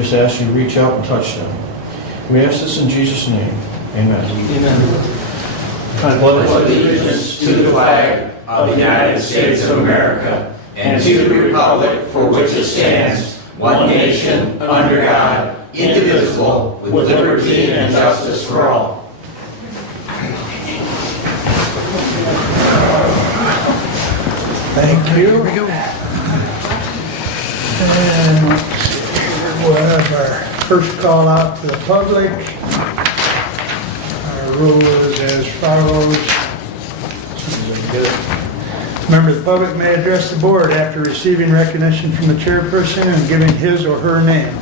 just ask you to reach out and touch them. We ask this in Jesus' name. Amen. Amen. I pledge allegiance to the flag of the United States of America and to the republic for which it stands, one nation, under God, indivisible, with liberty and justice for all. Thank you. Here we go. And we'll have our first call out to the public. Our rule is as follows. Member of the public may address the board after receiving recognition from the chairperson and giving his or her name.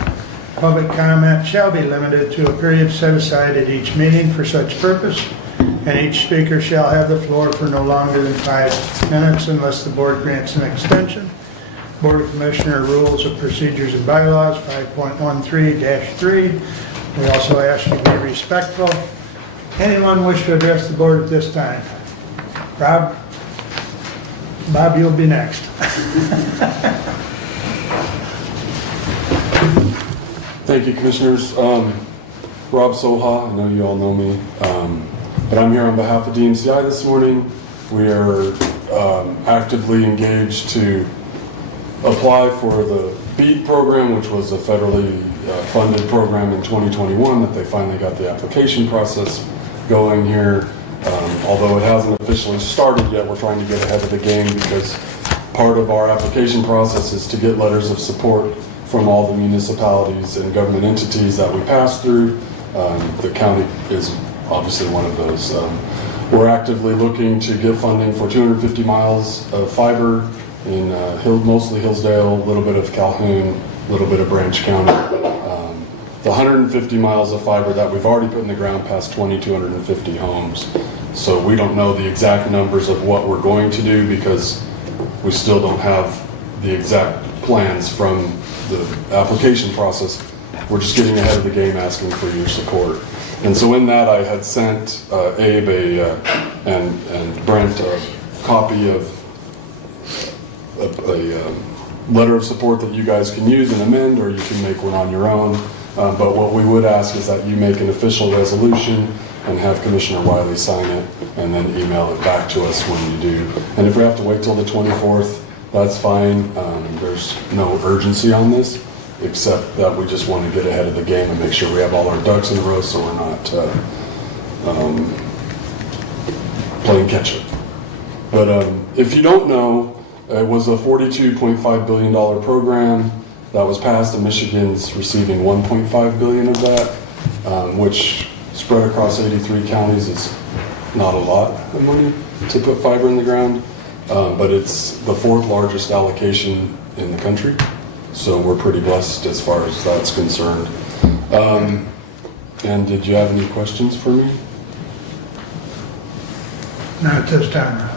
Public comment shall be limited to a period set aside at each meeting for such purpose, and each speaker shall have the floor for no longer than 5 minutes unless the board grants an extension. Board of Commissioner Rules of Procedures and Bylaws 5.13-3. We also ask you to be respectful. Anyone wish to address the board at this time? Rob? Bob, you'll be next. Thank you, Commissioners. Rob Soha, I know you all know me, but I'm here on behalf of DMCI this morning. We are actively engaged to apply for the BEAT program, which was a federally funded program in 2021 that they finally got the application process going here. Although it hasn't officially started yet, we're trying to get ahead of the game because part of our application process is to get letters of support from all the municipalities and government entities that we pass through. The county is obviously one of those. We're actively looking to get funding for 250 miles of fiber in mostly Hillsdale, a little bit of Calhoun, a little bit of Branch County. The 150 miles of fiber that we've already put in the ground past 2,250 homes. So we don't know the exact numbers of what we're going to do because we still don't have the exact plans from the application process. We're just getting ahead of the game asking for your support. And so in that I had sent Abe and Brent a copy of a letter of support that you guys can use and amend, or you can make one on your own. But what we would ask is that you make an official resolution and have Commissioner Wiley sign it and then email it back to us when you do. And if we have to wait till the 24th, that's fine. There's no urgency on this, except that we just want to get ahead of the game and make sure we have all our ducks in a row so we're not playing catch up. But if you don't know, it was a $42.5 billion program that was passed, and Michigan's receiving $1.5 billion of that, which spread across 83 counties is not a lot of money to put fiber in the ground, but it's the 4th largest allocation in the country, so we're pretty blessed as far as that's concerned. And did you have any questions for me? Not at this time, Rob.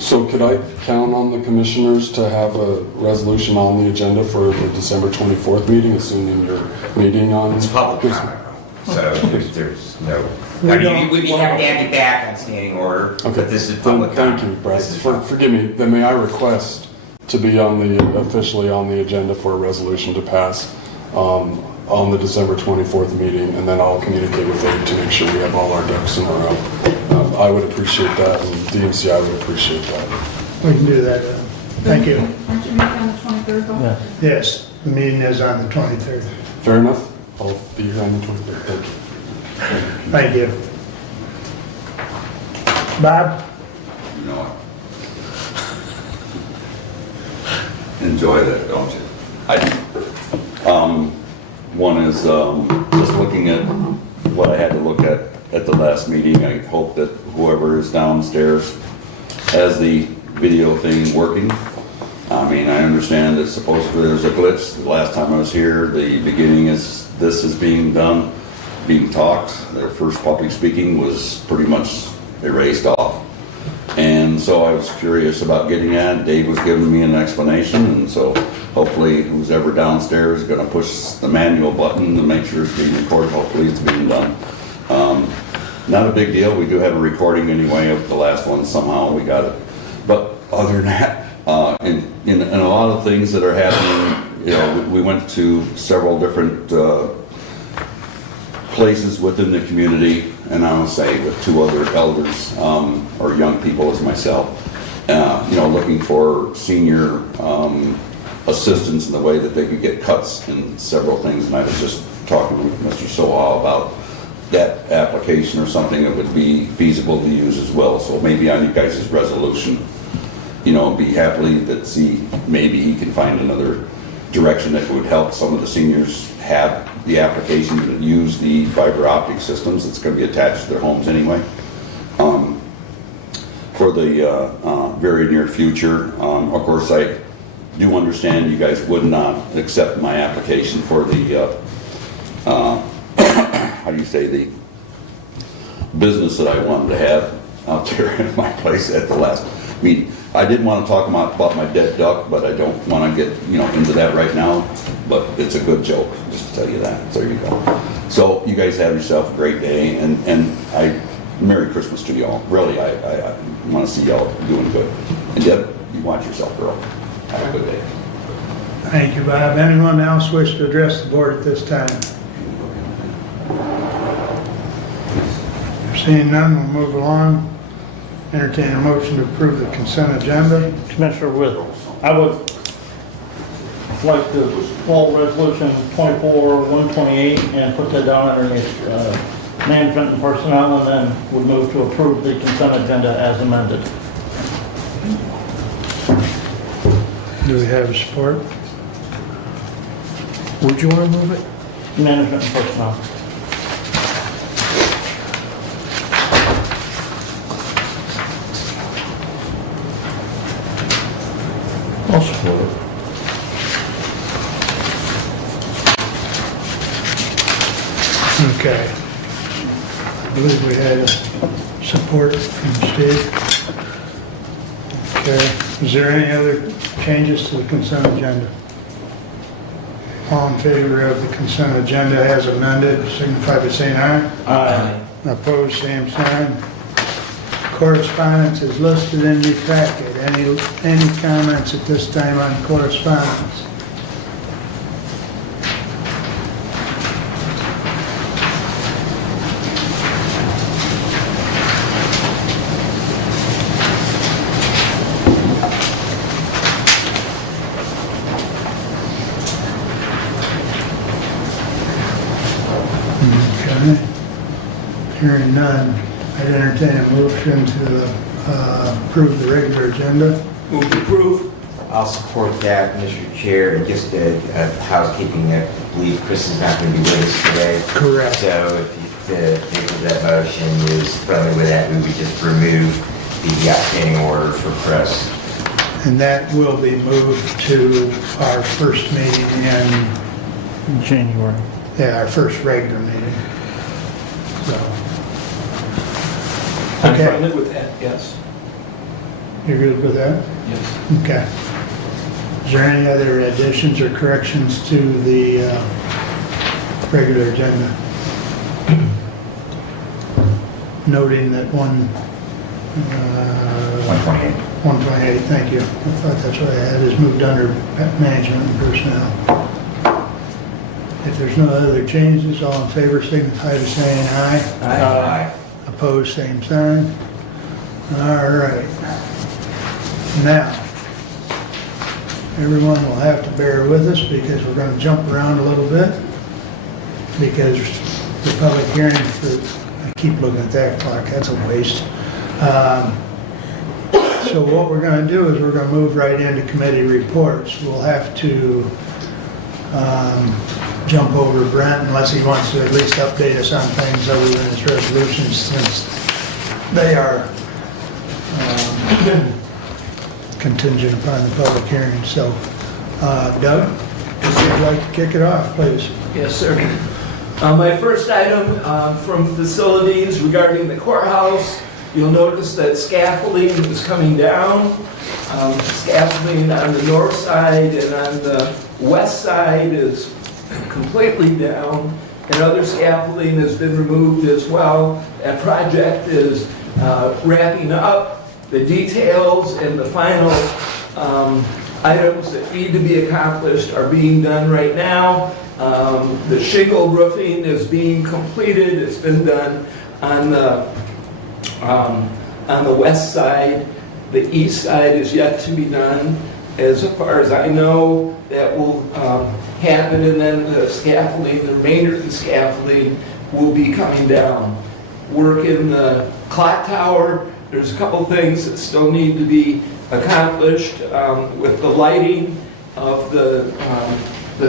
So could I count on the commissioners to have a resolution on the agenda for the December 24th meeting, assuming you're meeting on... It's public comment, so there's no... We'd be happy to have you back on standing order, okay. But this is public comment. Thank you, Brett. Forgive me, then may I request to be officially on the agenda for a resolution to pass on the December 24th meeting, and then I'll communicate with Abe to make sure we have all our ducks in a row. I would appreciate that, and DMCI would appreciate that. We can do that. Thank you. Aren't you meeting on the 23rd? Yeah. Yes, the meeting is on the 23rd. Fair enough. I'll be here on the 23rd. Thank you. Thank you. Bob? You know what? Enjoy that, don't you? I do. One is just looking at what I had to look at the last meeting. I hope that whoever is downstairs has the video thing working. I mean, I understand that supposedly there's a glitch. The last time I was here, the beginning is this is being done, being talked. Their first public speaking was pretty much erased off. And so I was curious about getting that. Dave was giving me an explanation, and so hopefully who's ever downstairs is going to push the manual button to make sure it's being recorded. Hopefully it's being done. Not a big deal. We do have a recording anyway of the last one. Somehow we got it. But other than that, in a lot of things that are happening You know, we went to several different places within the community, and I will say with 2 other elders, or young people as myself, you know, looking for senior assistance in the way that they could get cuts in several things. And I was just talking with Mr. Soha about that application or something that would be feasible to use as well. So maybe on you guys' resolution, you know, be happily that see maybe he can find another direction that would help some of the seniors have the application to use the fiber optic systems that's going to be attached to their homes anyway. For the very near future, of course, I do understand you guys would not accept my application for the how do you say, the business that I wanted to have out there in my place at the last meeting. I did want to talk about my dead duck, but I don't want to get, you know, into that right now. But it's a good joke, just to tell you that. There you go. So you guys have yourself a great day, and Merry Christmas to y'all. Really, I want to see y'all doing good. And Deb, you watch yourself, girl. Have a good day. Thank you, Bob. Anyone else wish to address the board at this time? Seeing none, we'll move along. Entertain a motion to approve the consent agenda. Commissioner Whittle, I would like to pull resolution 24-128 and put that down underneath management and personnel, and then would move to approve the consent agenda as amended. Do we have support? Would you want to move it? Management and personnel. I'll support it. Okay. I believe we had support from Steve. Okay. Is there any other changes to the consent agenda? All in favor of the consent agenda as amended, signify by saying aye. Aye. Opposed, same sign. Correspondence is listed in the packet. Any comments at this time on correspondence? Okay. Hearing none, I'd entertain a motion to approve the regular agenda. Move to approve. I'll support that, Mr. Chair. And just a housekeeping, I believe Chris is not going to be with us today. Correct. So if that motion is friendly with that, we would just remove the outstanding order for Chris. And that will be moved to our first meeting in, January. our first regular meeting. So, I'm Okay. friendly with that, yes. you're good with that? Yes. Okay. Is there any other additions or corrections to the regular agenda? Noting that 128. 128, thank you. I thought that's what I had, is moved under management and personnel. If there's no other changes, all in favor signify by saying aye. Aye. Opposed, same sign. All right. Now, everyone will have to bear with us because we're going to jump around a little bit because the public hearing for, I keep looking at that clock, that's a waste. So what we're going to do is we're going to move right into committee reports. We'll have to jump over Brent unless he wants to at least update us on things other than his resolutions since they are contingent upon the public hearing. So, Doug, if you'd like to kick it off, please. Yes, sir. My first item from facilities regarding the courthouse, you'll notice that scaffolding is coming down. Scaffolding on the north side and on the west side is completely down, and other scaffolding has been removed as well. That project is wrapping up. The details and the final items that need to be accomplished are being done right now. The shingle roofing is being completed. It's been done on the west side. The east side is yet to be done. As far as I know, that will happen, and then the scaffolding, the remainder of the scaffolding will be coming down. Work in the clock tower, there's a couple things that still need to be accomplished with the lighting of the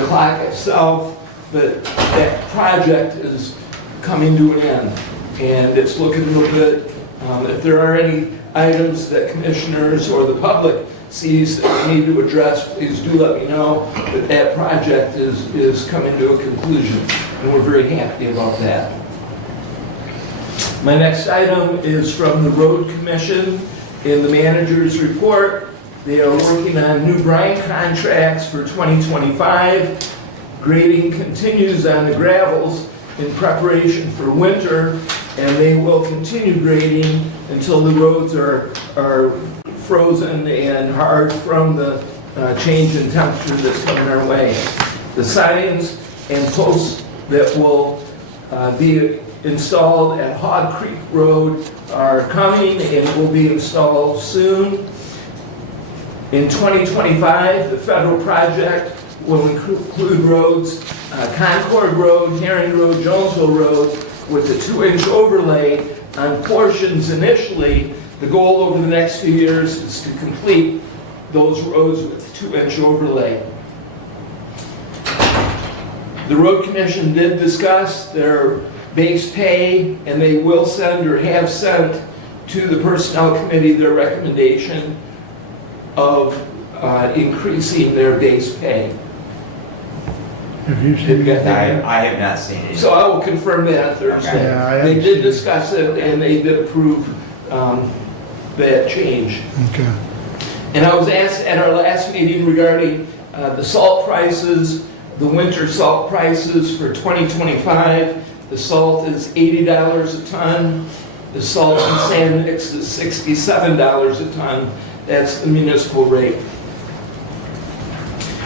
clock itself, but that project is coming to an end, and it's looking real good. If there are any items that commissioners or the public sees that we need to address, please do let me know. But that project is coming to a conclusion, and we're very happy about that. My next item is from the Road Commission in the manager's report. They are working on new brine contracts for 2025. Grading continues on the gravels in preparation for winter, and they will continue grading until the roads are frozen and hard from the change in temperature that's coming our way. The signs and posts that will be installed at Hog Creek Road are coming and will be installed soon. In 2025, the federal project will include roads, Concord Road, Herring Road, Jonesville Road, with a 2-inch overlay on portions initially. The goal over the next few years is to complete those roads with a 2-inch overlay. The Road Commission did discuss their base pay, and they will send or have sent to the Personnel Committee their recommendation of increasing their base pay. Have you seen that? I have not seen it. So I will confirm that Thursday. Yeah, I They haven't did seen it. discuss it, and they did approve that change. Okay. And I was asked at our last meeting regarding the salt prices, the winter salt prices for 2025. The salt is $80 a ton. The salt and sand mix is $67 a ton. That's the municipal rate.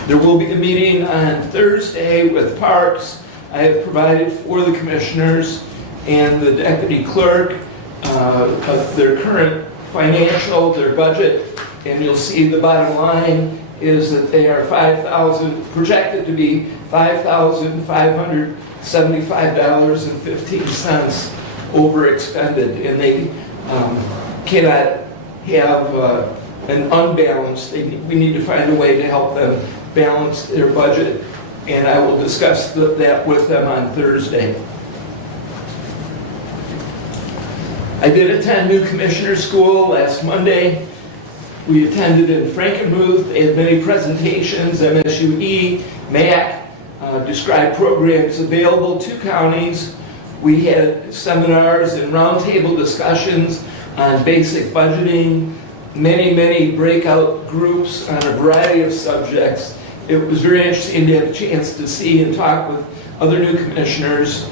There will be a meeting on Thursday with Parks. I have provided for the commissioners and the deputy clerk of their current financial, their budget, and you'll see the bottom line is that they are projected to be $5,575.15 overexpended, and they cannot have an unbalance. We need to find a way to help them balance their budget, and I will discuss that with them on Thursday. I did attend new commissioner school last Monday. We attended in Frankenmuth. They had many presentations. MSUE, MAC described programs available to counties. We had seminars and roundtable discussions on basic budgeting, many breakout groups on a variety of subjects. It was very interesting to have a chance to see and talk with other new commissioners.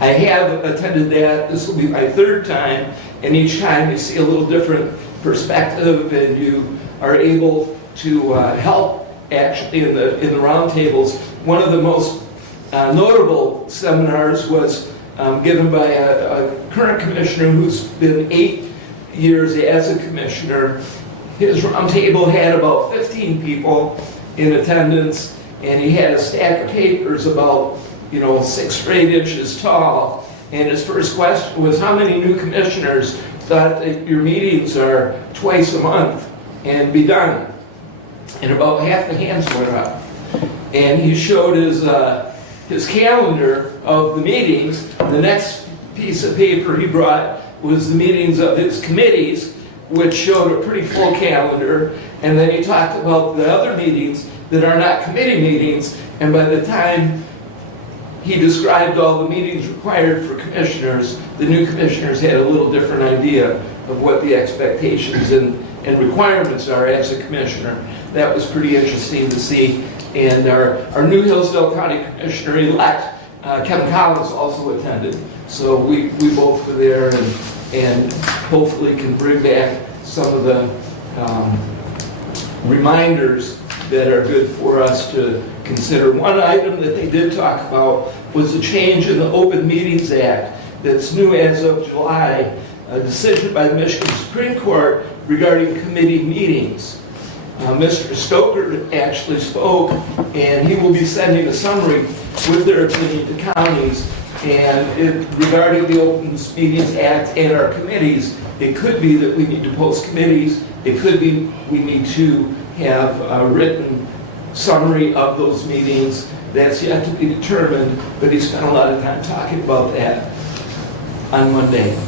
I have attended that. This will be my third time, and each time you see a little different perspective, and you are able to help actually in the roundtables. One of the most notable seminars was given by a current commissioner who's been 8 years as a commissioner. His roundtable had about 15 people in attendance, and he had a stack of papers about 6 or 8 inches tall. And his first question was, how many new commissioners thought that your meetings are twice a month and be done? And about half the hands went up. And he showed his calendar of the meetings. The next piece of paper he brought was the meetings of his committees, which showed a pretty full calendar. And then he talked about the other meetings that are not committee meetings. And by the time he described all the meetings required for commissioners, the new commissioners had a little different idea of what the expectations and requirements are as a commissioner. That was pretty interesting to see. And our new Hillsdale County Commissioner-elect, Kevin Collins, also attended. So we both were there, and hopefully can bring back some of the reminders that are good for us to consider. One item that they did talk about was a change in the Open Meetings Act that's new as of July, a decision by the Michigan Supreme Court regarding committee meetings. Mr. Stoker actually spoke, and he will be sending a summary with their opinion to counties. And regarding the Open Meetings Act and our committees, it could be that we need to post committees. It could be we need to have a written summary of those meetings. That's yet to be determined, but he spent a lot of time talking about that on Monday.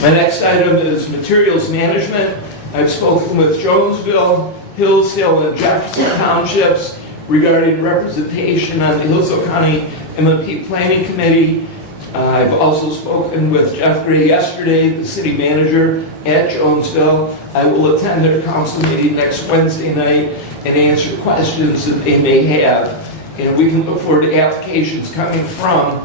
My next item is materials management. I've spoken with Jonesville, Hillsdale, and Jefferson Townships regarding representation on the Hillsdale County M&P Planning Committee. I've also spoken with Jeff Gray yesterday, the city manager at Jonesville. I will attend their council meeting next Wednesday night and answer questions that they may have. And we can look forward to applications coming from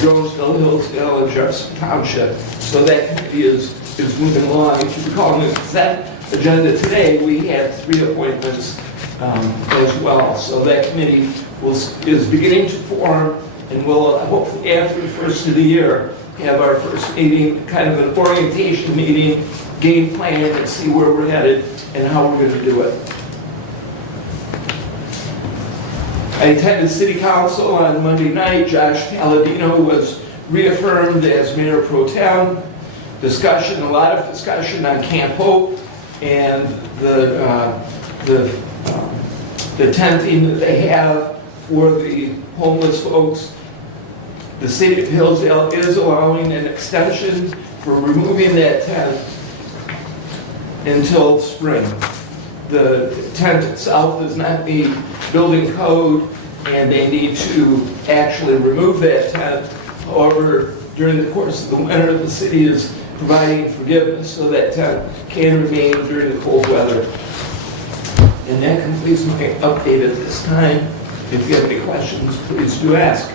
Jonesville, Hillsdale, and Jefferson Township. So that committee is moving along. If you recall, on the consent agenda today, we had 3 appointments as well. So that committee is beginning to form, and we'll hopefully after the first of the year have our first meeting, kind of an orientation meeting, game plan, and see where we're headed and how we're going to do it. I attended City Council on Monday night. Josh Palladino was reaffirmed as Mayor Pro Tem. A lot of discussion on Camp Hope and the tenting that they have for the homeless folks. The city of Hillsdale is allowing an extension for removing that tent until spring. The tent itself does not meet building code, and they need to actually remove that tent. However, during the course of the winter, the city is providing forgiveness so that tent can remain during the cold weather. And that completes my update at this time. If you have any questions, please do ask.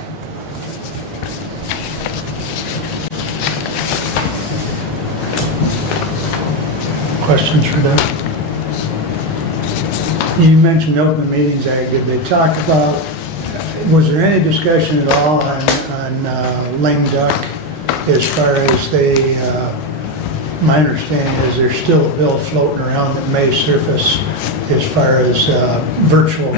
Questions for Doug? You mentioned the Open Meetings Act. Did they talk about, was there any discussion at all on lame duck as far as they, my understanding is there's still a bill floating around that may surface as far as virtual.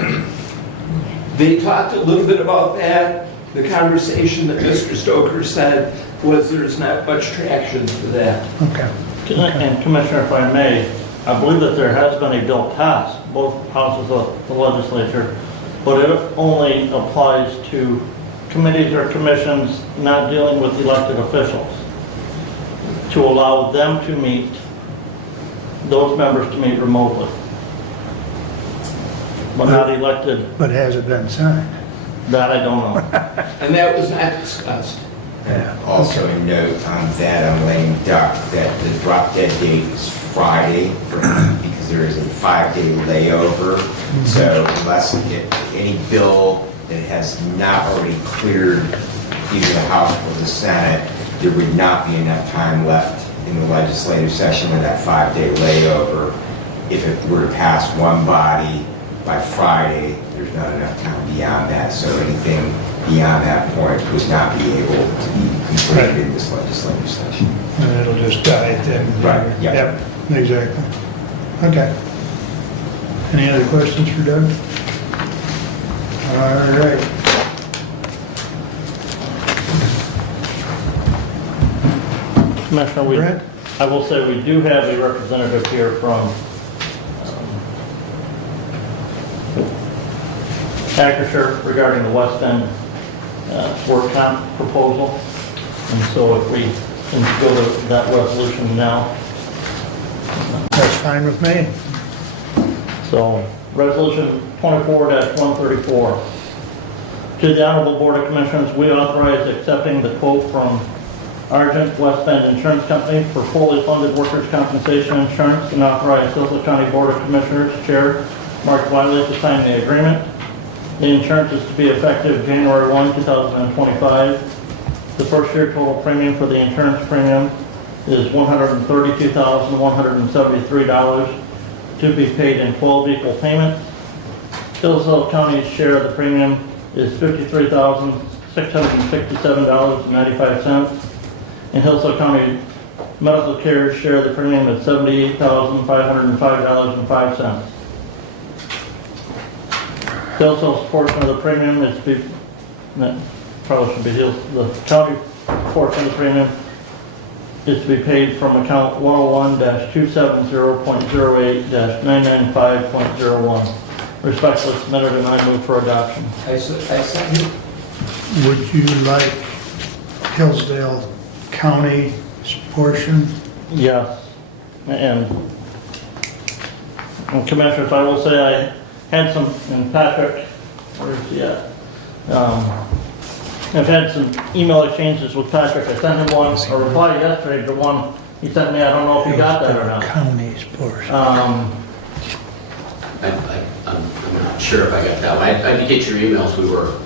They talked a little bit about that. The conversation that Mr. Stoker said was there's not much traction for that. Okay. And Commissioner, if I may, I believe that there has been a bill passed, both houses of the legislature, but it only applies to committees or commissions not dealing with elected officials, to allow them to meet, those members to meet remotely, but not elected. But has it been signed? That I don't know. And that was not discussed. Also a note on that, on lame duck, that the drop dead date is Friday because there is a 5-day layover. So unless any bill that has not already cleared either the House or the Senate, there would not be enough time left in the legislative session with that 5-day layover. If it were to pass one body by Friday, there's not enough time beyond that. So anything beyond that point would not be able to be completed in this legislative session. And it'll just die at that. Right, yeah. Yep, exactly. Okay. Any other questions for Doug? All right. Commissioner, Brent? I will say we do have a representative here from Acrisure regarding the West End work comp proposal. And so if we can go to that resolution now. That's fine with me. So, Resolution 24-134. To the Honorable Board of Commissioners, we authorize accepting the quote from Argent West Bend Insurance Company for fully funded workers' compensation insurance and authorize Hillsdale County Board of Commissioners Chair Mark Wiley to sign the agreement. The insurance is to be effective January 1, 2025. The first year total premium for the insurance premium is $132,173. to be paid in 12 equal payments. Hillsdale County's share of the premium is $53,667.95. And Hillsdale County Medical Care's share of the premium is $78,505.05. Hillsdale's portion of the premium is that probably should be the county portion of the premium is to be paid from account 101-270.08-995.01. Respectfully submitted, and I move for adoption. I second. Would you like Hillsdale County's portion? Yes. And Commissioners, I will say I had some, and Patrick, where's he at? I've had some email exchanges with Patrick. I sent him one, a reply yesterday to one he sent me. I don't know if you got that or not. County's portion. I'm not sure if I got that one. I did get your emails. We were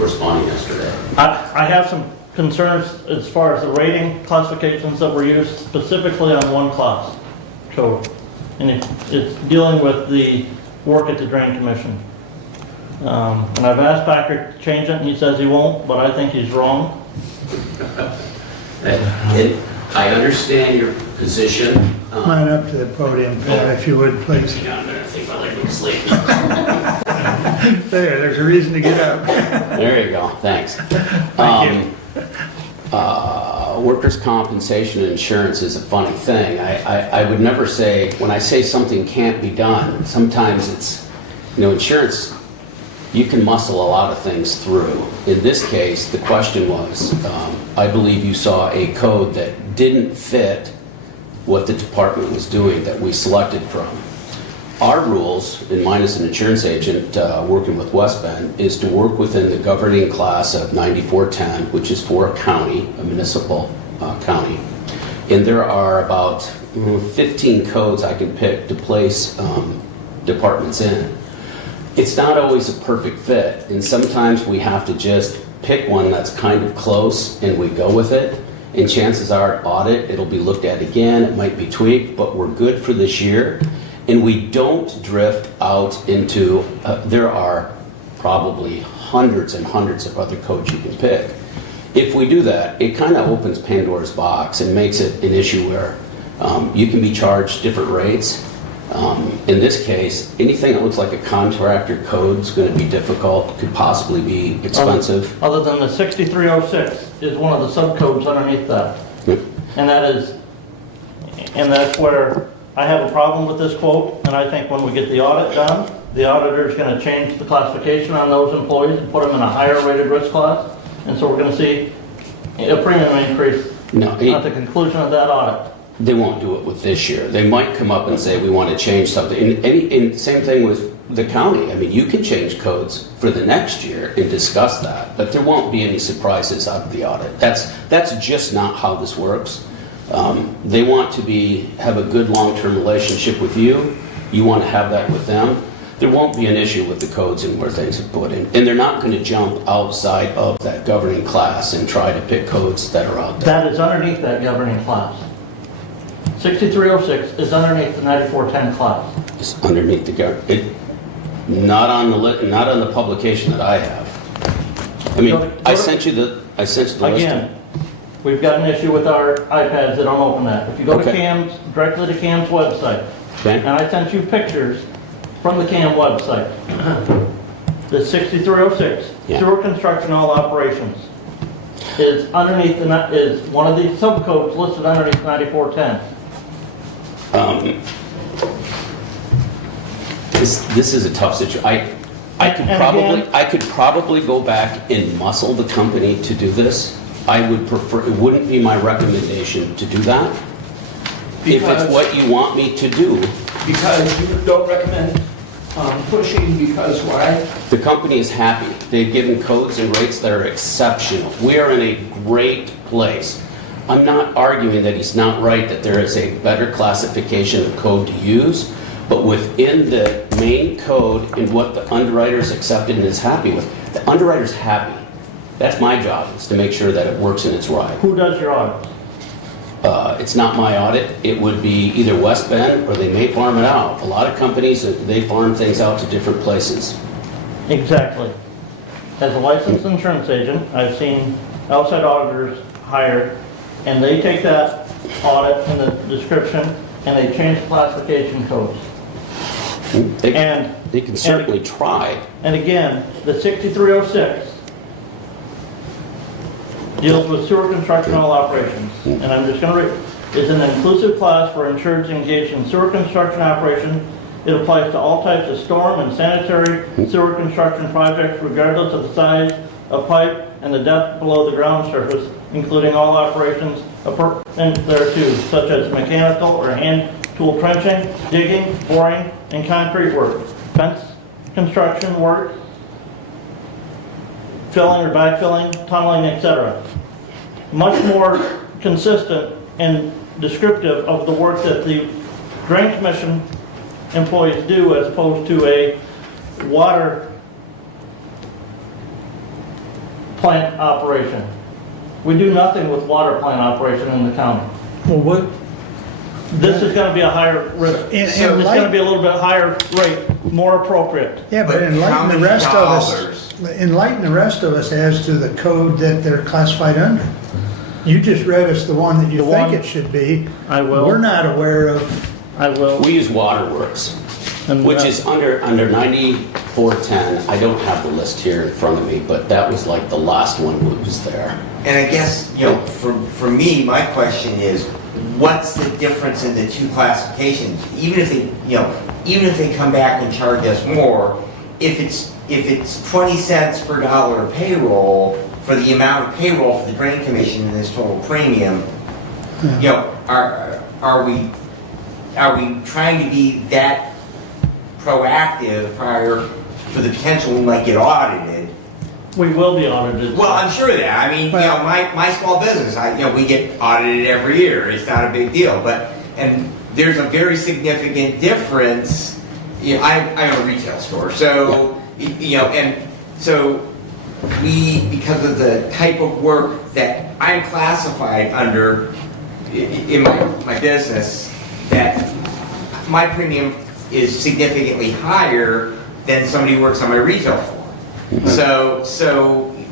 responding yesterday. I have some concerns as far as the rating classifications that were used specifically on one class code. And it's dealing with the work at the Drain Commission. And I've asked Patrick to change it, and he says he won't, but I think he's wrong. I understand your position. Come on up to the podium, Pat, if you would, please. Hang on a minute, I think my leg went to sleep. There's a reason to get up. There you go, thanks. Thank you. Workers' compensation and insurance is a funny thing. I would never say, when I say something can't be done, sometimes it's, insurance, you can muscle a lot of things through. In this case, the question was, I believe you saw a code that didn't fit what the department was doing that we selected from. Our rules, and mine as an insurance agent working with West Bend, is to work within the governing class of 9410, which is for a county, a municipal county. And there are about 15 codes I can pick to place departments in. It's not always a perfect fit, and sometimes we have to just pick one that's kind of close and we go with it. And chances are at audit, it'll be looked at again, it might be tweaked, but we're good for this year. And we don't drift out into, there are probably hundreds and hundreds of other codes you can pick. If we do that, it kind of opens Pandora's box and makes it an issue where you can be charged different rates. In this case, anything that looks like a contractor code is going to be difficult, could possibly be expensive. Other than the 6306 is one of the subcodes underneath that. And that's where I have a problem with this quote, and I think when we get the audit done, the auditor is going to change the classification on those employees and put them in a higher rated risk class. And so we're going to see a premium increase at the conclusion of that audit. They won't do it with this year. They might come up and say, we want to change something. And same thing with the county. I mean, you can change codes for the next year and discuss that, but there won't be any surprises out of the audit. That's just not how this works. They want to have a good long-term relationship with you. You want to have that with them. There won't be an issue with the codes and where things are put in. And they're not going to jump outside of that governing class and try to pick codes that are out there. That is underneath that governing class. 6306 is underneath the 9410 class. It's underneath the not on the publication that I have. I mean, I sent you the listing. Again, we've got an issue with our iPads that don't open that. If you go to CAM's, directly to CAM's website, and I sent you pictures from the CAM website, the 6306, sewer construction all operations, is underneath is one of the subcodes listed underneath 9410. This is a tough situation. I could probably go back and muscle the company to do this. I would prefer, it wouldn't be my recommendation to do that. If it's what you want me to do. Because you don't recommend pushing, because why? The company is happy. They've given codes and rates that are exceptional. We are in a great place. I'm not arguing that he's not right, that there is a better classification of code to use, but within the main code and what the underwriter's accepted and is happy with, the underwriter's happy. That's my job, is to make sure that it works and it's right. Who does your audits? It's not my audit. It would be either West Bend or they may farm it out. A lot of companies, they farm things out to different places. Exactly. As a licensed insurance agent, I've seen outside auditors hired, and they take that audit and the description, and they change classification codes. They can certainly try. And again, the 6306 deals with sewer construction and all operations. And I'm just going to read, is an inclusive class for insureds engaged in sewer construction operations. It applies to all types of storm and sanitary sewer construction projects regardless of the size of pipe and the depth below the ground surface, including all operations and thereto, such as mechanical or hand tool trenching, digging, boring, and concrete work, fence construction work, filling or backfilling, tunneling, etc. Much more consistent and descriptive of the work that the Drain Commission employees do as opposed to a water plant operation. We do nothing with water plant operation in the county. Well, what, This is going to be a higher risk. It's going to be a little bit higher rate, more appropriate. yeah, but But how enlighten the many rest of dollars? us, enlighten the rest of us as to the code that they're classified under. You just read us the one that you The think one- it should be. I will. We're not aware of, I will. We use Waterworks, And which that- is under 9410. I don't have the list here in front of me, but that was like the last one that was there. And I guess, for me, my question is, what's the difference in the two classifications? Even if they, even if they come back and charge us more, if it's 20 cents per dollar payroll for the amount of payroll for the Drain Commission and this total premium, are we trying to be that proactive prior for the potential we might get audited? We will be audited. Well, I'm sure of that. I mean, my small business, we get audited every year. It's not a big deal, and there's a very significant difference. I own a retail store, so and so because of the type of work that I'm classified under in my business, that my premium is significantly higher than somebody who works on my retail floor.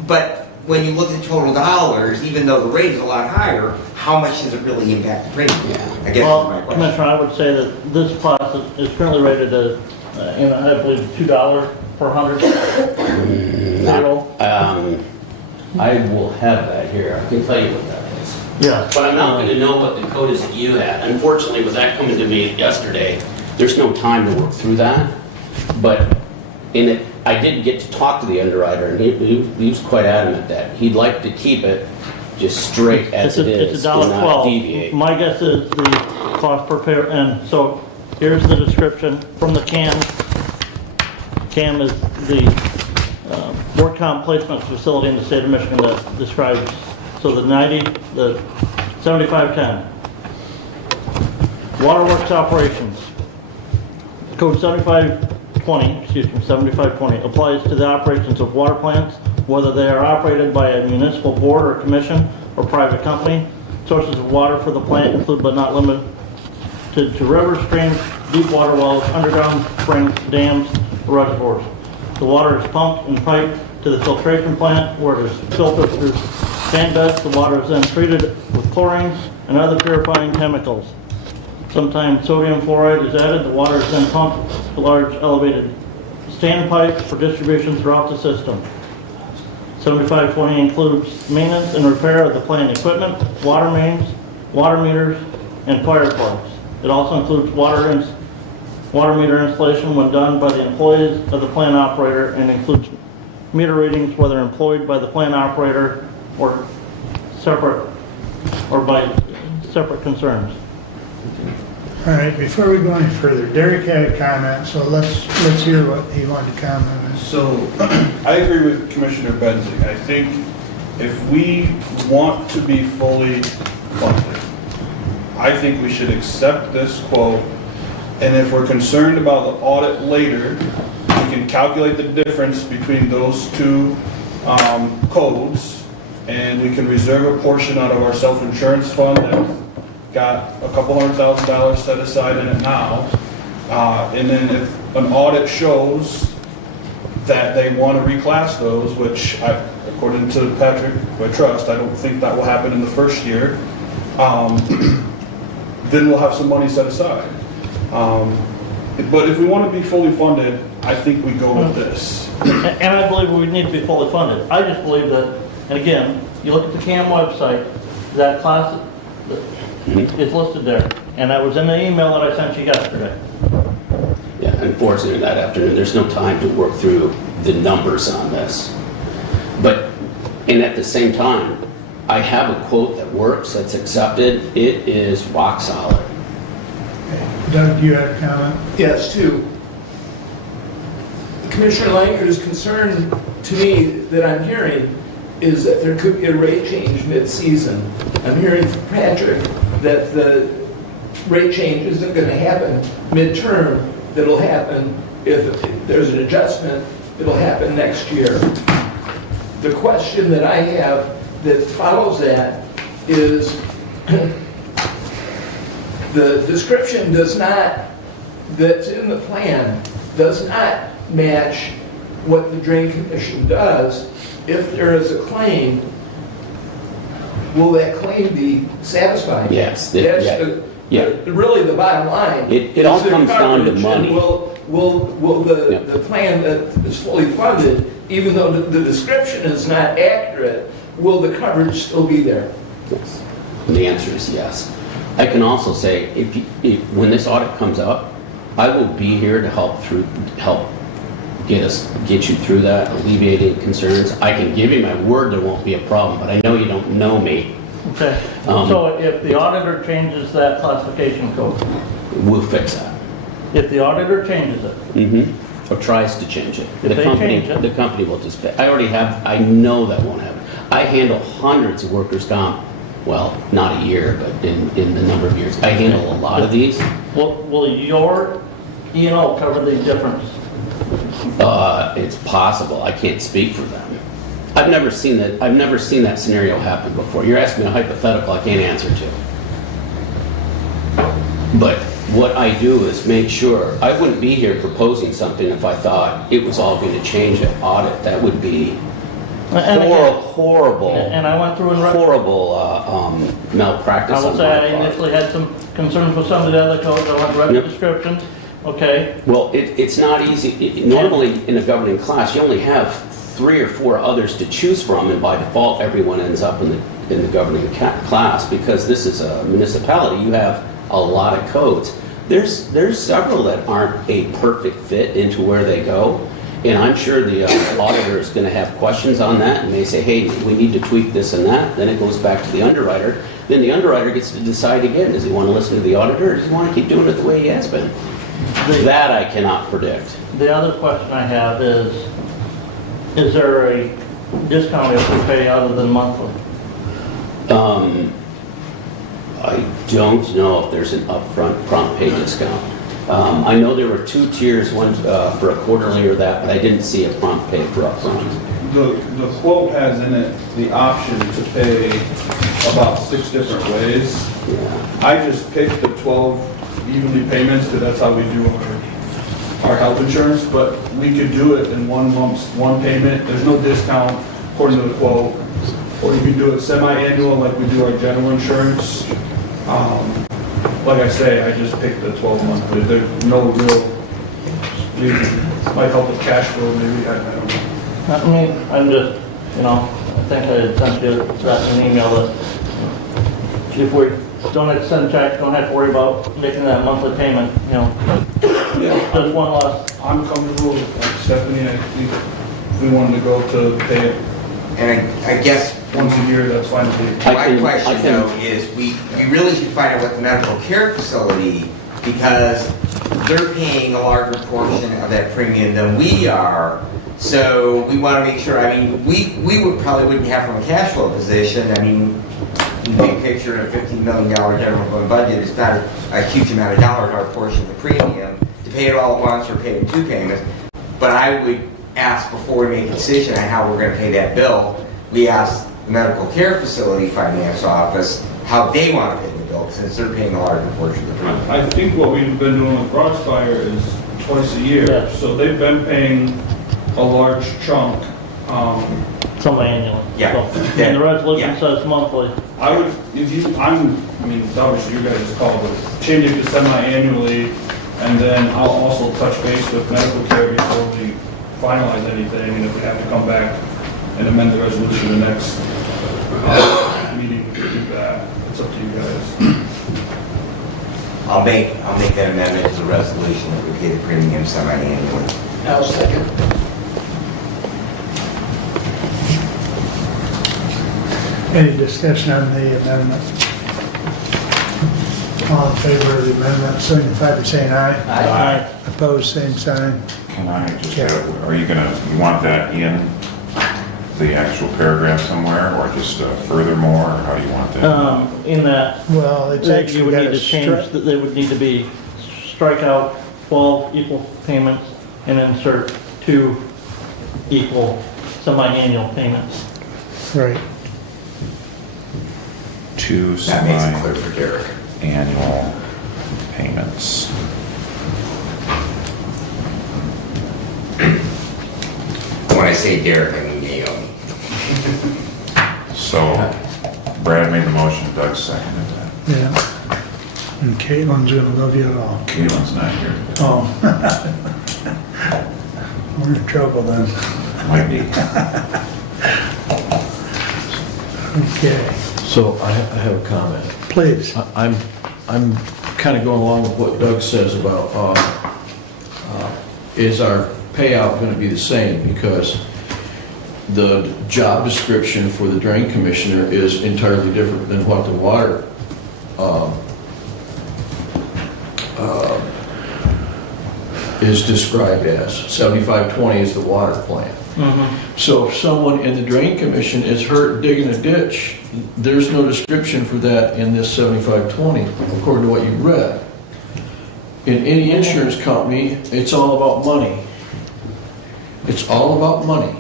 But when you look at total dollars, even though the rate is a lot higher, how much does it really impact the premium? I guess Well, is my question. Commissioner, I would say that this class is currently rated at, I believe, $2 per 100 payroll. I will have that here. I can tell you what that is. Yeah. But I'm not going to know what the code is that you had. Unfortunately, with that coming to me yesterday, there's no time to work through that. But I did get to talk to the underwriter, and he was quite adamant that he'd like to keep it just straight as it is, It's and not $1.12. deviate. My guess is the cost per pair, and so here's the description from the CAM. CAM is the work comp placement facility in the state of Michigan that describes, so the 7510. Waterworks operations. Code 7520 applies to the operations of water plants, whether they are operated by a municipal board or commission or private company. Sources of water for the plant include but not limited to rivers, streams, deep water wells, underground springs, dams, reservoirs. The water is pumped and piped to the filtration plant where it is filtered through sand beds. The water is then treated with chlorine and other purifying chemicals. Sometimes sodium fluoride is added. The water is then pumped to large elevated standpipes for distribution throughout the system. 7520 includes maintenance and repair of the plant equipment, water mains, water meters, and fire plugs. It also includes water meter installation when done by the employees of the plant operator, and includes meter readings whether employed by the plant operator or by separate concerns. all right, before we go any further, Derek had a comment, so let's hear what he wanted to comment on. So, I agree with Commissioner Benzig. I think if we want to be fully funded, I think we should accept this quote, and if we're concerned about the audit later, we can calculate the difference between those two codes, and we can reserve a portion out of our self-insurance fund got a couple $100,000 set aside in it now. And then if an audit shows that they want to reclass those, which according to Patrick, who I trust, I don't think that will happen in the first year, then we'll have some money set aside. But if we want to be fully funded, I think we go with this. And I believe we need to be fully funded. I just believe that, and again, you look at the CAM website, that class is listed there. And that was in the email that I sent you yesterday. Yeah, unfortunately, that afternoon, there's no time to work through the numbers on this. But, and at the same time, I have a quote that works, that's accepted. It is rock solid. Doug, do you have a comment? Yes, too. Commissioner Lanker's concern to me that I'm hearing is that there could be a rate change mid-season. I'm hearing from Patrick that the rate change isn't going to happen midterm. That'll happen if there's an adjustment. It'll happen next year. The question that I have that follows that is the description does not, that's in the plan, does not match what the Drain Commission does. If there is a claim, will that claim be satisfied? Yes. That's really the bottom line. It all comes down to money. Will the plan that is fully funded, even though the description is not accurate, will the coverage still be there? Yes. And the answer is yes. I can also say, if when this audit comes up, I will be here to help get you through that, alleviating concerns. I can give you my word there won't be a problem, but I know you don't know me. Okay. So if the auditor changes that classification code, We'll fix that. if the auditor changes it, Or tries to change it. If they change it. The company will just pay. I know that won't happen. I handle hundreds of workers' comp, well, not a year, but in the number of years. I handle a lot of these. will your E&O cover the difference? It's possible. I can't speak for them. I've never seen that scenario happen before. You're asking me a hypothetical I can't answer to. But what I do is make sure, I wouldn't be here proposing something if I thought it was all going to change at audit. That would be horrible. And I went through and horrible malpractice. I will on say my I part. initially had some concerns with some of the other codes. I went and read the descriptions. Okay. Well, it's not easy. Normally in a governing class, you only have 3 or 4 others to choose from, and by default, everyone ends up in the governing class because this is a municipality. You have a lot of codes. There's several that aren't a perfect fit into where they go, and I'm sure the auditor is going to have questions on that, and they say, hey, we need to tweak this and that. Then it goes back to the underwriter. Then the underwriter gets to decide again, does he want to listen to the auditor, or does he want to keep doing it the way he has been? That I cannot predict. The other question I have is there a discount if we pay other than monthly? I don't know if there's an upfront prompt pay discount. I know there were 2 tiers, one for a quarterly or that, but I didn't see a prompt pay for upfront. The quote has in it the option to pay about 6 different ways. Yeah. I just picked the 12 evenly payments because that's how we do our health insurance, but we could do it in one payment. There's no discount according to the quote. Or you can do it semi-annual like we do our general insurance. Like I say, I just picked the 12-month, but there's no real reason. Might help with cash flow maybe, I don't know. I mean, I'm just, I think I had sent you that in an email that if we don't have to send a check, don't have to worry about making that monthly payment, just one less. I'm comfortable with Stephanie. I think if we wanted to go to pay it And I guess once a year, that's fine with me. my question though is we really should find out what the medical care facility, because they're paying a larger portion of that premium than we are. So we want to make sure, we wouldn't have from a cash flow position. Big picture in a $15 million general fund budget, it's not a huge amount of dollars, our portion of the premium, to pay it all at once or pay it in 2 payments. But I would ask before we make a decision on how we're going to pay that bill, we ask the medical care facility finance office how they want to pay the bill. bill, since they're paying a larger portion of the premium. I think what we've been doing with Broadspire is twice a year, Yeah. so they've been paying a large chunk. Semi-annually. Yeah. So, and the resolution Yeah. says monthly. I would, if you, I mean, it's obviously your guys' call, but change it to semi-annually, and then I'll also touch base with medical care before we finalize anything, and if we have to come back and amend the resolution the next meeting, we can do that. It's up to you guys. I'll make that amendment to the resolution that we pay the premium semi-annually. Now, second. Any discussion on the amendment? All in favor of the amendment, signify by saying aye. Aye. Opposed, same sign. Can I just, Yeah. are you you want that in the actual paragraph somewhere, or just furthermore, or how do you want that? In that, Well, it's you actually would got need a to change, that they would need to be, strike out 12 equal payments and insert 2 equal semi-annual payments. Right. 2 That makes it clear for Derek. semi-annual payments. When I say Derek, I mean Naomi. So Brad made the motion, Doug seconded that. Yeah. And Caitlin's gonna love you all. Caitlin's not here. Oh. We're in trouble then. Might be. Okay, So I have a comment. please. I'm kind of going along with what Doug says about, is our payout going to be the same? Because the job description for the drain commissioner is entirely different than what the water is described as. 7520 is the water plant. So if someone in the drain commission is hurt digging a ditch, there's no description for that in this 7520, according to what you read. In any insurance company, it's all about money. It's all about money.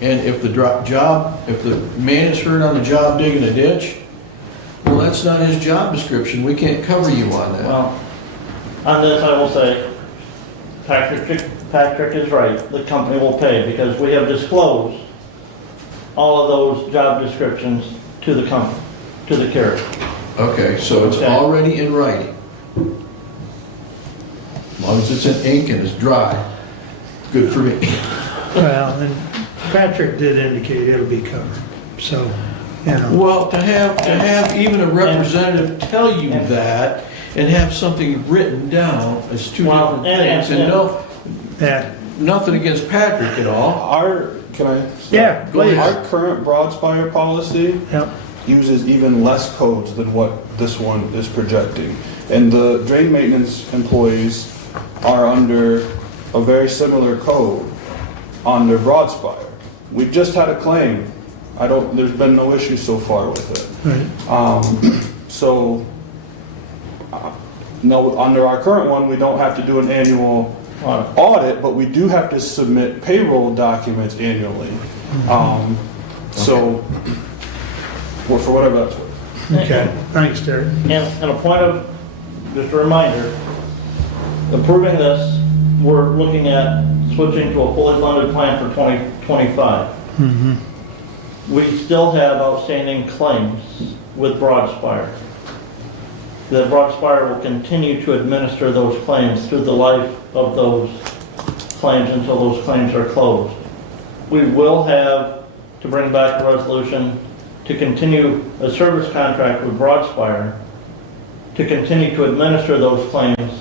And if the if the man is hurt on the job digging a ditch, well, that's not his job description. We can't cover you on that. Well, on this, I will say, Patrick is right. The company will pay because we have disclosed all of those job descriptions to the company, to the carrier. Okay, so it's Okay. already in writing. As long as it's in ink and it's dry, good for me. Well, and Patrick did indicate it'll be covered, so, you know. Well, to have even a representative tell you that and have something written down is two Well, different things. And no, Yeah, nothing against Patrick at all. Can I? yeah, please. Our current Broadspire policy Yep. uses even less codes than what this one is projecting. And the drain maintenance employees are under a very similar code on their Broadspire. We've just had a claim. There's been no issue so far with it. Right. So, no, under our current one, we don't have to do an annual audit, but we do have to submit payroll documents annually. So, well, for whatever that's worth. Okay, thanks, Derek. And a point of, just a reminder, approving this, we're looking at switching to a fully funded plan for 2025. We still have outstanding claims with Broadspire. The Broadspire will continue to administer those claims through the life of those claims until those claims are closed. We will have to bring back a resolution to continue a service contract with Broadspire to continue to administer those claims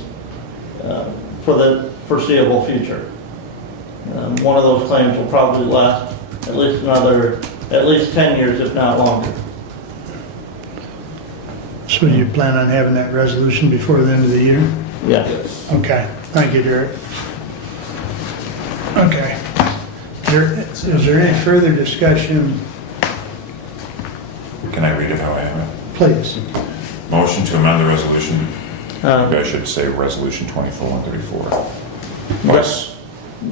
for the foreseeable future. One of those claims will probably last at least 10 years, if not longer. So you plan on having that resolution before the end of the year? Yes. Okay, thank you, Derek. Okay. Is there any further discussion? Can I read it how I have it? Please. Motion to amend the resolution, Uh, maybe I should say resolution 24-134. Yes.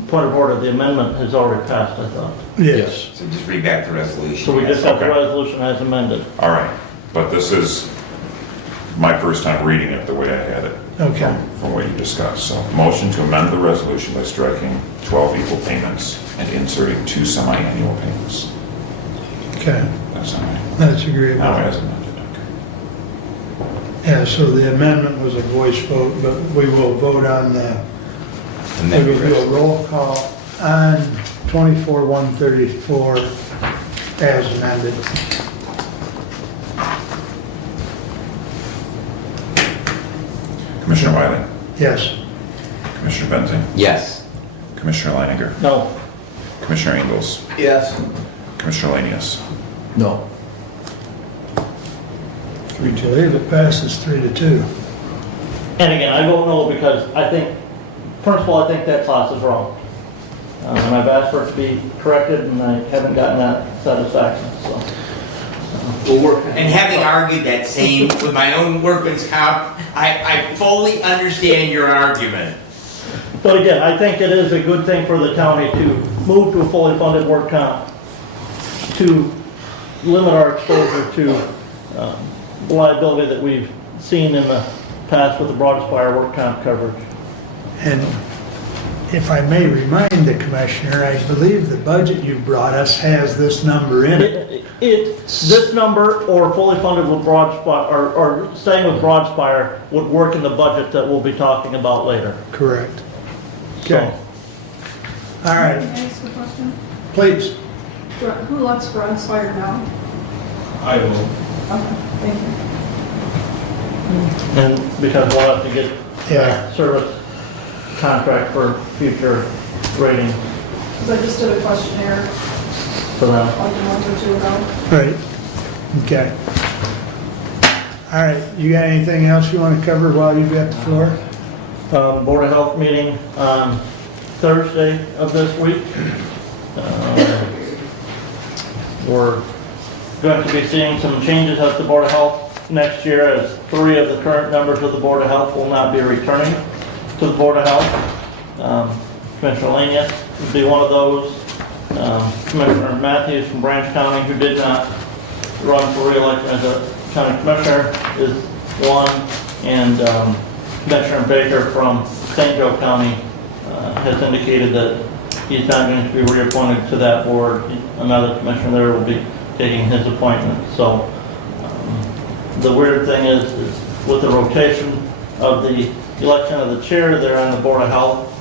Point of order, the amendment has already passed, I thought. Yes. So just read back the resolution. So we just have the Okay. resolution as amended. All right, but this is my first time reading it the way I had it. Okay. From what you discussed. So motion to amend the resolution by striking 12 equal payments and inserting 2 semi-annual payments. Okay, That's all right. that's agreeable. Now as amended, okay. Yeah, so the amendment was a voice vote, but we will vote on the, we will do a roll call on 24-134 as amended. Commissioner Wiley, Yes. Commissioner Benzing, Yes. Commissioner Leininger, No. Commissioner Ingles, Yes. Commissioner Lanius. No. I believe it passes 3-2. And again, I vote no because I think, first of all, I think that clause is wrong. And I've asked for it to be corrected and I haven't gotten that satisfaction, so. We'll work. And having argued that same with my own workman's comp, I fully understand your argument. But again, I think it is a good thing for the county to move to a fully funded work comp, to limit our exposure to liability that we've seen in the past with the Broadspire work comp coverage. And if I may remind the commissioner, I believe the budget you brought us has this number in it. This number or fully funded with Broadspire, or staying with Broadspire would work in the budget that we'll be talking about later. Correct. So, Okay. All right, Can I ask a question? please. Who lets Broadspire now? I will. Okay, thank you. and because we'll have to get Yeah. service contract for future ratings Because I just did a questionnaire for them. like a month or 2 ago. Right. Okay. All right, you got anything else you want to cover while you've got the floor? Board of Health meeting on Thursday of this week. We're going to be seeing some changes at the Board of Health next year, as 3 of the current members of the Board of Health will not be returning to the Board of Health. Commissioner Lanius would be one of those. Commissioner Matthews from Branch County, who did not run for re-election as a county commissioner, is one. And Commissioner Baker from St. Joe County has indicated that he's not going to be reappointed to that board. Another commissioner there will be taking his appointment. So the weird thing is with the rotation of the election of the chair there on the Board of Health,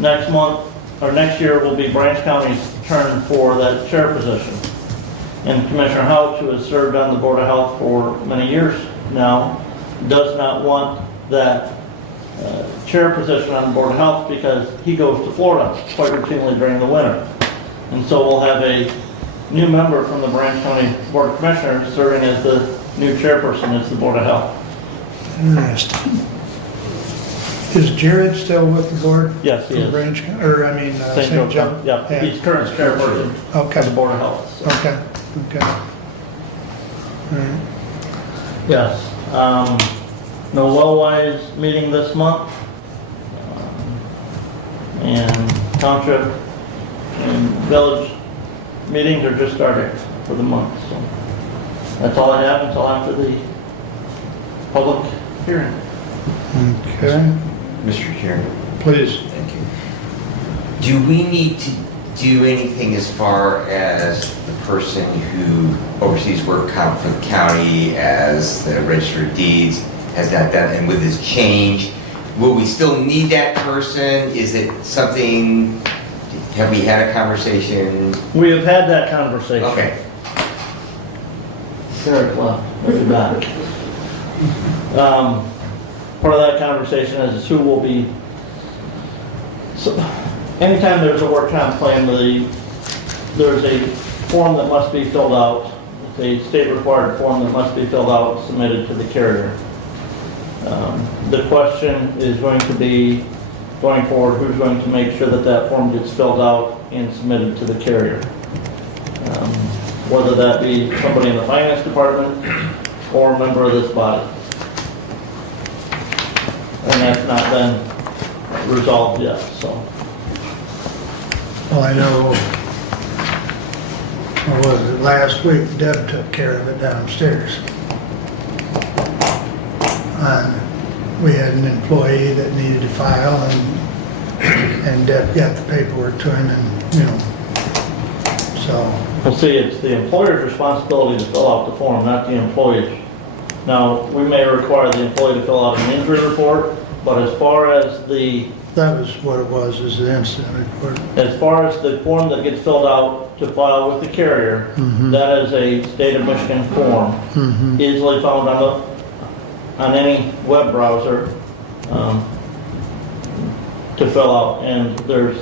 next month or next year will be Branch County's turn for that chair position. And Commissioner Houch, who has served on the Board of Health for many years now, does not want that chair position on the Board of Health because he goes to Florida quite routinely during the winter. And so we'll have a new member from the Branch County Board of Commissioners serving as the new chairperson as the Board of Health. Interesting. Is Jared still with the board? Yes, he From is. Branch, or I mean, St. Joe St. Joe? County. Yeah, he's current chairperson of the Okay, Board of Health. so. okay, okay. All right. Yes. No well-wise meeting this month. And township and village meetings are just starting for the month, so. That's all I have until after the public hearing. Okay, Mr. Chairman. please. Thank you. Do we need to do anything as far as the person who oversees work comp for the county as the register of deeds has not done, and with this change, will we still need that person? Is it something, have we had a conversation? We have had that conversation. Okay. Eric left, he'll be back. Part of that conversation is who will be, so, anytime there's a work comp plan, there's a form that must be filled out, a state required form that must be filled out, submitted to the carrier. The question is going to be, going forward, who's going to make sure that that form gets filled out and submitted to the carrier? Whether that be somebody in the finance department or a member of this body. And that's not been resolved yet, so. Well, I know, what was it, last week Deb took care of it downstairs. we had an employee that needed to file, and Deb got the paperwork to him, and, you know, so, Well, see, it's the employer's responsibility to fill out the form, not the employee's. Now, we may require the employee to fill out an injury report, but as far as the that was what it was, is the incident report. As far as the form that gets filled out to file with the carrier, that is a state of Michigan form, easily found on any web browser to fill out. And there's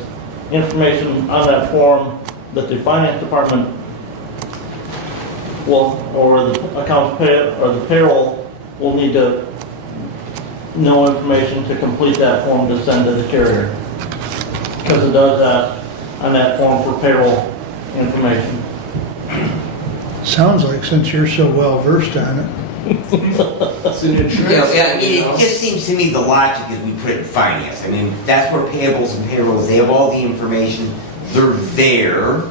information on that form that the finance department will, or the accounts pay, or the payroll will need to know information to complete that form to send to the carrier. Because it does that on that form for payroll information. Sounds like, since you're so well versed on it. It's an You know, insurance. I mean, it just seems to me the logic is we put it in finance. I mean, that's where payables and payrolls, they have all the information. They're there.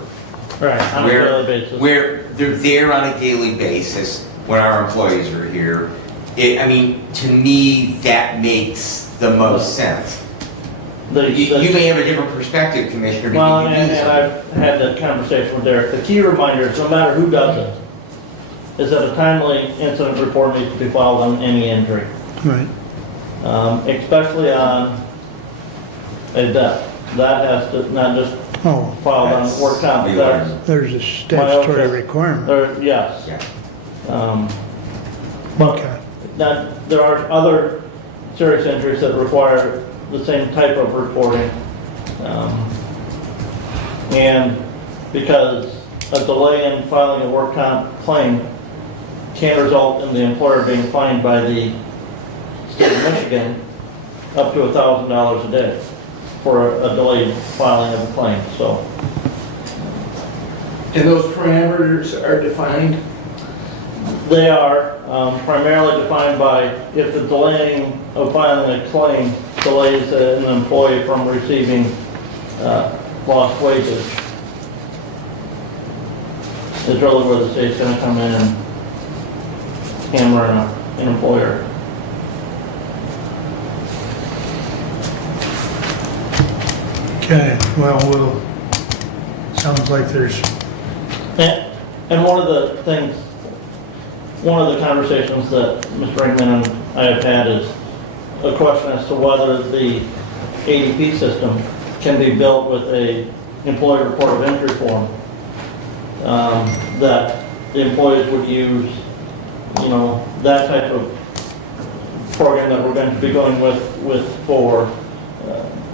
Right, on a daily basis. Where they're there on a daily basis when our employees are here. I mean, to me, that makes the most sense. You may have a different perspective, Commissioner. but Well, you and do so. I've had that conversation with Derek. The key reminder is, no matter who does it, is that a timely incident report needs to be filed on any injury. Right. Especially on a death. That has to, not just Oh, filed on work comp. We That's- learned. there's a statutory requirement. Yes. Yeah. But Okay. there are other serious injuries that require the same type of reporting. And because a delay in filing a work comp claim can result in the employer being fined by the state of Michigan up to $1,000 a day for a delayed filing of a claim, so. And those parameters are defined? They are primarily defined by if the delaying of filing a claim delays an employee from receiving lost wages. It's really where the state's gonna come in and hammer an employer. Okay, well, sounds like there's, And one of the things, one of the conversations that Mr. Brinkman and I have had is a question as to whether the ADP system can be built with a employee report of injury form that the employees would use, you know, that type of program that we're going to be going with for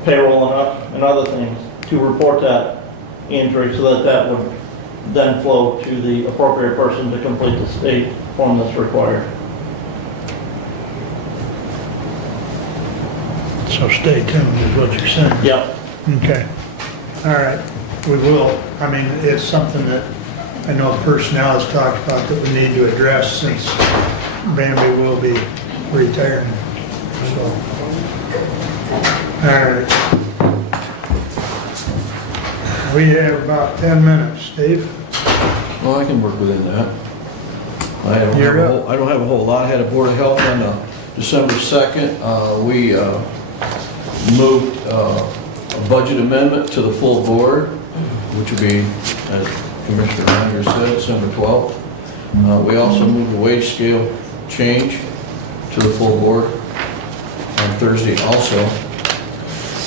payroll and other things to report that injury, so that would then flow to the appropriate person to complete the state form that's required. so stay tuned is what you're saying. Yep. Okay, all right, we will. I mean, it's something that I know personnel has talked about that we need to address since Bambi will be retiring, so. All right. We have about 10 minutes, Steve. Well, I can work within that. I don't You're have I don't have a whole lot. I had a Board of Health on December 2nd. We moved a budget amendment to the full board, which would be, as Commissioner Rogers said, December 12th. We also moved a wage scale change to the full board on Thursday also.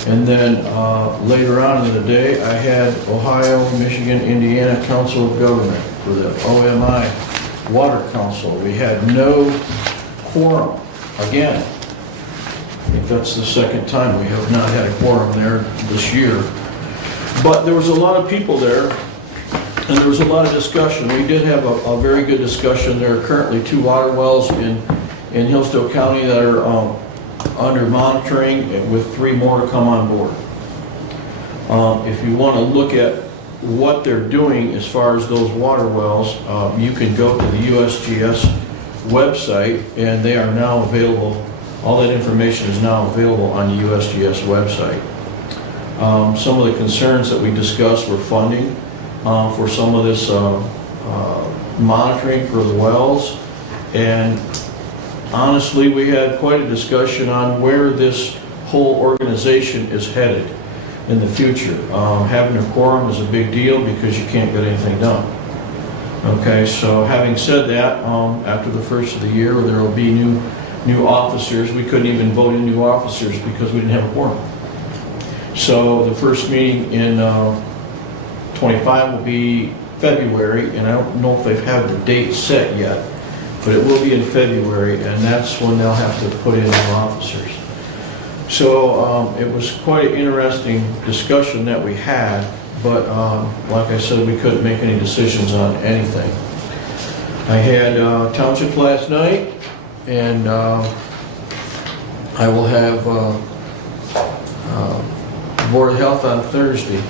And then later on in the day, I had Ohio, Michigan, Indiana Council of Government for the OMI Water Council. We had no quorum again. I think that's the second time we have not had a quorum there this year. But there was a lot of people there, and there was a lot of discussion. We did have a very good discussion. There are currently 2 water wells in Hillsdale County that are under monitoring, with 3 more to come on board. If you want to look at what they're doing as far as those water wells, you can go to the USGS website, and they are now available. All that information is now available on the USGS website. Some of the concerns that we discussed were funding for some of this monitoring for the wells, and honestly, we had quite a discussion on where this whole organization is headed in the future. Having a quorum is a big deal because you can't get anything done. Okay, so having said that, after the first of the year, there will be new officers. We couldn't even vote in new officers because we didn't have a quorum. So the first meeting in 25 will be February, and I don't know if they've had the date set yet, but it will be in February, and that's when they'll have to put in new officers. So it was quite an interesting discussion that we had, but like I said, we couldn't make any decisions on anything. I had township last night, and I will have Board of Health on Thursday.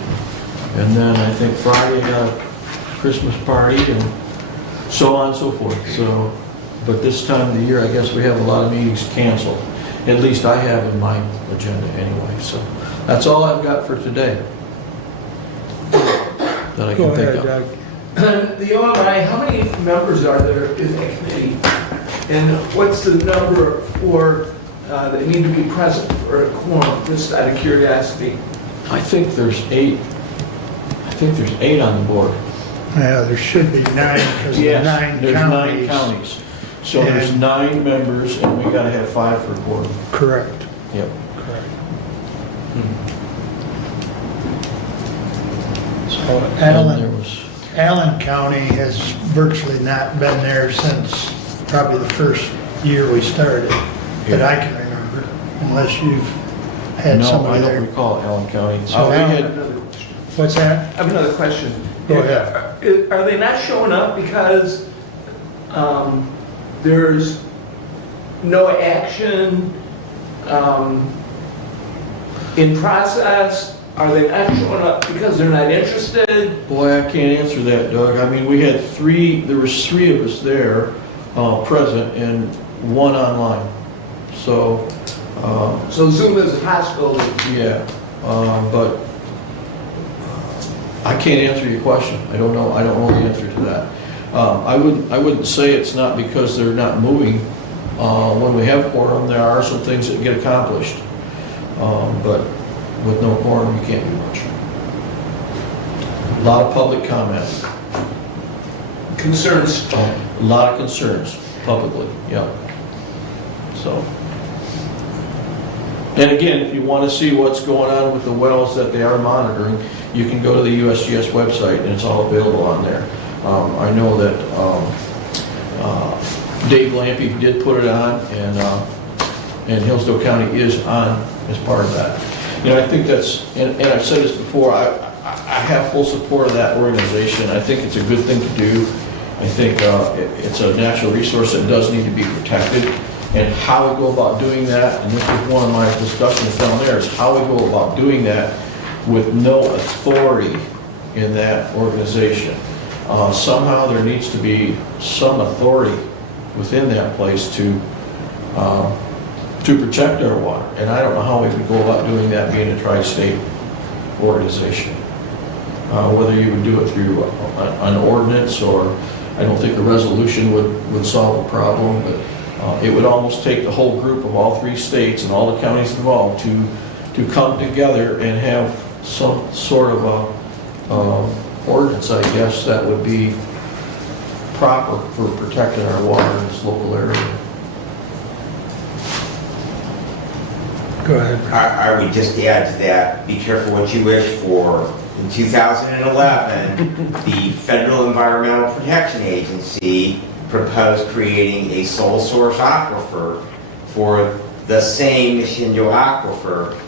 And then I think Friday, Christmas party, and so on and so forth. So, but this time of the year, I guess we have a lot of meetings canceled. At least I have in my agenda anyway. So that's all I've got for today that I Go can think ahead, of. Doug. The OMI, how many members are there in that committee? And what's the number for, that need to be present for a quorum, just out of curiosity? I think there's 8. I think there's 8 on the board. Yeah, there should be 9 because Yes, of the 9 there's counties. 9 counties. So there's And- 9 members, and we gotta have 5 for board. Correct, Yep. correct. Hmm. So And there was, Allen County has virtually not been there since probably the first year we started, that I can remember, unless you've had no, I somebody don't there. recall Allen County. So We Allen- had, Another question. What's that? I have another question. Go ahead. Are they not showing up because there's no action in process? Are they not showing up because they're not interested? boy, I can't answer that, Doug. I mean, we had 3, there was 3 of us there, present, and 1 online. So, So Zoom is a possibility. yeah, but I can't answer your question. I don't know the answer to that. I wouldn't say it's not because they're not moving. When we have quorum, there are some things that get accomplished. But with no quorum, you can't do much. A lot of public comment. Concerns. A lot of concerns publicly, yeah. So. And again, if you want to see what's going on with the wells that they are monitoring, you can go to the USGS website and it's all available on there. I know that Dave Lampy did put it on, and Hillsdale County is on as part of that. You know, I think that's, and I've said this before, I have full support of that organization. I think it's a good thing to do. I think it's a natural resource that does need to be protected. And how we go about doing that, and this is one of my discussions down there, is how we go about doing that with no authority in that organization. Somehow there needs to be some authority within that place to protect our water. And I don't know how we would go about doing that being a tri-state organization. Whether you would do it through an ordinance, or I don't think a resolution would solve the problem, but it would almost take the whole group of all 3 states and all the counties involved to come together and have some sort of a ordinance, I guess, that would be proper for protecting our water in this local area. Go ahead. I would just add to that, be careful what you wish for. In 2011, the Federal Environmental Protection Agency proposed creating a sole source aquifer for the same Mishendo aquifer.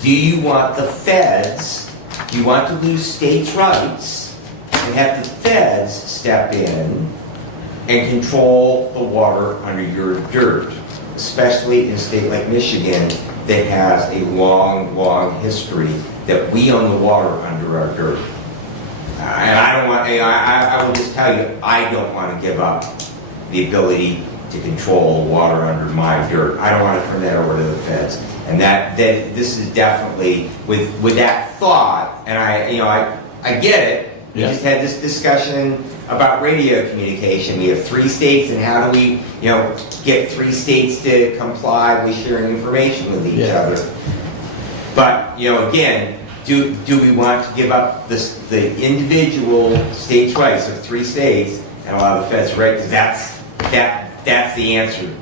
Do you want the feds, do you want to lose states' rights and have the feds step in and control the water under your dirt, especially in a state like Michigan that has a long, long history that we own the water under our dirt? And I don't want, I will just tell you, I don't want to give up the ability to control water under my dirt. I don't want to turn that over to the feds. And that this is definitely with that thought, and I get it. We Yeah. just had this discussion about radio communication. We have 3 states, and how do we, get 3 states to comply with sharing information with each other? But, again, do we want to give up the individual states' rights of 3 states and allow the feds' right? Because that's the answer.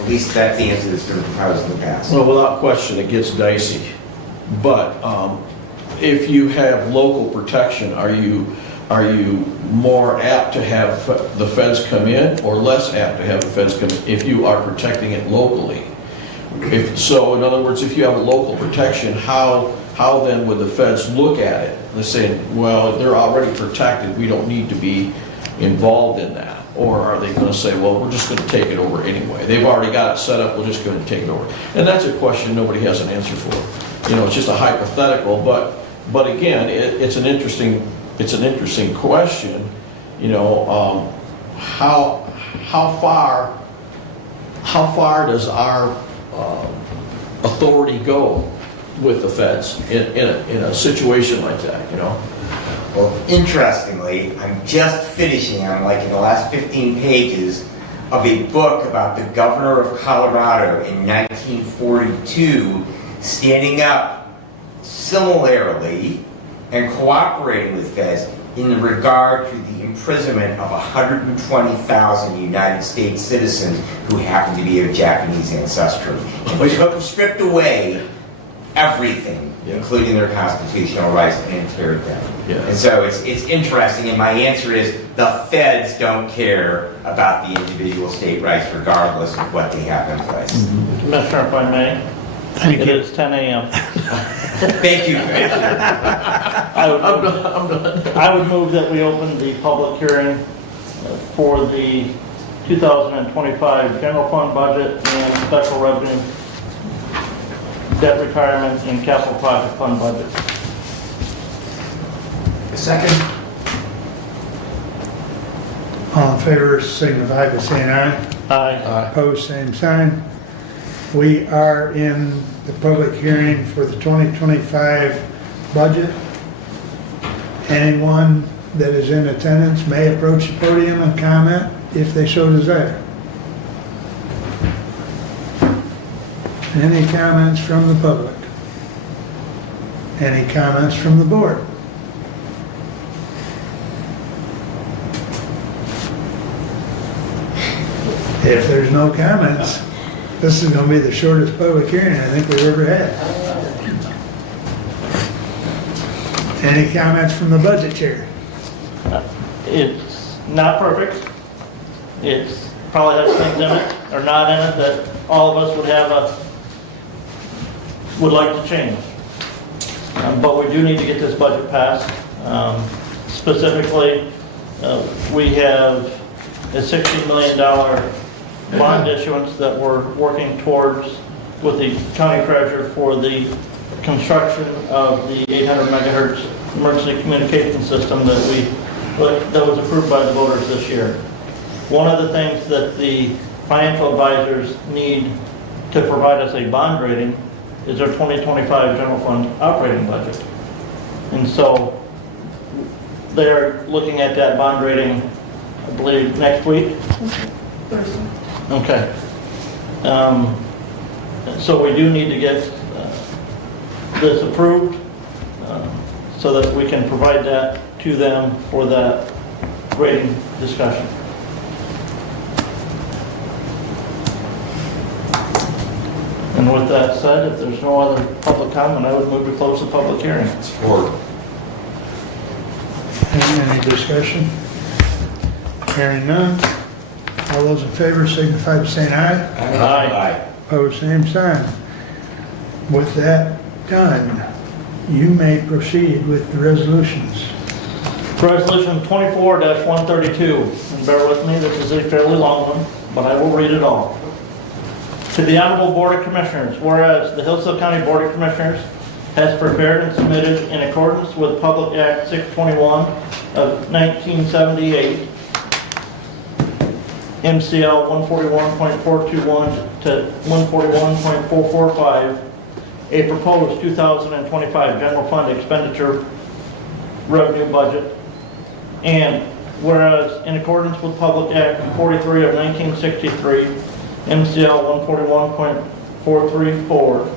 At least that's the answer that's been proposed in the past. Well, without question, it gets dicey. But if you have local protection, are you more apt to have the feds come in, or less apt to have the feds come in if you are protecting it locally? So, in other words, if you have a local protection, how then would the feds look at it? They're saying, well, they're already protected, we don't need to be involved in that. Or are they going to say, well, we're just going to take it over anyway? They've already got it set up, we're just going to take it over. And that's a question nobody has an answer for. It's just a hypothetical, but again, it's an interesting question. How far does our authority go with the feds in a situation like that? Well, interestingly, I'm just finishing, I'm like in the last 15 pages of a book about the governor of Colorado in 1942 standing up similarly and cooperating with feds in regard to the imprisonment of 120,000 United States citizens who happened to be of Japanese ancestry. But stripped away everything, including their constitutional rights, and interred them. And so it's interesting, and my answer is the feds don't care about the individual state rights regardless of what they have in place. Commissioner, if I may, it is 10 a.m. Thank you, Commissioner. I'm done. I would move that we open the public hearing for the 2025 general fund budget and special revenue, debt retirement, and capital project fund budget. A second? All in favor, signify by saying aye. Aye. Opposed, same sign. We are in the public hearing for the 2025 budget. Anyone that is in attendance may approach the podium and comment if they so desire. Any comments from the public? Any comments from the board? If there's no comments, this is going to be the shortest public hearing I think we've ever had. Any comments from the budget chair? It's not perfect. It's probably has things in it or not in it that all of us would like to change. But we do need to get this budget passed. Specifically, we have a $60 million bond issuance that we're working towards with the county treasurer for the construction of the 800 megahertz emergency communication system that was approved by the voters this year. One of the things that the financial advisors need to provide us a bond rating is our 2025 general fund operating budget. And so they're looking at that bond rating, I believe, next week. Thursday. Okay. So we do need to get this approved so that we can provide that to them for that rating discussion. And with that said, if there's no other public comment, I would move to close the public hearing. Support. Any discussion? Hearing none. All those in favor signify by saying aye. Aye. Opposed, same sign. With that done, you may proceed with the resolutions. Resolution 24-132, and bear with me, this is a fairly long one, but I will read it all. To the Honorable Board of Commissioners, whereas the Hillsdale County Board of Commissioners has prepared and submitted in accordance with Public Act 621 of 1978, MCL 141.421 to 141.445, a proposed 2025 general fund expenditure revenue budget, and whereas in accordance with Public Act 43 of 1963, MCL 141.434,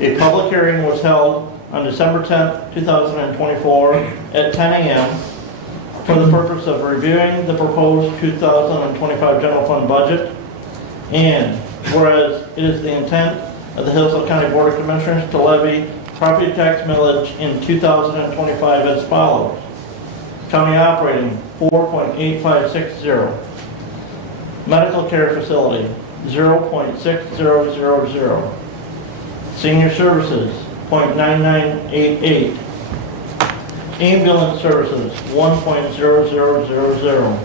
a public hearing was held on December 10, 2024 at 10 a.m. for the purpose of reviewing the proposed 2025 general fund budget. And whereas it is the intent of the Hillsdale County Board of Commissioners to levy property tax millage in 2025 as follows. County operating 4.8560. Medical care facility 0.6000. Senior services 0.9988. Ambulance services 1.0000.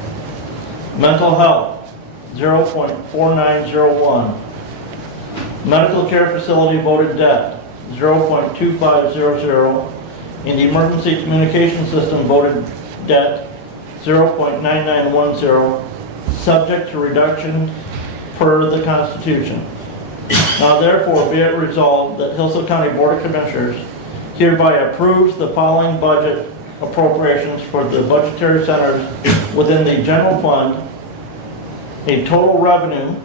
Mental health 0.4901. Medical care facility voted debt 0.2500. And emergency communication system voted debt 0.9910, subject to reduction per the Constitution. Now therefore be it resolved that Hillsdale County Board of Commissioners hereby approves the following budget appropriations for the budgetary centers within the general fund, a total revenue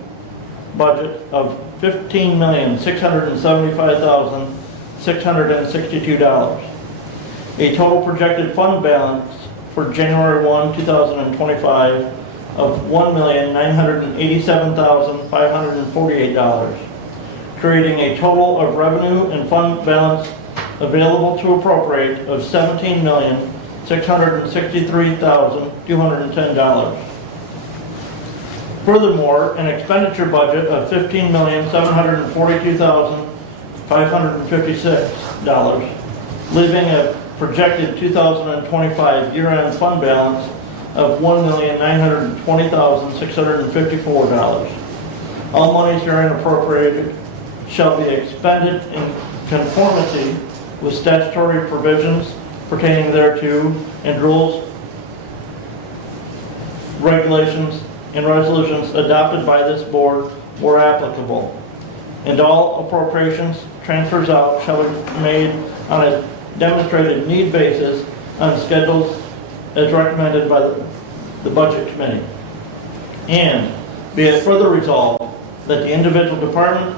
budget of $15,675,662. A total projected fund balance for January 1, 2025 of $1,987,548, creating a total of revenue and fund balance available to appropriate of $17,663,210. Furthermore, an expenditure budget of $15,742,556, leaving a projected 2025 year-end fund balance of $1,920,654. All monies herein appropriated shall be expended in conformity with statutory provisions pertaining thereto and rules, regulations, and resolutions adopted by this board where applicable. And all appropriations transfers out shall be made on a demonstrated need basis on schedules as recommended by the Budget Committee. And be it further resolved that the individual department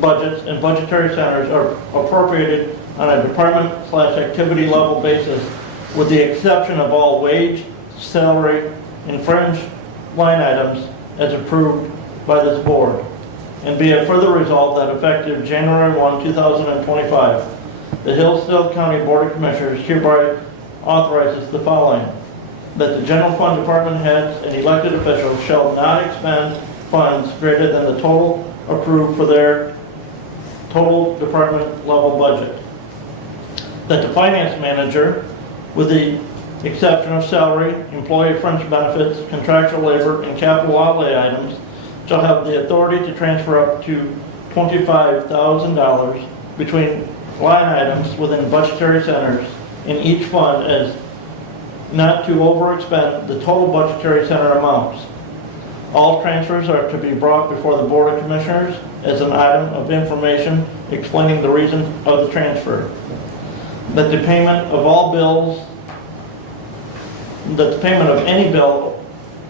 budgets and budgetary centers are appropriated on a department/activity level basis with the exception of all wage, salary, and fringe line items as approved by this board. And be it further resolved that effective January 1, 2025, the Hillsdale County Board of Commissioners hereby authorizes the following. That the general fund department heads and elected officials shall not expend funds greater than the total approved for their total department level budget. That the finance manager, with the exception of salary, employee fringe benefits, contractual labor, and capital outlay items, shall have the authority to transfer up to $25,000 between line items within budgetary centers in each fund as not to overexpend the total budgetary center amounts. All transfers are to be brought before the Board of Commissioners as an item of information explaining the reason of the transfer. That the payment of all bills, that the payment of any bill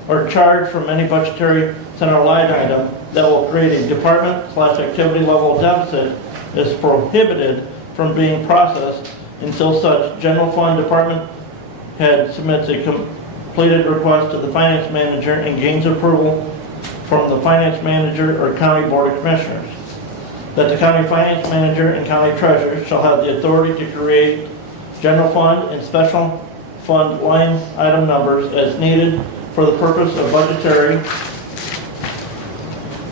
or charge from any budgetary center line item that will create a department/activity level deficit is prohibited from being processed until such general fund department head submits a completed request to the finance manager and gains approval from the finance manager or county board of commissioners. That the county finance manager and county treasurer shall have the authority to create general fund and special fund line item numbers as needed for the purpose of budgetary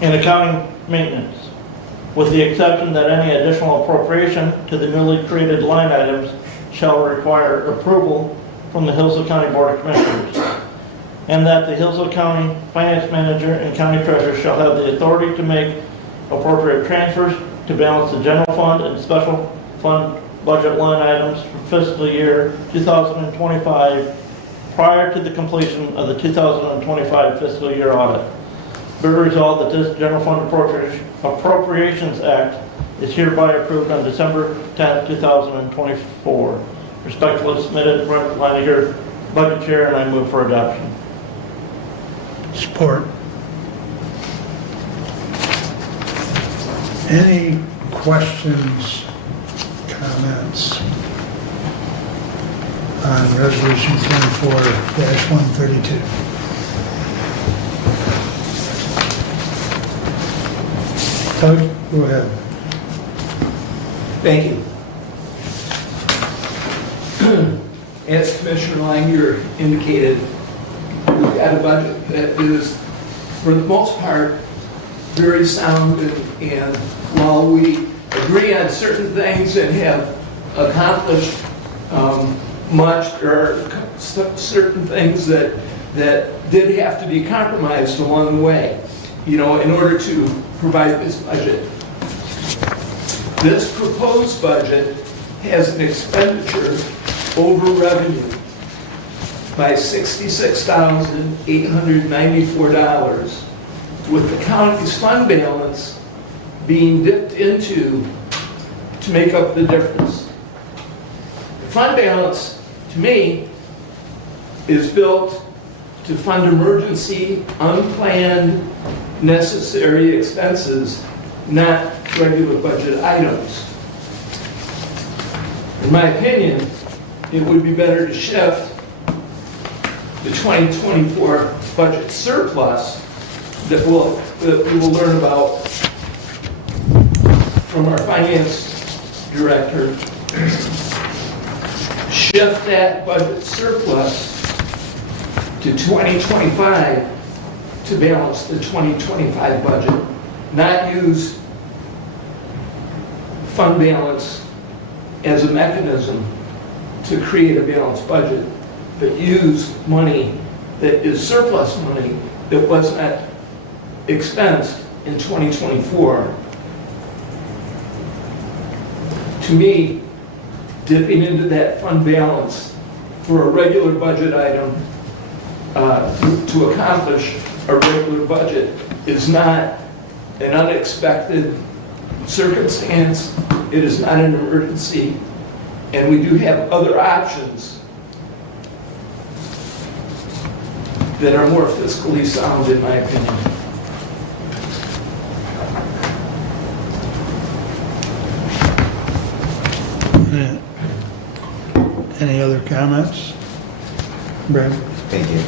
and accounting maintenance, with the exception that any additional appropriation to the newly created line items shall require approval from the Hillsdale County Board of Commissioners. And that the Hillsdale County Finance Manager and County Treasurer shall have the authority to make appropriate transfers to balance the general fund and special fund budget line items for fiscal year 2025 prior to the completion of the 2025 fiscal year audit. Be resolved that this General Fund Appropriations Act is hereby approved on December 10, 2024. Respectfully submitted, Brent Leininger, Budget Chair, and I move for adoption. Support. Any questions, comments on Resolution 24-132? Doug, go ahead. Thank you. As Commissioner Langer indicated, we've got a budget that is, for the most part, very sound, and while we agree on certain things and have accomplished much, there are certain things that did have to be compromised along the way, in order to provide this budget. This proposed budget has an expenditure over revenue by $66,894, with the county's fund balance being dipped into to make up the difference. The fund balance, to me, is built to fund emergency, unplanned, necessary expenses, not regular budget items. In my opinion, it would be better to shift the 2024 budget surplus that we will learn about from our finance director. Shift that budget surplus to 2025 to balance the 2025 budget, not use fund balance as a mechanism to create a balanced budget, but use money that is surplus money that was not expensed in 2024. To me, dipping into that fund balance for a regular budget item to accomplish a regular budget is not an unexpected circumstance. It is not an emergency, and we do have other options that are more fiscally sound, in my opinion. Any other comments? Brad? Thank you.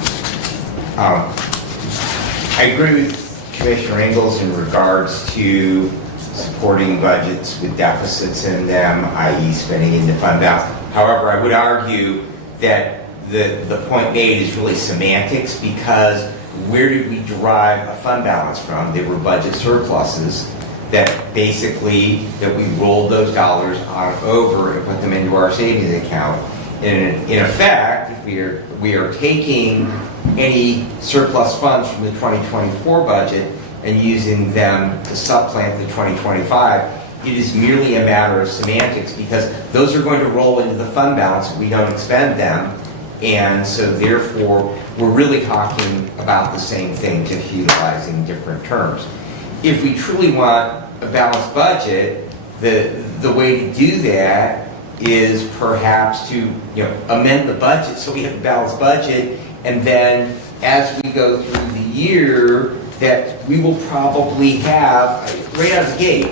I agree with Commissioner Ingalls in regards to supporting budgets with deficits in them, i.e. spending into fund balance. However, I would argue that the point made is really semantics, because where did we derive a fund balance from? They were budget surpluses that basically, that we rolled those dollars on over and put them into our savings account. In effect, if we are taking any surplus funds from the 2024 budget and using them to supplant the 2025, it is merely a matter of semantics, because those are going to roll into the fund balance if we don't expend them. And so therefore, we're really talking about the same thing, just utilizing different terms. If we truly want a balanced budget, the way to do that is perhaps to amend the budget so we have a balanced budget, and then as we go through the year, that we will probably have, right out of the gate,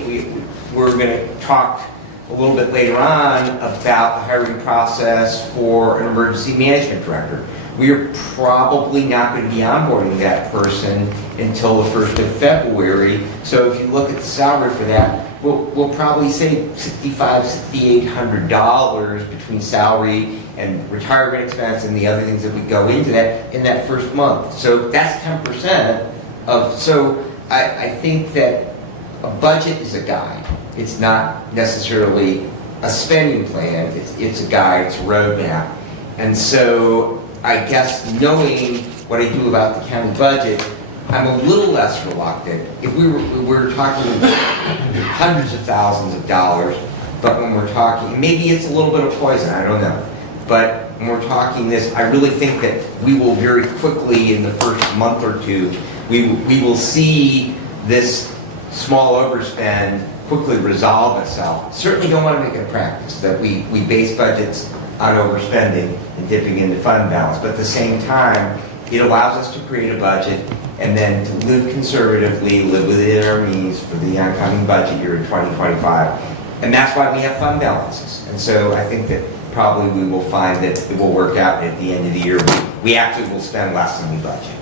we're going to talk a little bit later on about the hiring process for an emergency management director. We are probably not going to be onboarding that person until the 1st of February. So if you look at the salary for that, we'll probably say $6,800 between salary and retirement expense and the other things that would go into that in that first month. So that's 10% of, so I think that a budget is a guide. It's not necessarily a spending plan. It's a guide, it's a roadmap. And so I guess knowing what I do about the county budget, I'm a little less reluctant. If we were talking hundreds of thousands of dollars, but when we're talking, maybe it's a little bit of poison, I don't know. But when we're talking this, I really think that we will very quickly, in the first month or two, we will see this small overspend quickly resolve itself. Certainly don't want to make it a practice that we base budgets on overspending and dipping into fund balance. But at the same time, it allows us to create a budget and then to live conservatively, live within our means for the oncoming budget year in 2025. And that's why we have fund balances. And so I think that probably we will find that it will work out at the end of the year. We actually will spend less than we budget.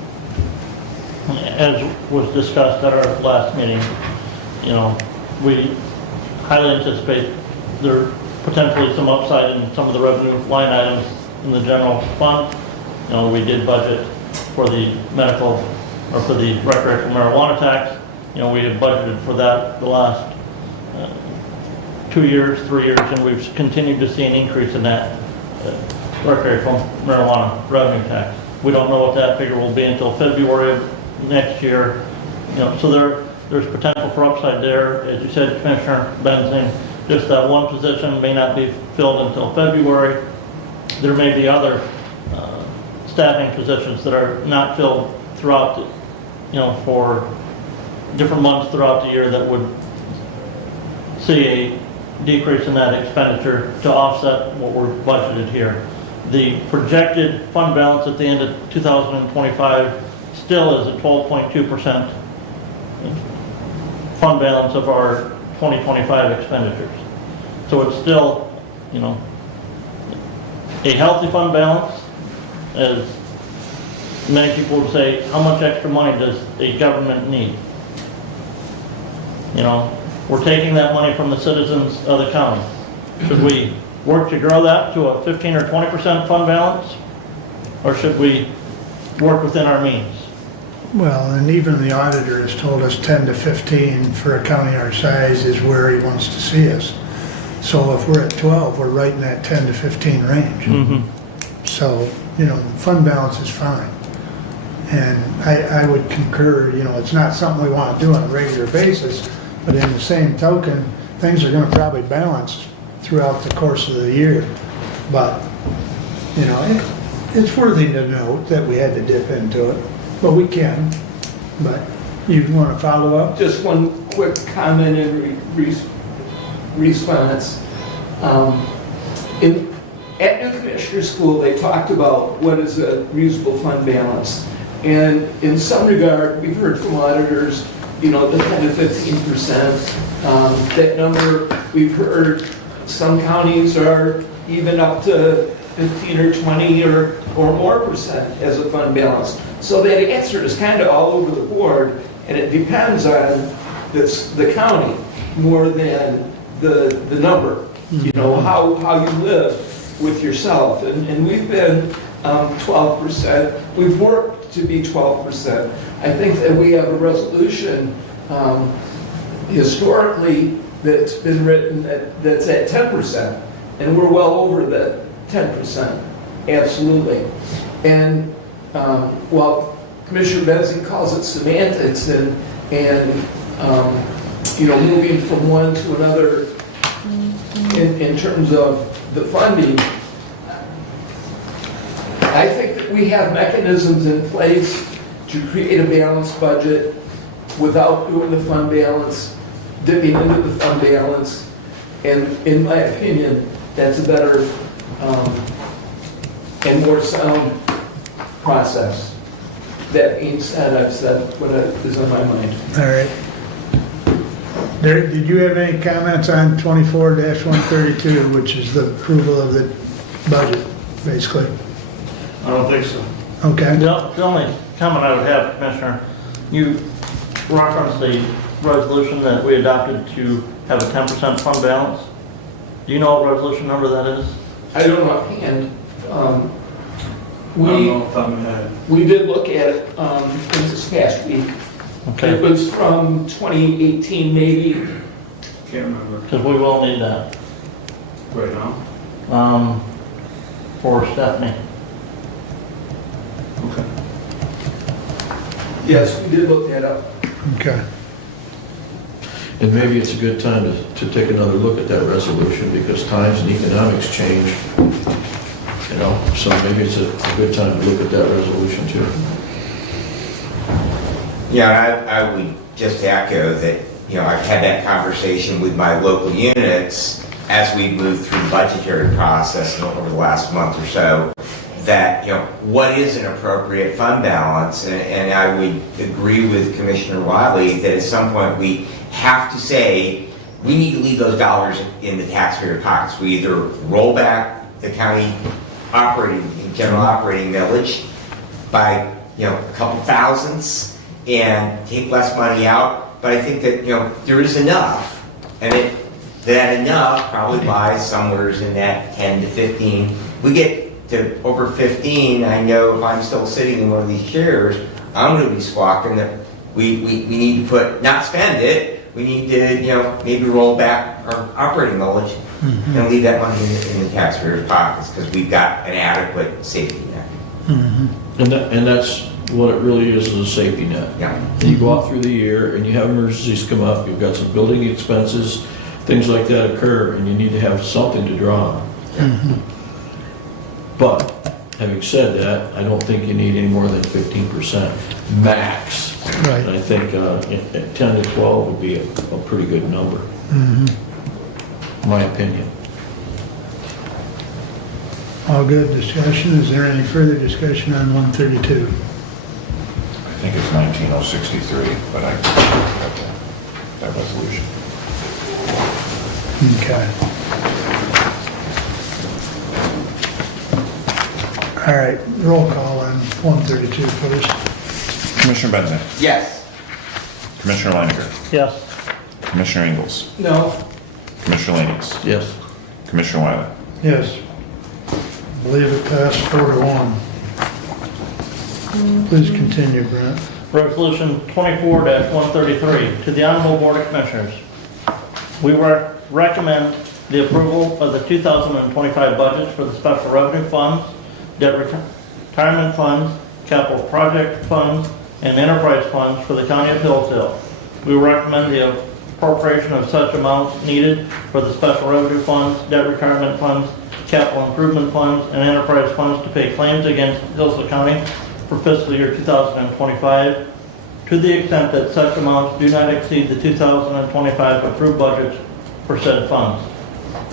As was discussed at our last meeting, we highly anticipate there potentially some upside in some of the revenue line items in the general fund. We did budget for the medical, or for the recreational marijuana tax. We have budgeted for that the last 2 years, 3 years, and we've continued to see an increase in that recreational marijuana revenue tax. We don't know what that figure will be until February of next year. So there's potential for upside there. As you said, Commissioner Benzing, just that one position may not be filled until February. There may be other staffing positions that are not filled throughout the, for different months throughout the year that would see a decrease in that expenditure to offset what we're budgeted here. The projected fund balance at the end of 2025 still is a 12.2% fund balance of our 2025 expenditures. So it's still, a healthy fund balance. As many people would say, how much extra money does a government need? We're taking that money from the citizens of the county. Should we work to grow that to a 15 or 20% fund balance? Or should we work within our means? Well, and even the auditor has told us 10 to 15 for a county our size is where he wants to see us. So if we're at 12, we're right in that 10 to 15 range. Mm-hmm. So, fund balance is fine. And I would concur, it's not something we want to do on a regular basis, but in the same token, things are going to probably balance throughout the course of the year. But, it's worthy to note that we had to dip into it, but we can. But you want to follow up? Just one quick comment in response. At New Commissioner School, they talked about what is a reasonable fund balance. And in some regard, we've heard from auditors, the 10 to 15%. That number, we've heard some counties are even up to 15 or 20 or more percent as a fund balance. So that answer is kind of all over the board, and it depends on the county more than the number. How you live with yourself. And we've been 12%. We've worked to be 12%. I think that we have a resolution historically that's been written that's at 10%. And we're well over that 10%. Absolutely. And while Commissioner Benzing calls it semantics and moving from one to another in terms of the funding, I think that we have mechanisms in place to create a balanced budget without doing the fund balance, dipping into the fund balance, and in my opinion, that's a better and more sound process. That being said, I've said what is on my mind. All right. Derek, did you have any comments on 24-132, which is the approval of the budget, basically? I don't think so. Okay. The only comment I would have, Commissioner, you referenced the resolution that we adopted to have a 10% fund balance. Do you know what resolution number that is? I don't know offhand. We did look at it this past week. Okay. It was from 2018, maybe. Can't remember. Because we will need that. Right now? For Stephanie. Okay. Yes, we did look that up. Okay. And maybe it's a good time to take another look at that resolution, because times and economics change, so maybe it's a good time to look at that resolution too. Yeah, I would just echo that, I've had that conversation with my local units, as we move through the budgetary process over the last month or so, that, what is an appropriate fund balance? And I would agree with Commissioner Wiley that at some point we have to say, we need to leave those dollars in the taxpayer pockets. We either roll back the county general operating millage by, a couple thousandths and take less money out. But I think that, there is enough. And that enough probably buys somewhere in that 10 to 15. We get to over 15, I know if I'm still sitting in one of these chairs, I'm going to be squawking that we need to not spend it. We need to, maybe roll back our operating millage and leave that money in the taxpayers' pockets because we've got an adequate safety net. And that's what it really is a safety net. Yeah. You go out through the year and you have emergencies come up, you've got some building expenses, things like that occur, and you need to have something to draw on. But, having said that, I don't think you need any more than 15% max. Right. And I think 10 to 12 would be a pretty good number, my opinion. All good discussion. Is there any further discussion on 132? I think it's 19063, but I have that resolution. Okay. All right, roll call on 132, please. Commissioner Benedict, Yes. Commissioner Leininger, Yes. Commissioner Ingles, No. Commissioner Lanius, Yes. Commissioner Wiley. Yes. Believe it passed 4-1. Please continue, Brent. Resolution 24-133, to the Honorable Board of Commissioners. We recommend the approval of the 2025 budgets for the special revenue funds, debt retirement funds, capital project funds, and enterprise funds for the County of Hillsdale. We recommend the appropriation of such amounts needed for the special revenue funds, debt retirement funds, capital improvement funds, and enterprise funds to pay claims against Hillsdale County for fiscal year 2025 to the extent that such amounts do not exceed the 2025 approved budgets for said funds.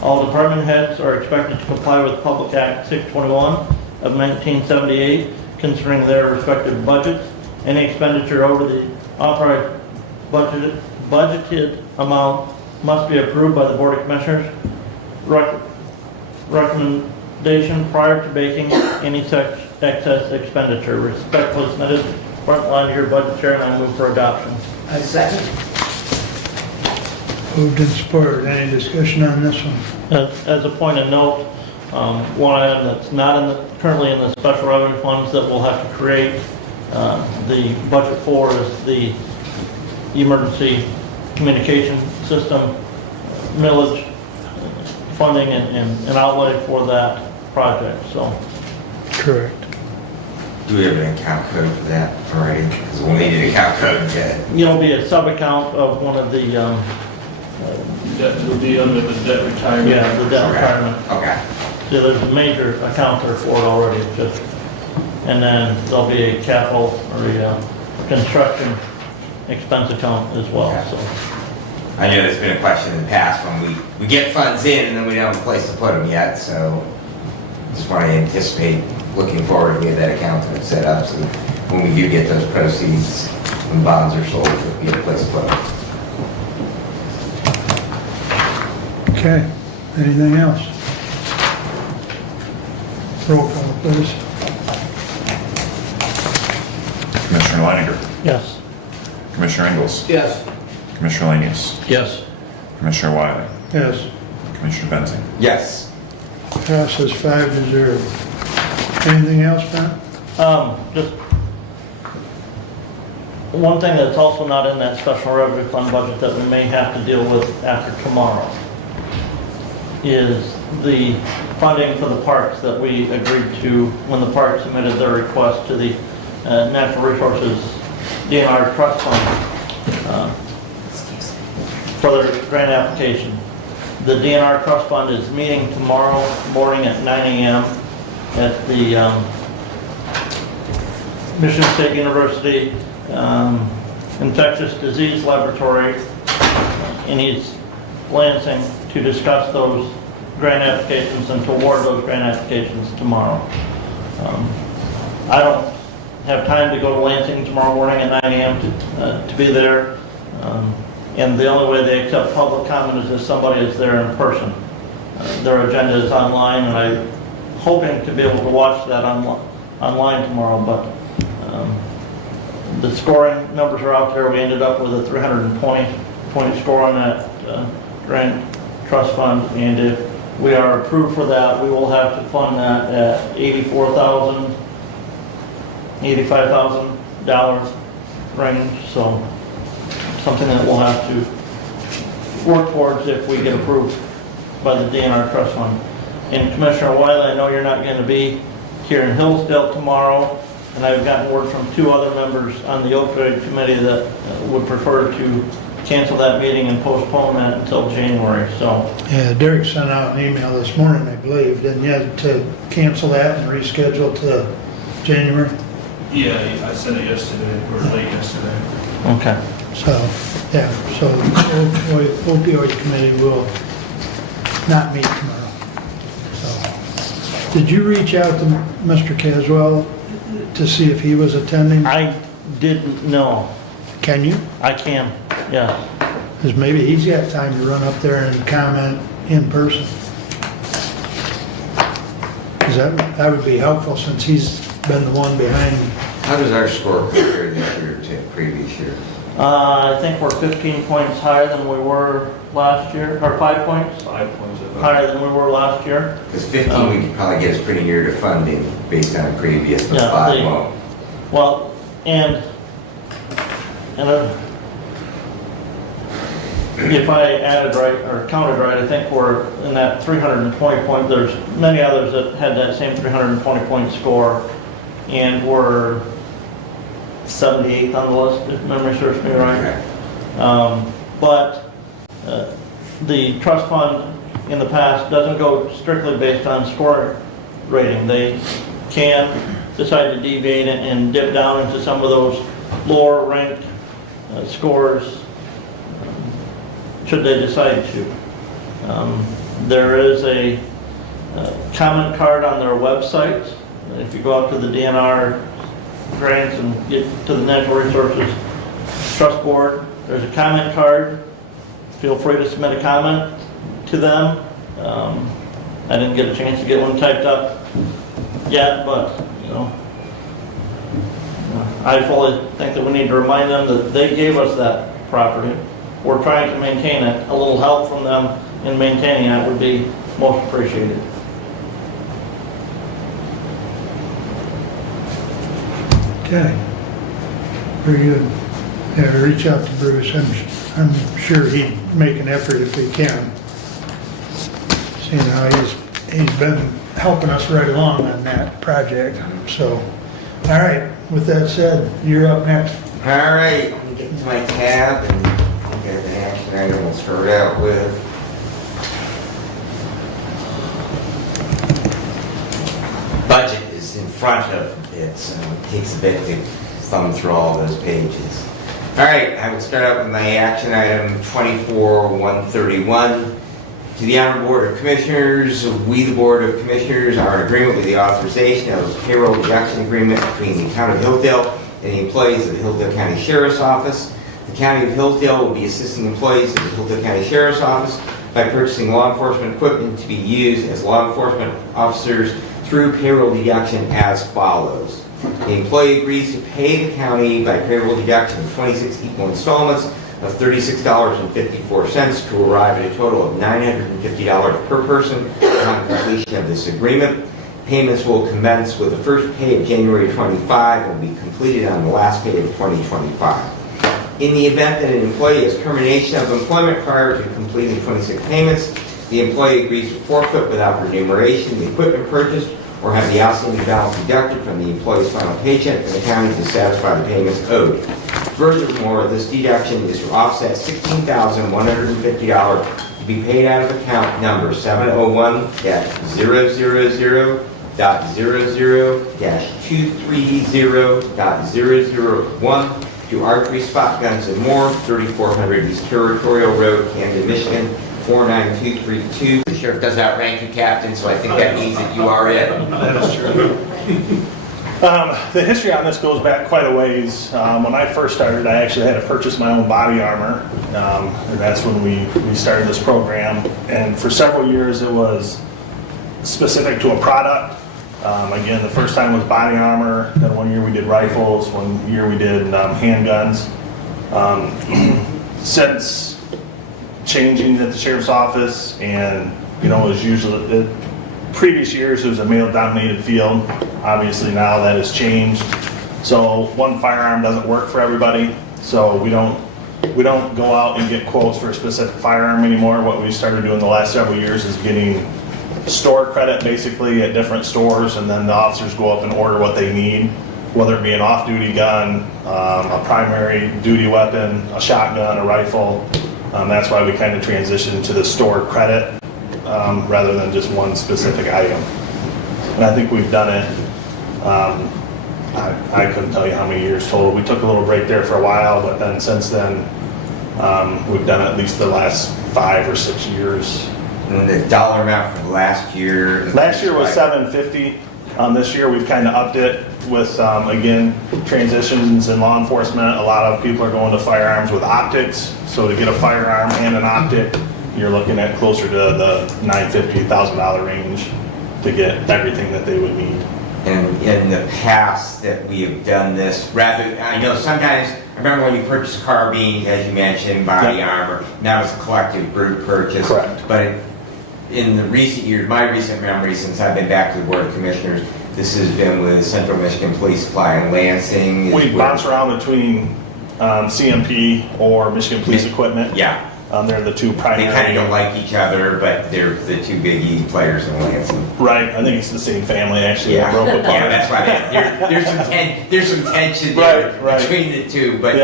All department heads are expected to comply with Public Act 621 of 1978 concerning their respective budgets. Any expenditure over the authorized budgeted amount must be approved by the Board of Commissioners. Recommendation prior to making any such excess expenditure. Respectfully submitted, front line of your budget chair, and I move for adoption. I second. Moved and supported. Any discussion on this one? As a point of note, one item that's not currently in the special revenue funds that we'll have to create the budget for is the emergency communication system millage funding and outlay for that project, so. Correct. Do we have an account code for that already? Because we'll need an account code yet. It'll be a sub-account of one of the, That would be under the debt retirement. yeah, the debt Okay. retirement. Okay. So there's a major account there for it already, just, and then there'll be a capital or a construction expense account as well, so. I know there's been a question in the past when we get funds in and then we don't have a place to put them yet, so just want to anticipate looking forward to get that account set up so that when we do get those proceeds, when bonds are sold, there'll be a place to put them. Okay. Anything else? Roll call, please. Commissioner Leininger, Yes. Commissioner Ingles, Yes. Commissioner Lanius, Yes. Commissioner Wiley, Yes. Commissioner Benzing. Yes. Passes 5-0. Anything else, Brent? Just one thing that's also not in that special revenue fund budget that we may have to deal with after tomorrow is the funding for the parks that we agreed to when the park submitted their request to the Natural Resources DNR Trust Fund for their grant application. The DNR Trust Fund is meeting tomorrow morning at 9 a.m. at the Michigan State University Infectious Disease Laboratory in East Lansing to discuss those grant applications and to award those grant applications tomorrow. I don't have time to go to Lansing tomorrow morning at 9 a.m. to be there. And the only way they accept public comment is if somebody is there in person. Their agenda is online, and I'm hoping to be able to watch that online tomorrow, but the scoring numbers are out there. We ended up with a 320-point score on that grant trust fund, and if we are approved for that, we will have to fund that at $85,000 range, so something that we'll have to work towards if we get approved by the DNR trust fund. And Commissioner Wiley, I know you're not going to be here in Hillsdale tomorrow, and I've gotten word from 2 other members on the opioid committee that would prefer to cancel that meeting and postpone that until January, so. Yeah, Derek sent out an email this morning, I believe, didn't you, to cancel that and reschedule to January? Yeah, I sent it yesterday, or late yesterday. Okay. So, yeah, so the opioid committee will not meet tomorrow. So, did you reach out to Mr. Caswell to see if he was attending? I didn't know. Can you? I can, yeah. Because maybe he's got time to run up there and comment in person. Because that would be helpful since he's been the one behind. How does our score compare this year to previous years? I think we're 15 points higher than we were last year, or 5 points 5 points of higher than we were last year. Because 15, we could probably get us pretty near to funding based on previous, but Yeah, 5 won't. Well, and if I added right, or counted right, I think we're in that 320 point, there's many others that had that same 320 point score, and we're 78th on the list, if memory serves me right. But the trust fund in the past doesn't go strictly based on score rating. They can decide to deviate and dip down into some of those lower ranked scores should they decide to. There is a comment card on their website. If you go out to the DNR grants and get to the Natural Resources Trust Board, there's a comment card. Feel free to submit a comment to them. I didn't get a chance to get one typed up yet, but I fully think that we need to remind them that they gave us that property. We're trying to maintain it. A little help from them in maintaining it would be most appreciated. Okay. Very good. Yeah, reach out to Bruce. I'm sure he'd make an effort if he can. Seeing how he's been helping us right along on that project. So, all right. With that said, you're up next. All right, let me get into my tab and get an action item we'll start out with. Budget is in front of it, so it takes a bit to thumb through all those pages. All right, I will start out with my action item 24-131. To the Honorable Board of Commissioners, we, the Board of Commissioners, are in agreement with the authorization of a payroll deduction agreement between the Town of Hillsdale and the employees of the Hillsdale County Sheriff's Office. The County of Hillsdale will be assisting employees of the Hillsdale County Sheriff's Office by purchasing law enforcement equipment to be used as law enforcement officers through payroll deduction as follows. The employee agrees to pay the county by payroll deduction in 26 equal installments of $36.54 to arrive at a total of $950 per person upon completion of this agreement. Payments will commence with the first pay of January 25 and will be completed on the last pay of 2025. In the event that an employee has termination of employment prior to completing 26 payments, the employee agrees to forfeit without remuneration the equipment purchased or have the outstanding balance deducted from the employee's final paycheck and the county to satisfy the payments owed. Furthermore, this deduction is to offset $16,150 to be paid out of account number 701-000-230.001 to Archery Spot Guns and More, 3400 East Territorial Road, Camden, Michigan, 49232. The sheriff does outrank you, Captain, so I think that means that you are it. That is true. The history on this goes back quite a ways. When I first started, I actually had to purchase my own body armor. And that's when we started this program. And for several years, it was specific to a product. Again, the first time was body armor. Then one year we did rifles. One year we did handguns. Since changing at the sheriff's office, and it was usually previous years it was a male-dominated field. Obviously now that has changed. So one firearm doesn't work for everybody. So we don't go out and get quotes for a specific firearm anymore. What we started doing the last several years is getting store credit basically at different stores, and then the officers go up and order what they need, whether it be an off-duty gun, a primary duty weapon, a shotgun, a rifle. That's why we kind of transitioned to the store credit rather than just one specific item. And I think we've done it. I couldn't tell you how many years total. We took a little break there for a while, but then since then, we've done it at least the last 5 or 6 years. And the dollar amount from last year? Last year was $750. This year we've kind of upped it with, again, transitions in law enforcement. A lot of people are going to firearms with optics. So to get a firearm and an optic, you're looking at closer to the $950, $1,000 range to get everything that they would need. And in the past that we have done this, I know sometimes, I remember when you purchased a carbine, as you mentioned, body armor, now it's a collective group purchase. Correct. But in the recent years, my recent memory since I've been back to the Board of Commissioners, this has been with Central Michigan Police Supply and Lansing. We bounce around between CMP or Michigan Police Equipment. Yeah. They're the two primary. They kind of don't like each other, but they're the two big E players in Lansing. Right. I think it's the same family actually. Yeah, They broke apart. yeah, that's why there's some tension there Right. between the two, but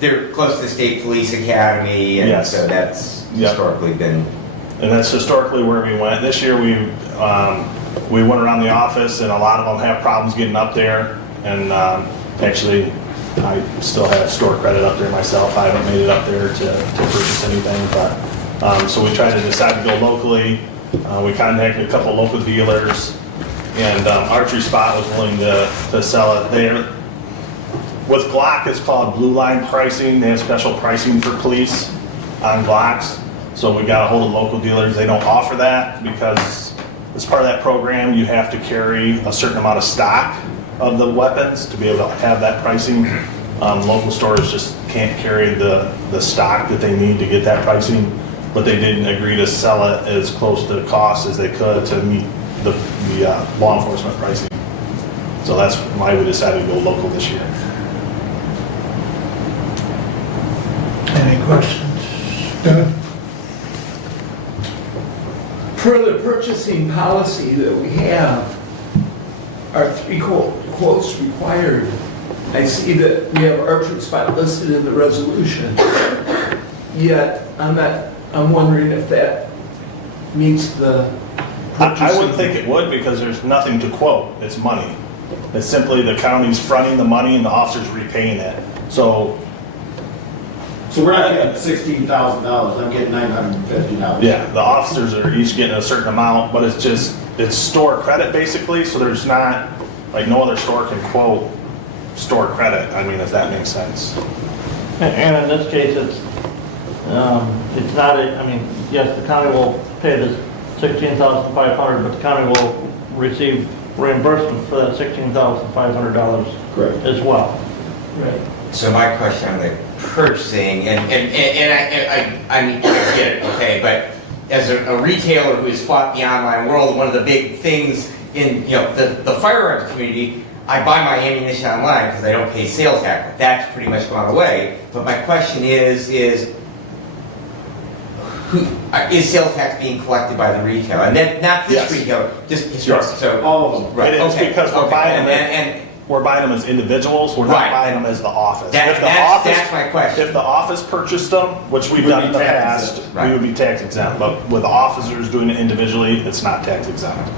they're close to the State Police Academy, and so that's historically been. And that's historically where we went. This year we went around the office, and a lot of them have problems getting up there. And actually, I still have store credit up there myself. I haven't made it up there to purchase anything, but so we tried to decide to go locally. We contacted a couple local dealers, and Archery Spot was willing to sell it there. With Glock, it's called Blue Line pricing. They have special pricing for police on Glocks. So we got a hold of local dealers. They don't offer that because as part of that program, you have to carry a certain amount of stock of the weapons to be able to have that pricing. Local stores just can't carry the stock that they need to get that pricing, but they didn't agree to sell it as close to the cost as they could to meet the law enforcement pricing. So that's why we decided to go local this year. Any questions? Doug? Per the purchasing policy that we have, are 3 quotes required? I see that we have Archery Spot listed in the resolution, yet I'm wondering if that meets the purchasing. I wouldn't think it would because there's nothing to quote. It's money. It's simply the county's fronting the money and the officer's repaying it. So we're not getting $16,000, I'm getting $950. yeah, the officers are each getting a certain amount, but it's store credit basically. So there's not, like no other store can quote store credit. I mean, if that makes sense. And in this case, it's not yes, the county will pay the $16,500, but the county will receive reimbursement for that $16,500 as well. Right. So my question on the purchasing, and I get it, okay, but as a retailer who has fought the online world, one of the big things in the firearms community, I buy my ammunition online because I don't pay sales tax. That's pretty much gone away. But my question is sales tax being collected by the retailer? And then not this retailer, just historic. So all of them. Right. It's because we're buying them. We're buying them as individuals. We're not buying them as the office. That's my question. If the office purchased them, which we've done in the past, we would be tax exempt. But with officers doing it individually, it's not tax exempt.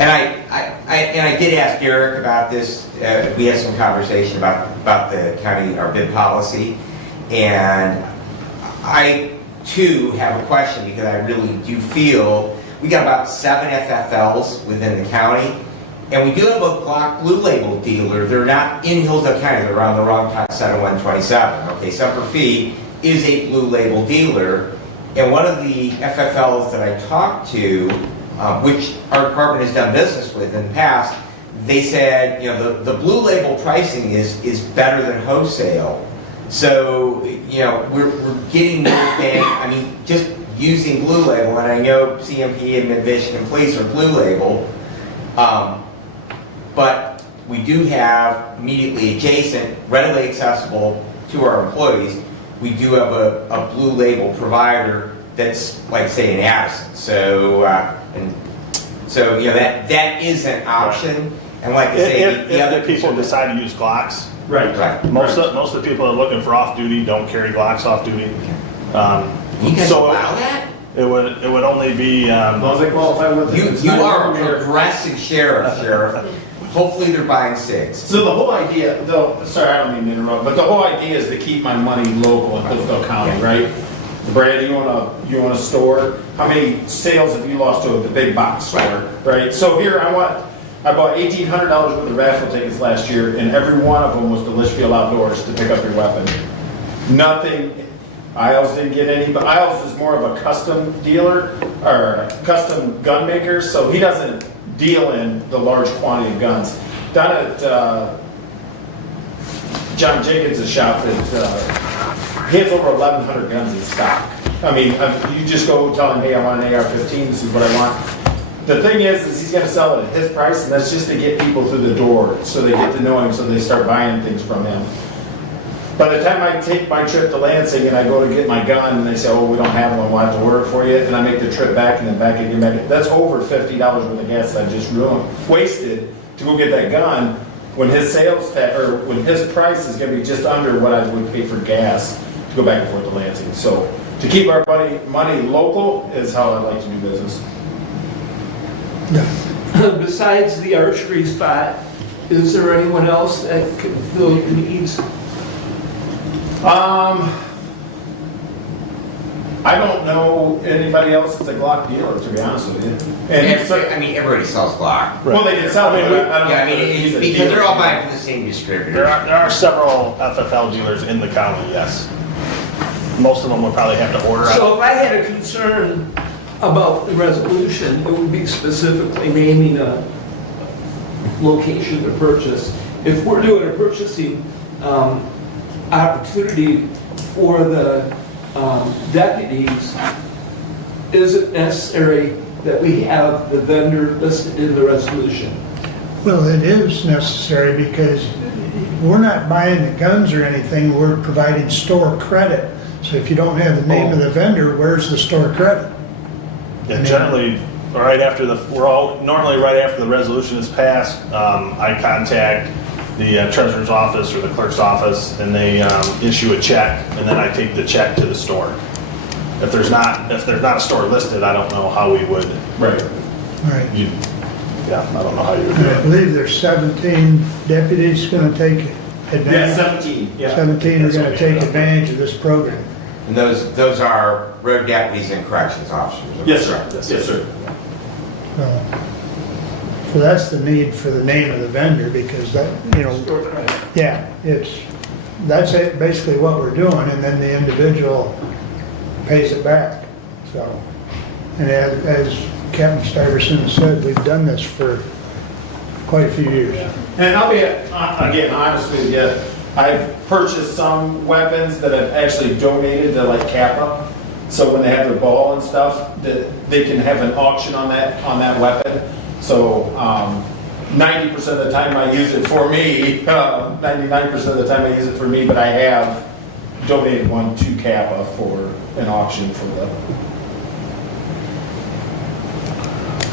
And I did ask Eric about this. We had some conversation about the county, our bid policy, and I too have a question, because I really do feel, we got about 7 FFLs within the county, and we do have a Glock Blue Label dealer. They're not in Hillsdale County, they're on the wrong side of 127. Okay, Semper Fi is a Blue Label dealer, and one of the FFLs that I talked to, which our department has done business with in the past, they said, you know, the Blue Label pricing is better than wholesale. So, you know, we're getting more bang. I mean, just using Blue Label, and I know CMP and Mid-Michigan Police are Blue Label, but we do have immediately adjacent, readily accessible to our employees, we do have a Blue Label provider that's, like, say, in Addison. So, so you know, that is an option. And like I say, if other people decide to use Glocks, right. Most of the people that are looking for off duty don't carry Glocks off duty. You guys allow that? It would only be. Those that qualify with it. You are a progressive sheriff. Hopefully they're buying 6. So the whole idea, though, sorry, I don't mean to interrupt, but the whole idea is to keep my money local in Hillsdale County, right? Brad, you want a store? How many sales have you lost to the big box store, right? So here I bought $1,800 worth of raffle tickets last year, and every one of them was to Litchfield Outdoors to pick up your weapon. Nothing. Isles didn't get any, but Isles is more of a custom dealer or a custom gun maker, so he doesn't deal in the large quantity of guns. Down at John Jenkins' shop, he has over 1,100 guns in stock. I mean, you just go tell him, hey, I want an AR-15, this is what I want. The thing is he's going to sell it at his price, and that's just to get people through the door, so they get to know him, so they start buying things from him. By the time I take my trip to Lansing and I go to get my gun, and they say, oh, we don't have one, we'll have to order it for you, and I make the trip back and then back and get back, that's over $50 worth of gas that I just wasted to go get that gun, when his when his price is going to be just under what I would pay for gas to go back and forth to Lansing. So to keep our money local is how I like to do business. Besides the archery spot, is there anyone else that could fill your needs? I don't know anybody else that's a Glock dealer, to be honest with you. And I mean, everybody sells Glock. well, they can sell it. It's because they're all buying from the same distributor. There are several FFL dealers in the county, yes. Most of them would probably have to order. So if I had a concern about the resolution, it would be specifically naming a location to purchase. If we're doing a purchasing opportunity for the deputies, is it necessary that we have the vendor listed in the resolution? Well, it is necessary because we're not buying the guns or anything, we're providing store credit. So if you don't have the name of the vendor, where's the store credit? Yeah, generally, right after normally right after the resolution is passed, I contact the treasurer's office or the clerk's office, and they issue a check, and then I take the check to the store. If there's not a store listed, I don't know how we would. Right. Right. I don't know how you would do And I it. believe there's 17 deputies going to take Yeah, advantage. 17. Yeah. 17 are going to take advantage of this program. And those are road deputies and corrections officers. Yes, sir. Yes, sir. So that's the need for the name of the vendor, because that, yeah, that's it, basically what we're doing, and then the individual pays it back. So, and as Captain Stuyvesant said, we've done this for quite a few years. And I'll be, again, honest with you, I've purchased some weapons that I've actually donated to like Kappa. So when they have their ball and stuff, that they can have an auction on that weapon. So 90% of the time I use it for me, 99% of the time I use it for me, but I have donated one to Kappa for an auction for the.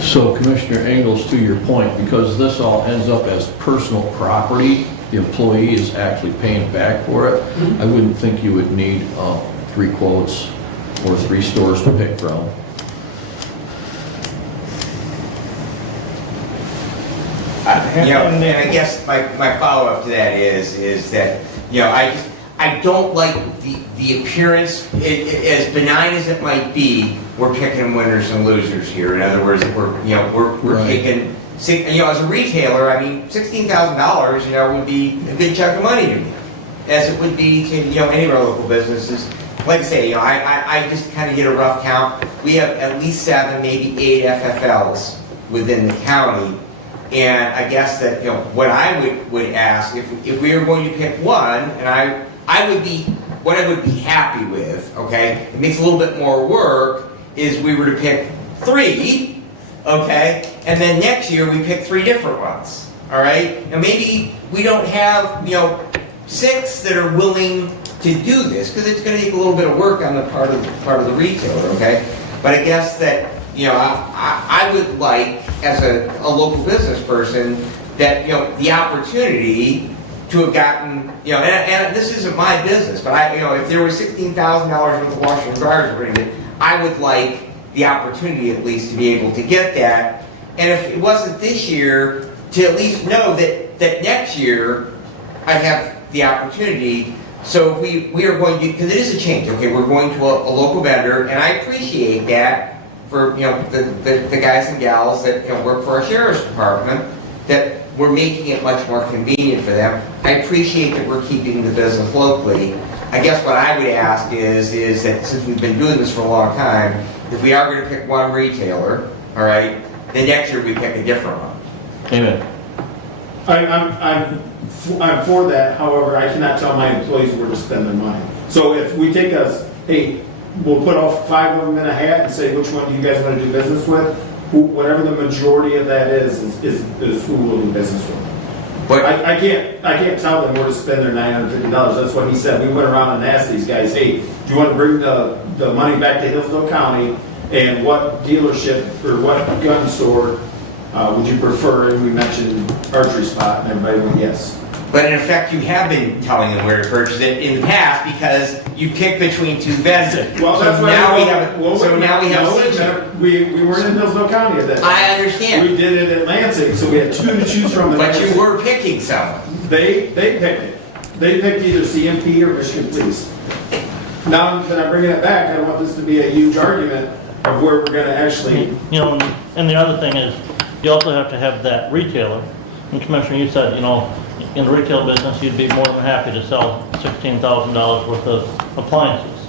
So Commissioner Engels, to your point, because this all ends up as personal property, the employee is actually paying back for it, I wouldn't think you would need 3 quotes or 3 stores to pick from. And I guess my follow-up to that is that, I don't like the appearance, as benign as it might be, we're picking winners and losers here. In other words, we're Right. taking, as a retailer, I mean, $16,000, would be a good chunk of money to me, as it would be to, any of our local businesses. Like I say, I just kind of get a rough count. We have at least 7, maybe 8 FFLs within the county. And I guess that, what I would ask, if we were going to pick one, and what I would be happy with, okay, it makes a little bit more work, is we were to pick 3, okay, and then next year we pick 3 different ones, all right? And maybe we don't have, 6 that are willing to do this, because it's going to take a little bit of work on the part of the retailer, okay? But I guess that, I would like, as a local business person, that, the opportunity to have gotten, and this isn't my business, but if there was $16,000 worth of washer and dryers agreement, I would like the opportunity at least to be able to get that. And if it wasn't this year, to at least know that next year I have the opportunity. So if we are going to, because it is a change, okay, we're going to a local vendor, and I appreciate that for, the guys and gals that, work for our sheriff's department, that we're making it much more convenient for them. I appreciate that we're keeping the business locally. I guess what I would ask is that since we've been doing this for a long time, if we are going to pick one retailer, all right, then next year we pick a different one. Amen. I'm for that, however, I cannot tell my employees where to spend their money. So if we take we'll put all 5 of them in a hat and say, which one do you guys want to do business with? Whatever the majority of that is who we'll do business with. But I can't tell them where to spend their $950. That's what he said. We went around and asked these guys, hey, do you want to bring the money back to Hillsdale County? And what dealership or what gun store would you prefer? And we mentioned Archery Spot, and everybody went yes. But in effect, you have been telling them where to purchase it in the past because you picked between 2 vendors. Well, that's why now we have. We weren't in Hillsdale County at that time. I understand. We did it at Lansing, so we had 2 to choose from. But you were picking someone. They picked it. They picked either CMP or Michigan Police. Now that I'm bringing it back, I don't want this to be a huge argument of where we're going to actually. And the other thing is, you also have to have that retailer. And Commissioner, you said, in the retail business, you'd be more than happy to sell $16,000 worth of appliances.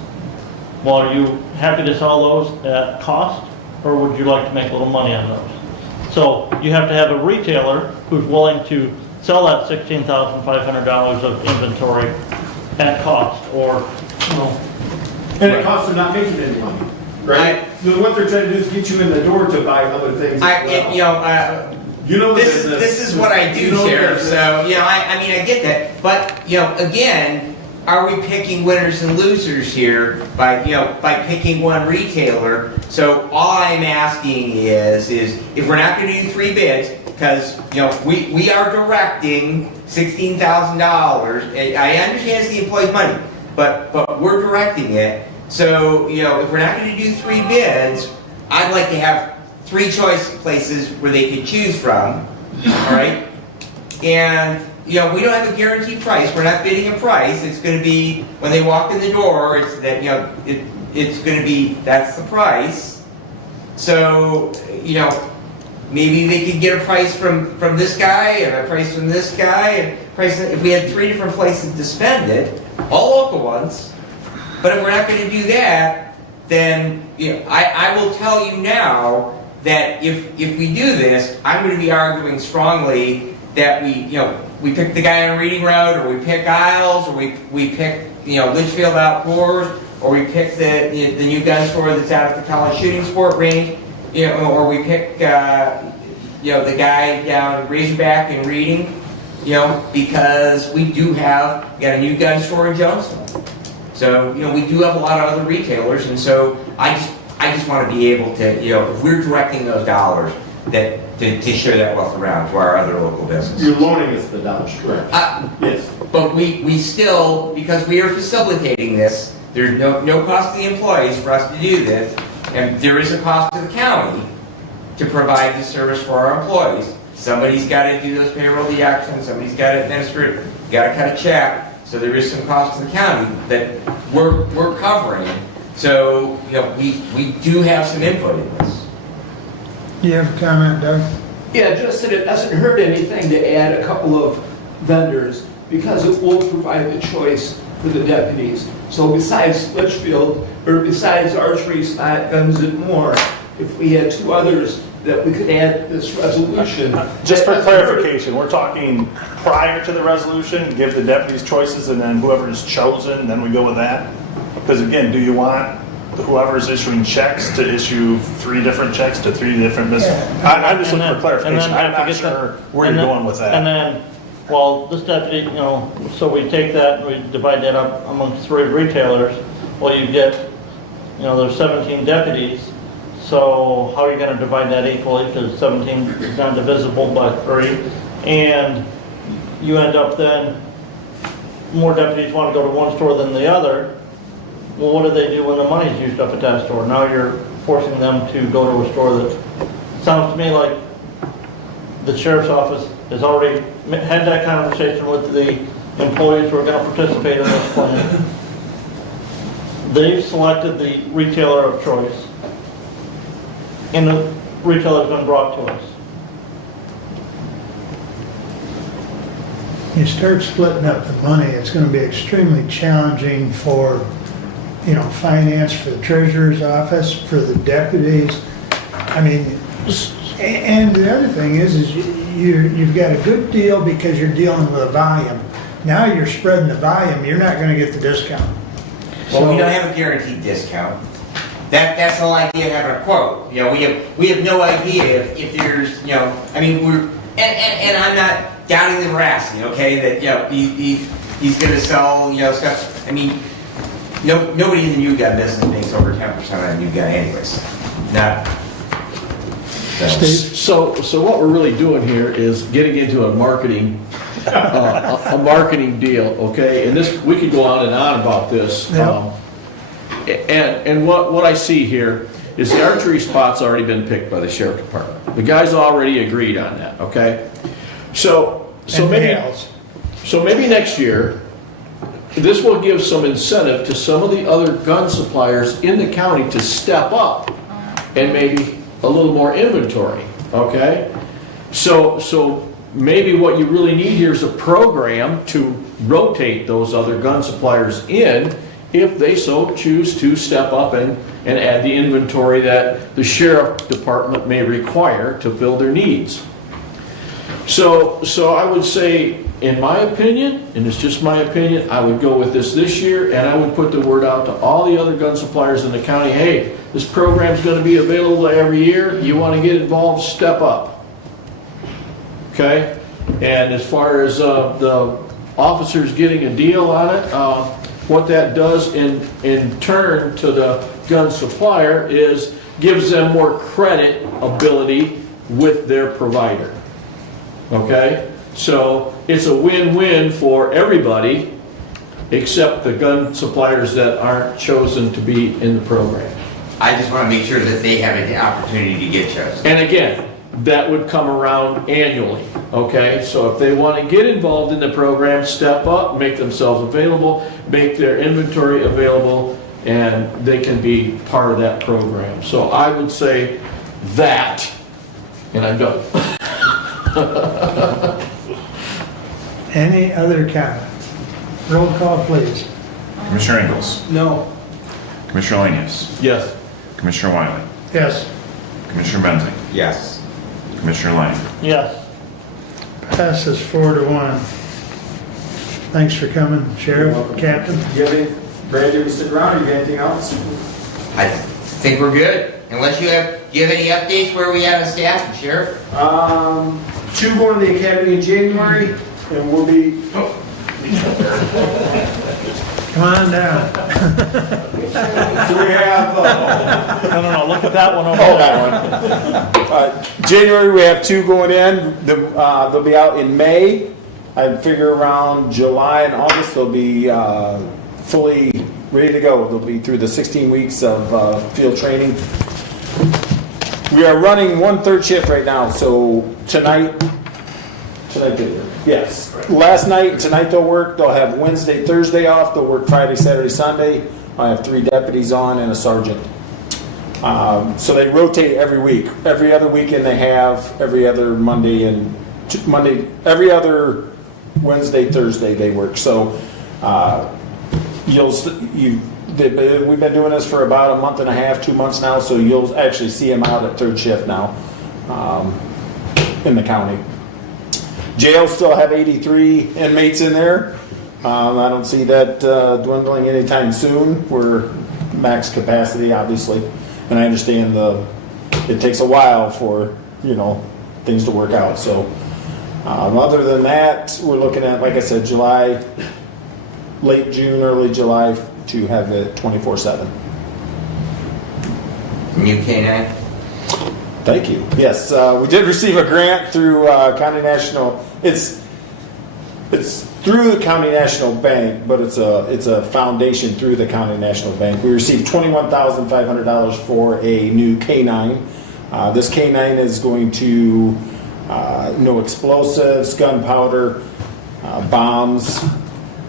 Well, are you happy to sell those at cost, or would you like to make a little money on those? So you have to have a retailer who's willing to sell that $16,500 of inventory at cost, or, And it costs them not making any money, right? So what they're trying to do is get you in the door to buy other things. This is what I do, Sheriff. So I get that. But again, are we picking winners and losers here by picking one retailer? So all I'm asking is if we're not going to do 3 bids, because we are directing $16,000. I understand it's the employee's money, but we're directing it. So if we're not going to do 3 bids, I'd like to have 3 choice places where they could choose from, all right? And, we don't have a guaranteed price. We're not bidding a price. It's going to be, when they walk in the door, it's that, it's going to be, that's the price. So, maybe they could get a price from this guy and a price from this guy. And if we had 3 different places to spend it, all local ones. But if we're not going to do that, then, I will tell you now, that if we do this, I'm going to be arguing strongly that we pick the guy on Reading Road, or we pick Isles, or we pick Litchfield Outdoors, or we pick the new gun store that's out at the College Shooting Sport Range, or we pick the guy down Razorback in Reading, because we got a new gun store in Jonesville. So we do have a lot of other retailers, and so I just want to be able to, if we're directing those dollars, to share that wealth around to our other local businesses. You're loaning us the dollars, correct? Yes. But we still, because we are facilitating this, there's no cost to the employees for us to do this, and there is a cost to the county to provide the service for our employees. Somebody's got to do those payroll deductions, somebody's got to administer it, got to cut a check. So there is some cost to the county that we're covering. So, we do have some input in this. You have a comment, Doug? Yeah, just that it doesn't hurt anything to add a couple of vendors because it will provide the choice for the deputies. So besides Litchfield, or besides Archery, Spot, Guns and More, if we had two others that we could add this resolution. Just for clarification, we're talking prior to the resolution, give the deputies choices, and then whoever is chosen, then we go with that? Because again, do you want whoever is issuing checks to issue 3 different checks to 3 different businesses? I'm just looking for clarification. I'm not sure where you're going with that. And then, well, this deputy, so we take that, and we divide that up amongst 3 retailers. Well, you get, there's 17 deputies. So how are you going to divide that equally? Because 17 is not divisible by 3. And you end up then, more deputies want to go to one store than the other. Well, what do they do when the money's used up at that store? Now you're forcing them to go to a store that sounds to me like the sheriff's office has already had that conversation with the employees who are going to participate in this plan. They've selected the retailer of choice. And the retailer's been brought to us. You start splitting up the money, it's gonna be extremely challenging for, finance, for the treasurer's office, for the deputies. I mean, and the other thing is you've got a good deal because you're dealing with a volume. Now you're spreading the volume, you're not gonna get the discount. Well, we don't have a guaranteed discount. That's the whole idea of having a quote. We have no idea if there's, and I'm not doubting the veracity, okay, that, he's gonna sell, stuff. I mean, nobody in the new gun business makes over 10% on a new gun anyways. Not. So what we're really doing here is getting into a marketing deal, okay? And this, we could go on and on about this. Yeah. And what I see here is the archery spot's already been picked by the sheriff department. The guys already agreed on that, okay? So maybe next year, this will give some incentive to some of the other gun suppliers in the county to step up and maybe a little more inventory, okay? So maybe what you really need here is a program to rotate those other gun suppliers in if they so choose to step up and add the inventory that the sheriff department may require to fill their needs. So I would say, in my opinion, and it's just my opinion, I would go with this year, and I would put the word out to all the other gun suppliers in the county, hey, this program's gonna be available every year, you wanna get involved, step up. Okay? And as far as the officers getting a deal on it, what that does in turn to the gun supplier is gives them more credit ability with their provider. Okay? So it's a win-win for everybody except the gun suppliers that aren't chosen to be in the program. I just want to make sure that they have an opportunity to get chosen. And again, that would come around annually, okay? So if they want to get involved in the program, step up, make themselves available, make their inventory available, and they can be part of that program. So I would say that, and I'm done. Any other comments? Roll call, please. Commissioner Ingles, No. Commissioner Lanius, Yes. Commissioner Wiley, Yes. Commissioner Benzing, Yes. Commissioner Lane. Yes. Passes 4-1. Thanks for coming, Sheriff, Captain. Do you have any, Brandon, to stick around, or you got anything else? I think we're good. Unless do you have any updates where we at on staff, Sheriff? 2 going to the academy in January, and we'll be, Come on down. so we have, No, look at that one over oh, there. that one. January, we have 2 going in. They'll be out in May. I figure around July and August, they'll be fully ready to go. They'll be through the 16 weeks of field training. We are running 1/3 shift right now, so tonight, Yes. Last night and tonight they'll work. They'll have Wednesday, Thursday off. They'll work Friday, Saturday, Sunday. I have 3 deputies on and a sergeant. So they rotate every week. Every other weekend they have, every other every other Wednesday, Thursday they work. So we've been doing this for about a month and a half, 2 months now, so you'll actually see them out at 3rd shift now in the county. Jail still have 83 inmates in there. I don't see that dwindling anytime soon. We're max capacity, obviously, and I understand it takes a while for things to work out. So other than that, we're looking at, like I said, July, late June, early July to have it 24/7. New K-9? Thank you. Yes, we did receive a grant through County National. It's through the County National Bank, but it's a foundation through the County National Bank. We received $21,500 for a new K-9. This K-9 is going to no explosives, gunpowder, bombs.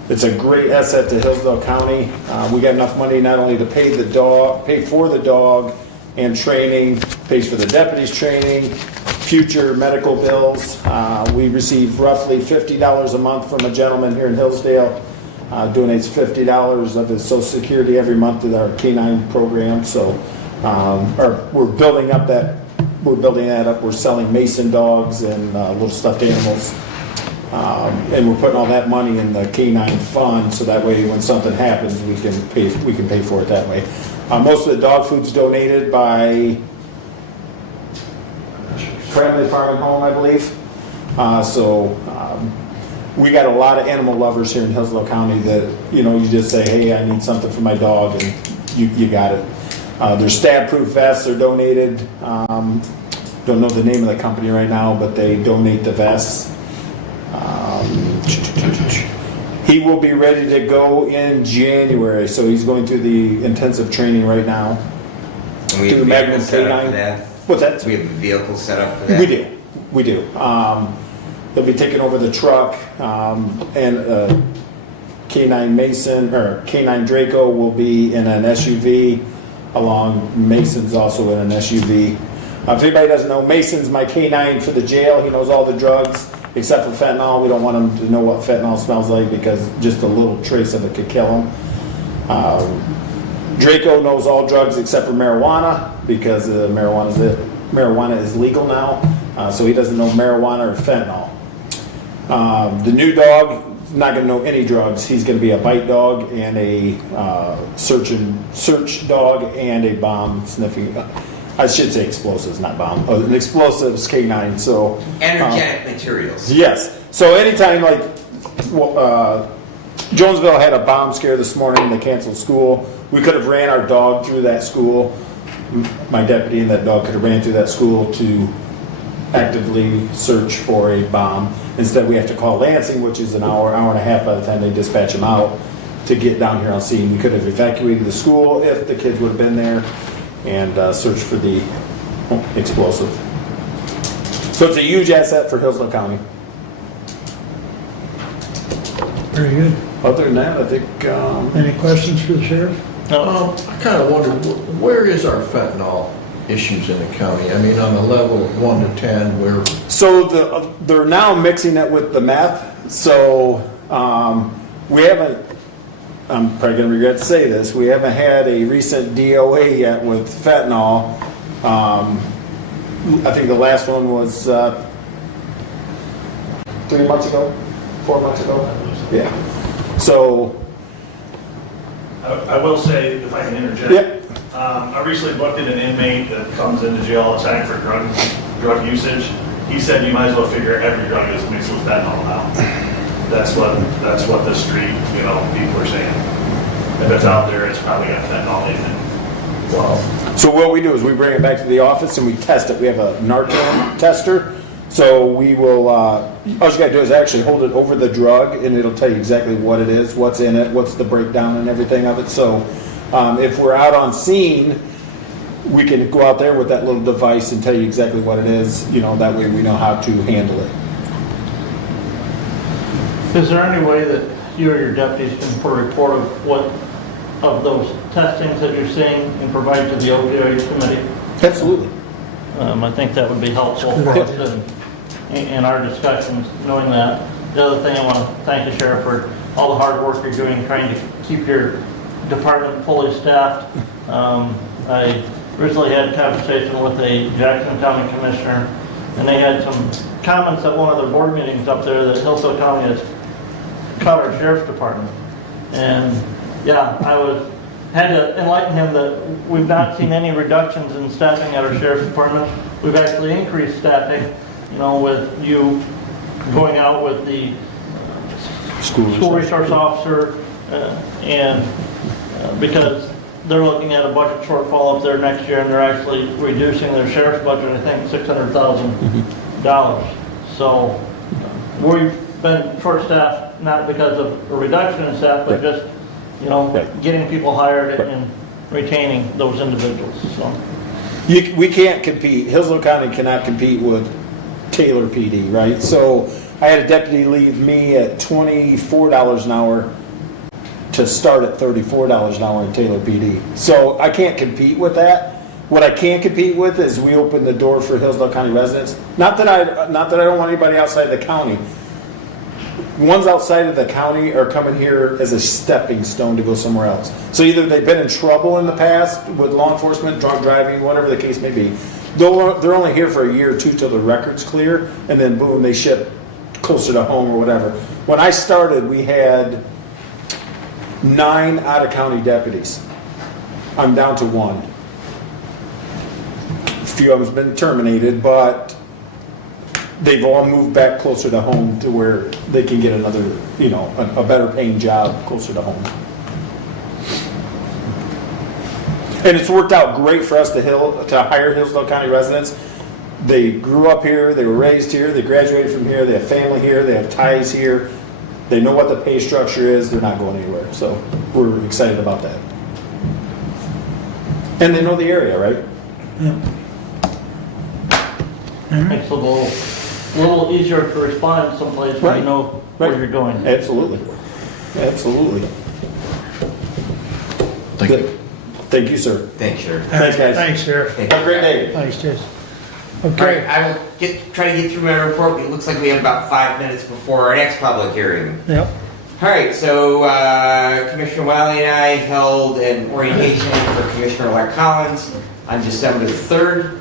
It's a great asset to Hillsdale County. We got enough money not only to pay for the dog and training, pays for the deputies' training, future medical bills. We receive roughly $50 a month from a gentleman here in Hillsdale. Donates $50 of his Social Security every month to our K-9 program. So we're building that up. We're selling Mason dogs and little stuffed animals. And we're putting all that money in the K-9 fund, so that way when something happens, we can pay for it that way. Most of the dog food's donated by Friendly Farm and Home, I believe. We got a lot of animal lovers here in Hillsdale County that you just say, hey, I need something for my dog, and you got it. Their stab-proof vests are donated. Don't know the name of the company right now, but they donate the vests. He will be ready to go in January, so he's going through the intensive training right now. And we have a vehicle set up for that? What's that? We have a vehicle set up for that? We do. They'll be taking over the truck, and K-9 Mason, or K-9 Draco will be in an SUV, along Mason's also in an SUV. If anybody doesn't know, Mason's my K-9 for the jail. He knows all the drugs, except for fentanyl. We don't want him to know what fentanyl smells like because just a little trace of it could kill him. Draco knows all drugs except for marijuana because marijuana is legal now, so he doesn't know marijuana or fentanyl. The new dog is not going to know any drugs. He's going to be a bite dog and a search dog and a bomb sniffing. I should say explosives, not bomb. An explosives K-9. So energetic materials. Yes. So anytime Jonesville had a bomb scare this morning, they canceled school. We could have ran our dog through that school. My deputy and that dog could have ran through that school to actively search for a bomb. Instead, we have to call Lansing, which is an hour and a half by the time they dispatch them out to get down here on scene. We could have evacuated the school if the kids would have been there and searched for the explosive. So it's a huge asset for Hillsdale County. Very good. Other than that, I think... Any questions for the sheriff? I kind of wonder, where is our fentanyl issues in the county? I mean, on the level of 1 to 10, where... So they're now mixing it with the meth. So we haven't, I'm probably going to regret to say this, we haven't had a recent DOA yet with fentanyl. I think the last one was 3 months ago, 4 months ago. Yeah. So... I will say, if I can interject. Yep. I recently looked at an inmate that comes into jail all the time for drug usage. He said you might as well figure every drug is mixed with fentanyl now. That's what the street, people are saying. If it's out there, it's probably got fentanyl in it. Wow. So what we do is we bring it back to the office and we test it. We have a Narcan tester. So we will, all you gotta do is actually hold it over the drug and it'll tell you exactly what it is, what's in it, what's the breakdown and everything of it. So if we're out on scene, we can go out there with that little device and tell you exactly what it is. That way we know how to handle it. Is there any way that you or your deputies can put a report of what, of those testings that you're seeing and provide to the opioid committee? Absolutely. I think that would be helpful for us in our discussions, knowing that. The other thing, I want to thank the sheriff for all the hard work you're doing, trying to keep your department fully staffed. I recently had a conversation with a Jackson County commissioner, and they had some comments at one of their board meetings up there that Hillsdale County has cut our sheriff's department. And yeah, had to enlighten him that we've not seen any reductions in staffing at our sheriff's department. We've actually increased staffing, you know, with you going out with the school resource officer, because they're looking at a budget shortfall up there next year, and they're actually reducing their sheriff's budget, I think, $600,000. So we've been short-staffed, not because of a reduction in staff, but just, you know, getting people hired and retaining those individuals, so. We can't compete, Hillsdale County cannot compete with Taylor PD, right? So I had a deputy leave me at $24 an hour to start at $34 an hour in Taylor PD. So I can't compete with that. What I can compete with is we open the door for Hillsdale County residents. Not that I don't want anybody outside the county. Ones outside of the county are coming here as a stepping stone to go somewhere else. So either they've been in trouble in the past with law enforcement, drunk driving, whatever the case may be. They're only here for a year or two till the record's clear, and then boom, they ship closer to home or whatever. When I started, we had 9 out-of-county deputies. I'm down to 1. A few of them's been terminated, but they've all moved back closer to home to where they can get another, you know, a better paying job closer to home. And it's worked out great for us to hire Hillsdale County residents. They grew up here, they were raised here, they graduated from here, they have family here, they have ties here. They know what the pay structure is, they're not going anywhere. So we're excited about that. And they know the area, right? Makes it a little easier to respond someplace where you know where you're going. Absolutely. Absolutely. Thank you. Thank you, sir. Thanks, Sheriff. Thanks, guys. Thanks, Sheriff. Thank Have a great day. Thanks, Jason. All right, Okay. I will try to get through my report, but it looks like we have about 5 minutes before our next public hearing. Yep. All right, so Commissioner Wiley and I held an orientation for Commissioner-elect Collins on December the 3rd.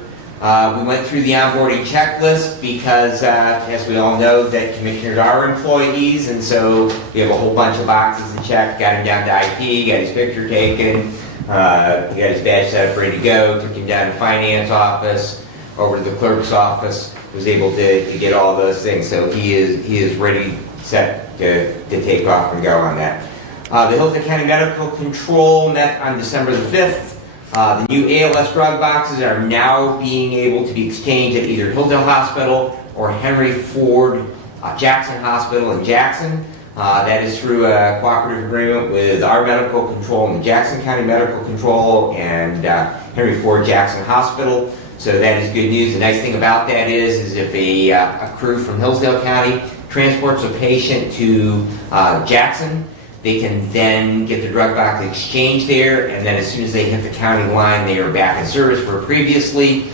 We went through the onboarding checklist because, as we all know, that commissioners are employees, and so we have a whole bunch of boxes to check. Got him down to IP, got his picture taken, got his badge set up, ready to go, took him down to finance office, over to the clerk's office, was able to get all those things. So he is ready, set to take off and go on that. The Hillsdale County Medical Control met on December the 5th. The new ALS drug boxes are now being able to be exchanged at either Hillsdale Hospital or Henry Ford Jackson Hospital in Jackson. That is through a cooperative agreement with our medical control and the Jackson County Medical Control and Henry Ford Jackson Hospital. So that is good news. The nice thing about that is if a crew from Hillsdale County transports a patient to Jackson, they can then get the drug box exchanged there, and then as soon as they hit the county line, they are back in service, where previously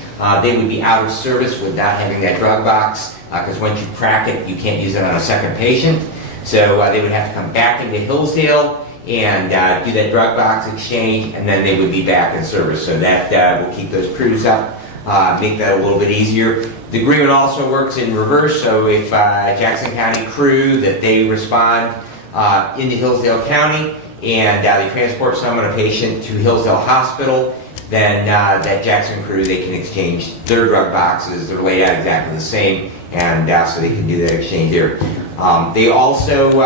they would be out of service with not having that drug box, because once you crack it, you can't use it on a second patient. So they would have to come back into Hillsdale and do that drug box exchange, and then they would be back in service. So that will keep those crews up, make that a little bit easier. The agreement also works in reverse, so if Jackson County crew, that they respond into Hillsdale County and they transport someone, a patient, to Hillsdale Hospital, then that Jackson crew, they can exchange their drug boxes. They're laid out exactly the same, and so they can do that exchange there. They also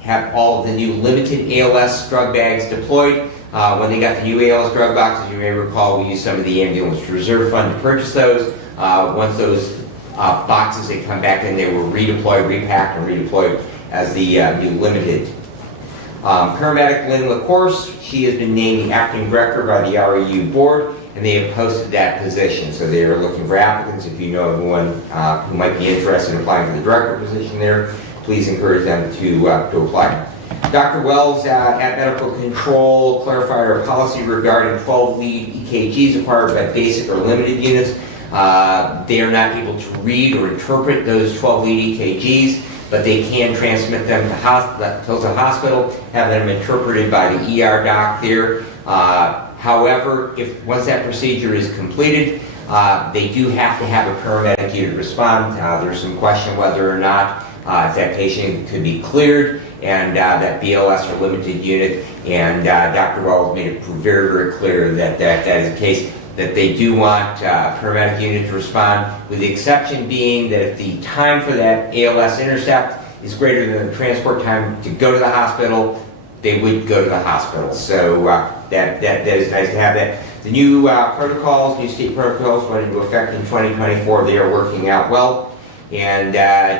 have all of the new limited ALS drug bags deployed. When they got the new ALS drug boxes, you may recall we used some of the ambulance reserve fund to purchase those. Once those boxes had come back in, they were redeployed, repacked, and redeployed as the new limited. Paramedic Lynn LaCourse, she has been named the acting director by the REU board, and they have posted that position. So they are looking for applicants. If you know anyone who might be interested in applying for the director position there, please encourage them to apply. Dr. Wells at Medical Control clarified our policy regarding 12 lead EKGs acquired by basic or limited units. They are not able to read or interpret those 12 lead EKGs, but they can transmit them to the hospital, have them interpreted by the ER doc there. However, once that procedure is completed, they do have to have a paramedic unit respond. There's some question whether or not if that patient could be cleared, and that BLS or limited unit, and Dr. Wells made it very, very clear that that is the case, that they do want a paramedic unit to respond, with the exception being that if the time for that ALS intercept is greater than the transport time to go to the hospital, they would go to the hospital. So that is nice to have that. The new protocols, new state protocols went into effect in 2024. They are working out well. And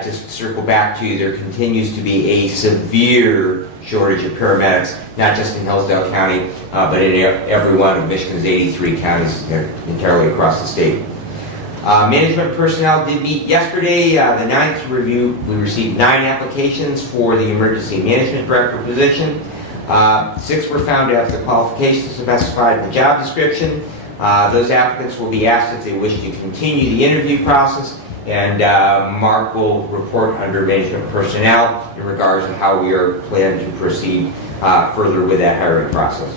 just to circle back to, there continues to be a severe shortage of paramedics, not just in Hillsdale County, but in every one of Michigan's 83 counties entirely across the state. Management personnel did meet yesterday, the 9th, to review. We received 9 applications for the emergency management director position. 6 were found to have the qualifications specified in the job description. Those applicants will be asked if they wish to continue the interview process, and Mark will report under management personnel in regards to how we are planning to proceed further with that hiring process.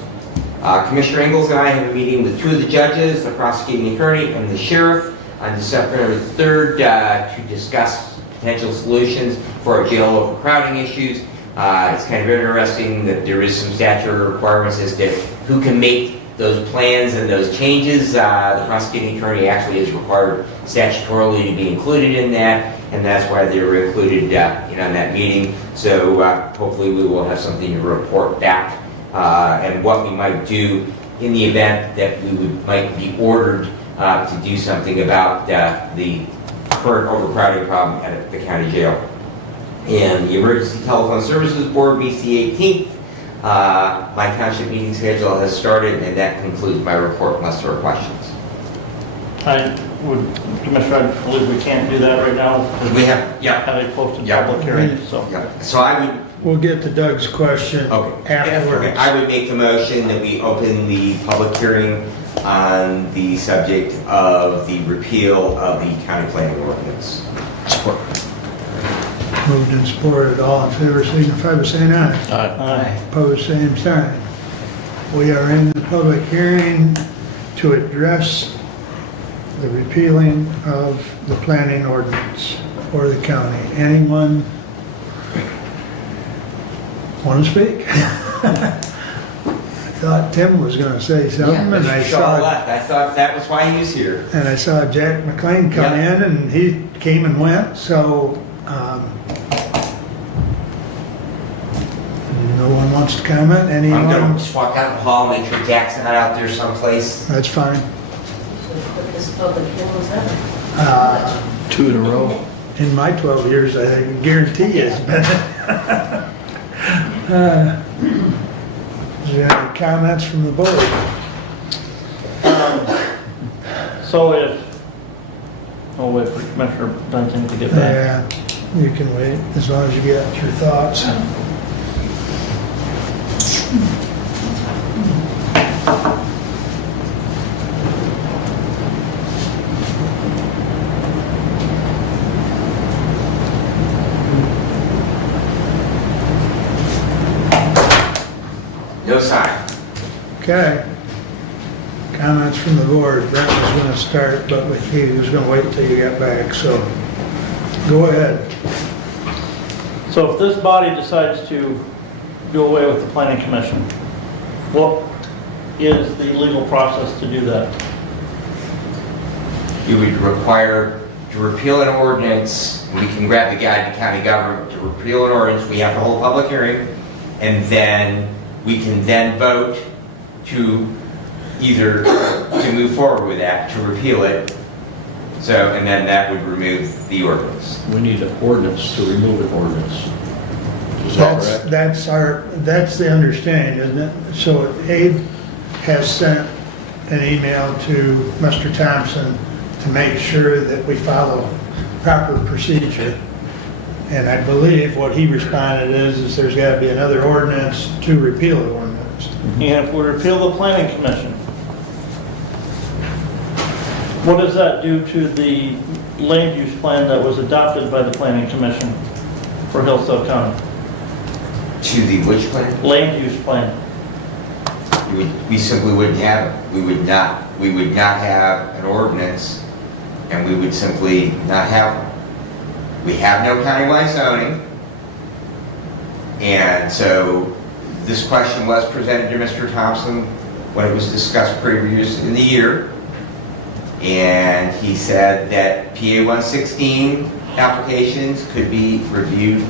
Commissioner Ingalls and I have a meeting with 2 of the judges, the prosecuting attorney and the sheriff, on December 3rd to discuss potential solutions for our jail overcrowding issues. It's kind of interesting that there is some statutory requirements as to who can make those plans and those changes. The prosecuting attorney actually is required statutorily to be included in that, and that's why they were included in that meeting. So hopefully we will have something to report back and what we might do in the event that we might be ordered to do something about the current overcrowding problem at the county jail. And the Emergency Telephone Services Board meets the 18th. My township meeting schedule has started, and that concludes my report unless there are questions. Commissioner, I believe we can't do that right now. We have a posted public hearing, so. So I would. We'll get to Doug's question afterwards. Okay. I would make the motion that we open the public hearing on the subject of the repeal of the county planning ordinance. Support. Moved and supported. All in favor signify by saying aye. Aye. Opposed, same sign. We are in the public hearing to address the repealing of the planning ordinance for the county. Anyone want to speak? I thought Tim was going to say something, and I saw left. I thought that was why he was here. And I saw Jack McLean come in, and he came and went. So no one wants to comment. Anyone? I'm going to just walk out in the hall, make sure Jack's not out there someplace. That's fine. Quickest public hearing was ever. 2 in a row. In my 12 years, I guarantee you it's been. Is there any comments from the board? So I'll wait for Commissioner Benson to get back. Yeah, you can wait as long as you get your thoughts. No sign. Okay. Comments from the board. Brent was going to start, but he was going to wait until you got back, so go ahead. So if this body decides to do away with the planning commission, what is the legal process to do that? You would require to repeal an ordinance. We can grab the guide to county government to repeal an ordinance. We have to hold a public hearing, and then we can then vote to either to move forward with that, to repeal it. So, and then that would remove the ordinance. We need an ordinance to remove an ordinance. Is that correct? That's the understanding, isn't it? So Abe has sent an email to Mr. Thompson to make sure that we follow proper procedure. And I believe what he responded is there's got to be another ordinance to repeal the ordinance. And if we repeal the planning commission, what does that do to the land use plan that was adopted by the planning commission for Hillsdale County? To the which plan? Land use plan. We simply wouldn't have it. We would not have an ordinance, and we would simply not have one. We have no countywide zoning, and so this question was presented to Mr. Thompson when it was discussed previous in the year, and he said that PA 116 applications could be reviewed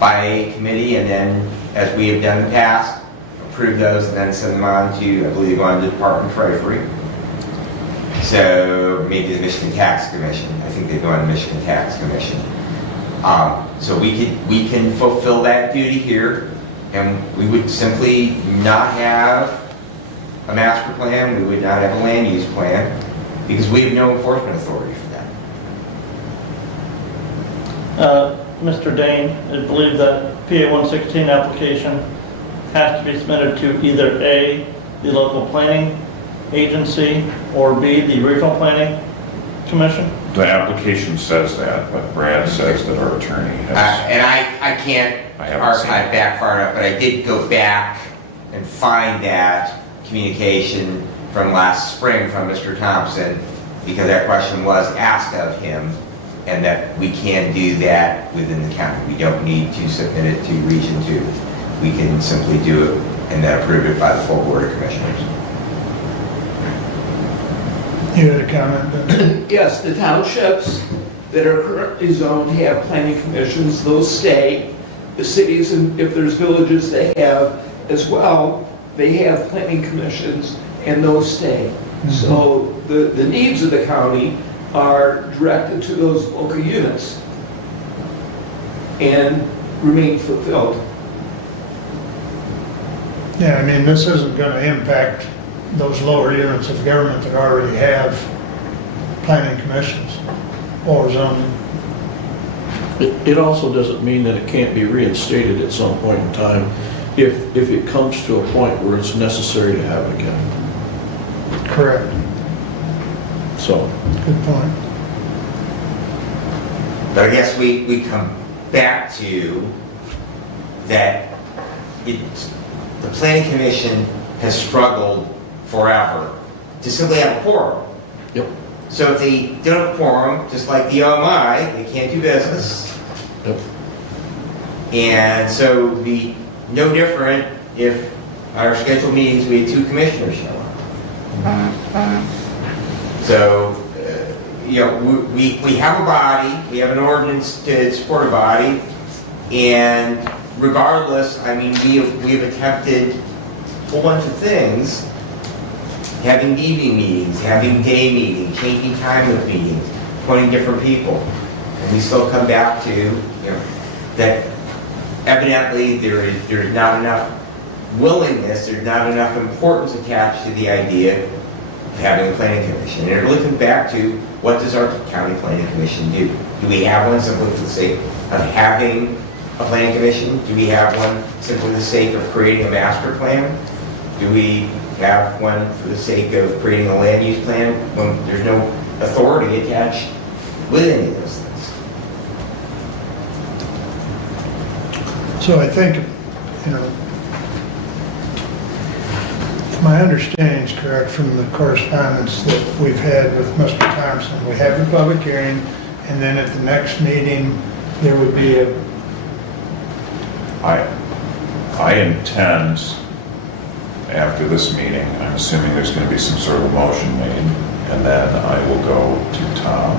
by a committee, and then, as we have done in the past, approve those and then send them on to, I believe, on to the Department of Treasury. So maybe the Michigan Tax Commission. I think they go on the Michigan Tax Commission. So we can fulfill that duty here, and we would simply not have a master plan. We would not have a land use plan because we have no enforcement authority for that. Mr. Dane, I believe that PA 116 application has to be submitted to either A, the local planning agency, or B, the regional planning commission? The application says that, but Brad says that our attorney has. And I can't archive back far enough, but I did go back and find that communication from last spring from Mr. Thompson, because that question was asked of him, and that we can do that within the county. We don't need to submit it to Region 2. We can simply do it and then approve it by the full Board of Commissioners. You had a comment, Ben? Yes, the townships that are currently zoned have planning commissions, those stay. The cities, and if there's villages they have as well, they have planning commissions and those stay. So the needs of the county are directed to those local units and remain fulfilled. Yeah, I mean, this isn't going to impact those lower units of government that already have planning commissions or zoning. It also doesn't mean that it can't be reinstated at some point in time if it comes to a point where it's necessary to have it again. Correct. So. Good point. But I guess we come back to that the Planning Commission has struggled forever to simply have a quorum. Yep. So if they don't have a quorum, just like the OMI, they can't do business. Yep. And so it would be no different if our scheduled meetings, we had 2 commissioners show up. So, we have a body, we have an ordinance to support a body, and regardless, I mean, we have attempted a whole bunch of things, having evening meetings, having day meetings, changing time of meetings, appointing different people, and we still come back to, that evidently there's not enough willingness, there's not enough importance attached to the idea of having a planning commission. And it really comes back to, what does our county planning commission do? Do we have one simply for the sake of having a planning commission? Do we have one simply for the sake of creating a master plan? Do we have one for the sake of creating a land use plan when there's no authority attached with any of those things? So I think, if my understanding is correct from the correspondence that we've had with Mr. Thompson, we have a public hearing, and then at the next meeting, there would be a... I intend, after this meeting, I'm assuming there's going to be some sort of motion made, and then I will go to Tom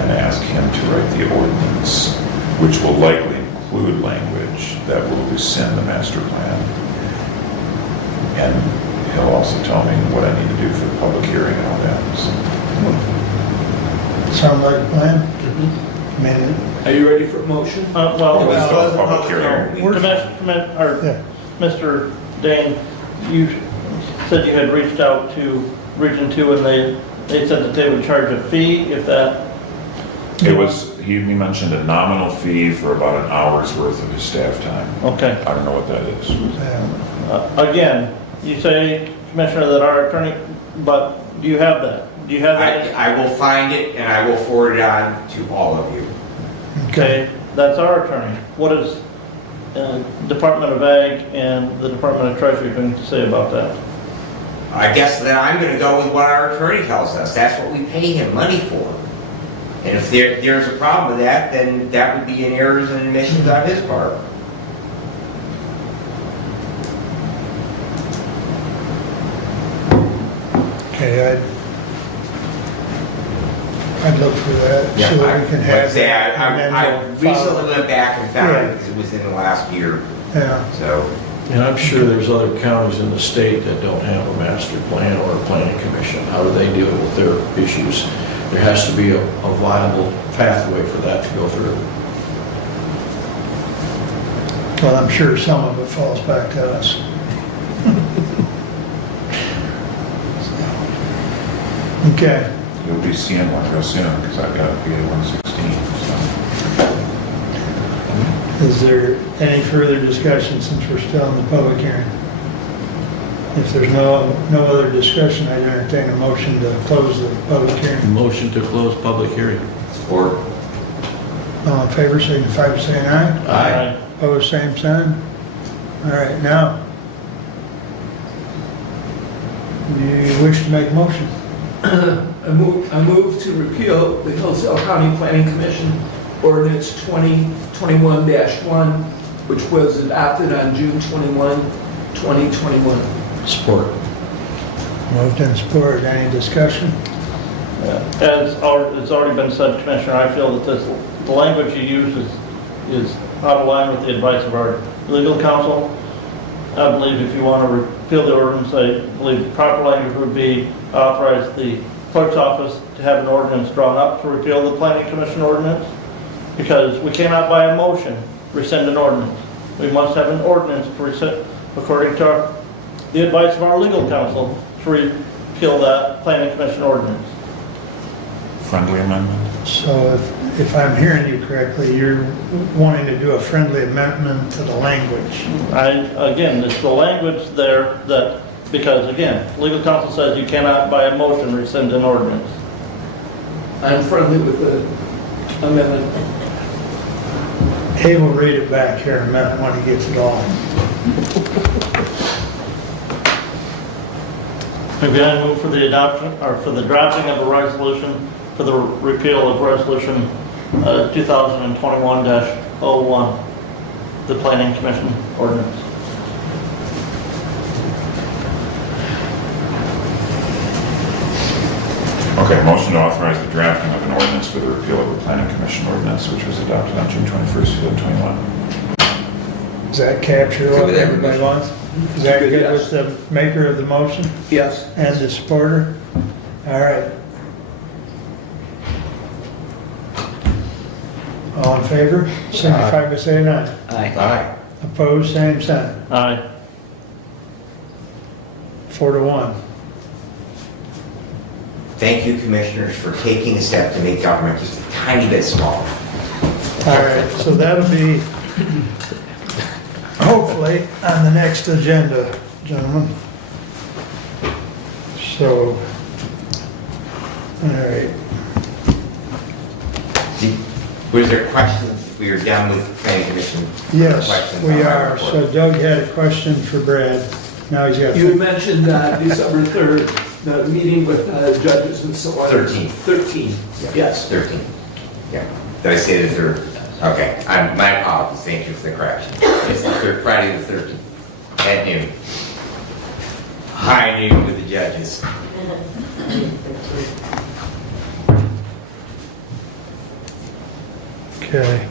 and ask him to write the ordinance, which will likely include language that will rescind the master plan. And he'll also tell me what I need to do for the public hearing and all that. Sound like a plan? Mm-hmm. Man, Are you ready for a motion? Let's go to public hearing. Mr. Dane, you said you had reached out to Region 2 and they said that they would charge a fee if that... It was he mentioned a nominal fee for about an hour's worth of his staff time. Okay. I don't know what that is. Again, you say, Commissioner, that our attorney, but do you have that? Do you have that? I will find it and I will forward it on to all of you. Okay, that's our attorney. What is Department of Ag and the Department of Treasury going to say about that? I guess then I'm gonna go with what our attorney tells us. That's what we pay him money for. And if there's a problem with that, then that would be an errors and omissions on his part. Okay, I'd look for that so that we can have. Like I say, and then I we'll follow. recently went back and found Yeah. it because it was in the last year, Yeah, so. And I'm sure there's other counties in the state that don't have a master plan or a planning commission. How do they deal with their issues? There has to be a viable pathway for that to go through. well, I'm sure some of it falls back to us. Okay, You'll be seeing one real soon, because I've got a PA 116, is there any further discussion since we're still in the public hearing? If there's no other discussion, I'd entertain a motion to close the public hearing. Motion to close public hearing. Or All in favor, signify by saying aye. Aye. Opposed, same sign. All right, now, you wish to make a motion? I move to repeal the Hillsdale County Planning Commission Ordinance 2021-1, which was adopted on June 21, 2021. Support. Moved and supported. Any discussion? As it's already been said, Commissioner, I feel that the language you use is out of line with the advice of our legal counsel. I believe if you want to repeal the ordinance, I believe the proper language would be authorize the clerk's office to have an ordinance drawn up to repeal the planning commission ordinance, because we cannot by a motion rescind an ordinance. We must have an ordinance to rescind, according to the advice of our legal counsel, to repeal that planning commission ordinance. friendly amendment. So if I'm hearing you correctly, you're wanting to do a friendly amendment to the language. Again, it's the language there that, because again, legal counsel says you cannot by a motion rescind an ordinance. I'm friendly with the amendment. He will read it back here in a minute when he gets it all. Again, I move for the adoption, or for the drafting of a resolution for the repeal of resolution 2021-01, the planning commission ordinance. Okay, motion to authorize the drafting of an ordinance for the repeal of the planning commission ordinance, which was adopted on June 21st, 2021. Does that capture Good what with everybody everybody. wants? Is that Good, good yes. with the maker of the motion Yes. and the supporter? All right. All in favor, signify by saying aye. Aye. Opposed, same sign. Aye. 4-1. Thank you, commissioners, for taking a step to make government just a tiny bit smaller. All right, so that'll be hopefully on the next agenda, gentlemen. So, all right. Was there questions? We are done with planning commission. Yes, Questions we on my are. report? So Doug had a question for Brad. Now he's got. You had mentioned December 3rd, the meeting with judges and so on. 13. 13, yes. 13. Yeah. Did I say the third? Okay. My apologies. Thank you for the correction. It's the Friday the 13th at noon. High noon with the judges. Okay.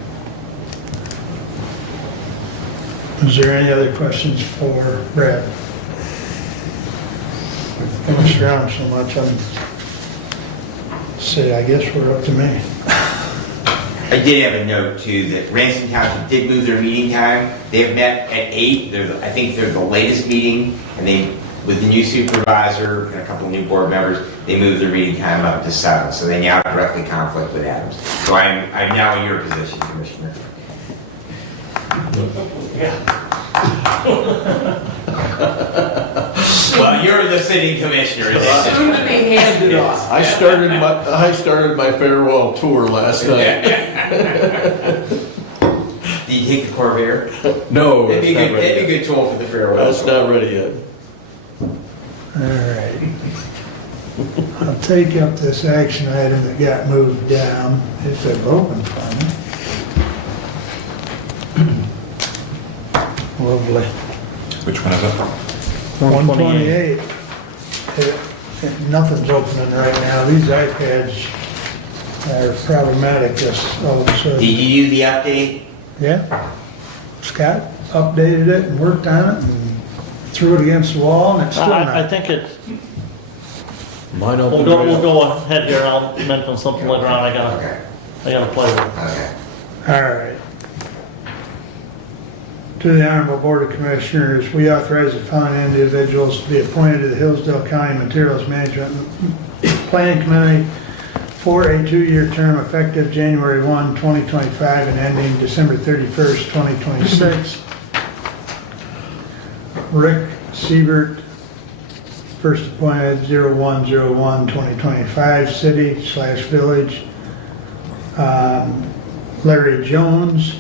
Is there any other questions for Brad? I mess around so much, I guess we're up to me. I did have a note too that Ransom Township did move their meeting time. They have met at 8. I think they're the latest meeting, and they with the new supervisor and a couple new board members, they moved their meeting time up to 7, so they now directly conflict with Adams. So I'm now in your position, Commissioner. Well, you're the sitting commissioner. Soon to be handed off. I started my farewell tour last night. Do you take the Corvair? No, That'd be it's not ready a yet. good tool for the farewell. That's not ready yet. All right. I'll take up this action item that got moved down, if they're open for me. Lovely. Which one is it? 128. Nothing's opening right now. These iPads are problematic just all of a Did sudden. you do the update? Yeah. Scott updated it and worked on it and threw it against the wall and it's still I not. think it's, Mine we'll opened go, right we'll up. go ahead here, I'll mention something later on, I Okay, gotta play with it. okay. All right. To the Honorable Board of Commissioners, we authorize the following individuals to be appointed to the Hillsdale County Materials Management Planning Committee for a 2-year term effective January 1, 2025 and ending December 31st, 2026. Rick Siebert, first appointed 01/01/2025, city/village. Larry Jones,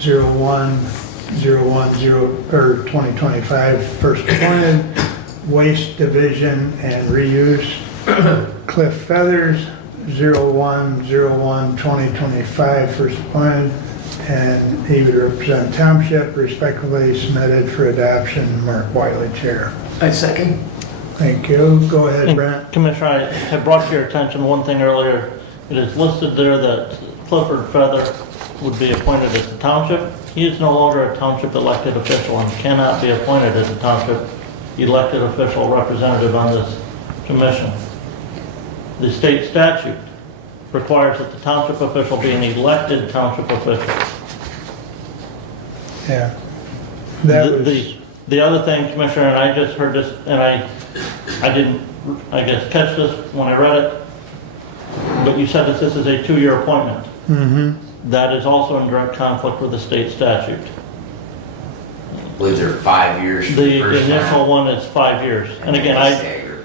01/01/2025, first appointed, Waste Division and Reuse. Cliff Feathers, 01/01/2025, first appointed, and he would represent Township, respectively submitted for adoption. Mark Wiley, Chair. I second. Thank you. Go ahead, Brent. Commissioner, I had brought to your attention one thing earlier. It is listed there that Clifford Feather would be appointed as a township. He is no longer a township elected official and cannot be appointed as a township elected official representative on this commission. The state statute requires that the township official be an elected township official. Yeah. That was, The other thing, Commissioner, and I just heard this, and I didn't, I guess, catch this when I read it, but you said that this is a 2-year appointment. That is also in direct conflict with the state statute. Was there 5 years? for The first initial time? one is 5 years. And again, Staggered.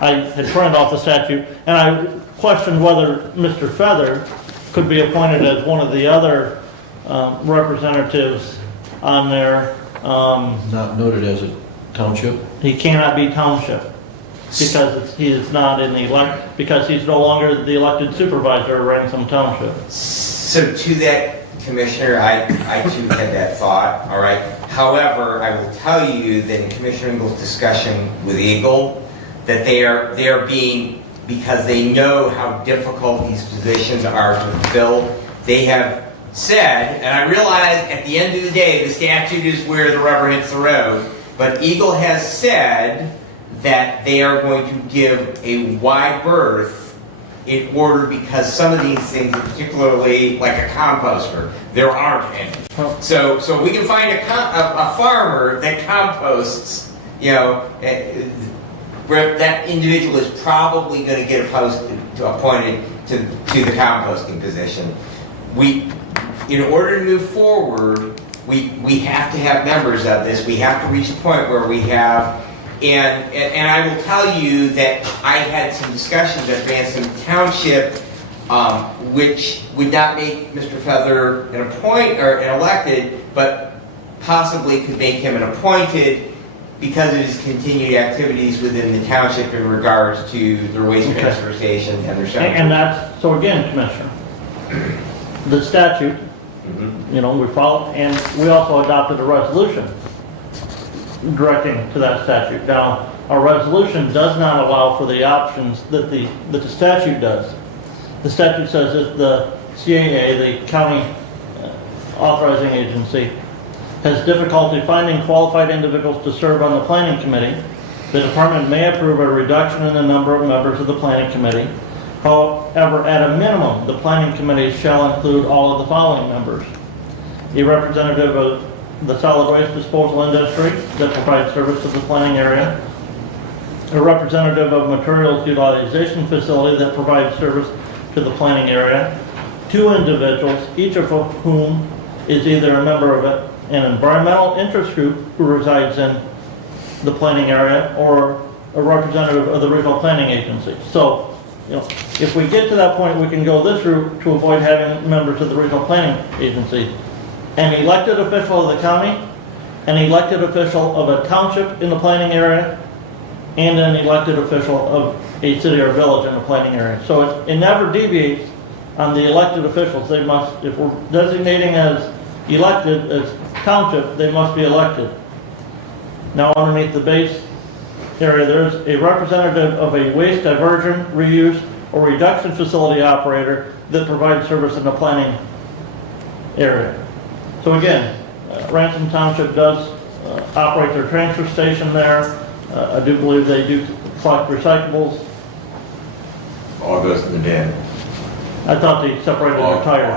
I had printed off the statute, and I questioned whether Mr. Feather could be appointed as one of the other representatives on there. Not noted as a township. He cannot be township because he is not in the because he's no longer the elected supervisor of Ransom Township. So to that, Commissioner, I too had that thought, all right? However, I will tell you that in Commissioner Ingles' discussion with Eagle, that they are being, because they know how difficult these positions are to fill, they have said, and I realize at the end of the day, the statute is where the rubber hits the road, but Eagle has said that they are going to give a wide berth in order, because some of these things, particularly like a composter, there aren't any. So we can find a farmer that composts, where that individual is probably going to get appointed to the composting position. In order to move forward, we have to have members of this. We have to reach a point where we have. And I will tell you that I had some discussions at Ransom Township, which would not make Mr. Feather an elected, but possibly could make him an appointed because of his continued activities within the township in regards to their waste transfer station and their cemetery. And that's, so again, Commissioner, the statute, we followed, and we also adopted a resolution directing to that statute. Now, our resolution does not allow for the options that the statute does. The statute says if the CAA, the county authorizing agency, has difficulty finding qualified individuals to serve on the planning committee, the department may approve a reduction in the number of members of the planning committee. However, at a minimum, the planning committee shall include all of the following members: a representative of the solid waste disposal industry that provides service to the planning area, a representative of materials utilization facility that provides service to the planning area, 2 individuals, each of whom is either a member of an environmental interest group who resides in the planning area or a representative of the regional planning agency. So, if we get to that point, we can go this route to avoid having members of the regional planning agency. An elected official of the county, an elected official of a township in the planning area, and an elected official of a city or village in the planning area. So it never deviates on the elected officials. They must, if we're designating as elected, as township, they must be elected. Now underneath the base area, there's a representative of a waste diversion, reuse, or reduction facility operator that provides service in the planning area. So again, Ransom Township does operate their transfer station there. I do believe they do collect recyclables. All goes in the bin. I thought they separated their tires.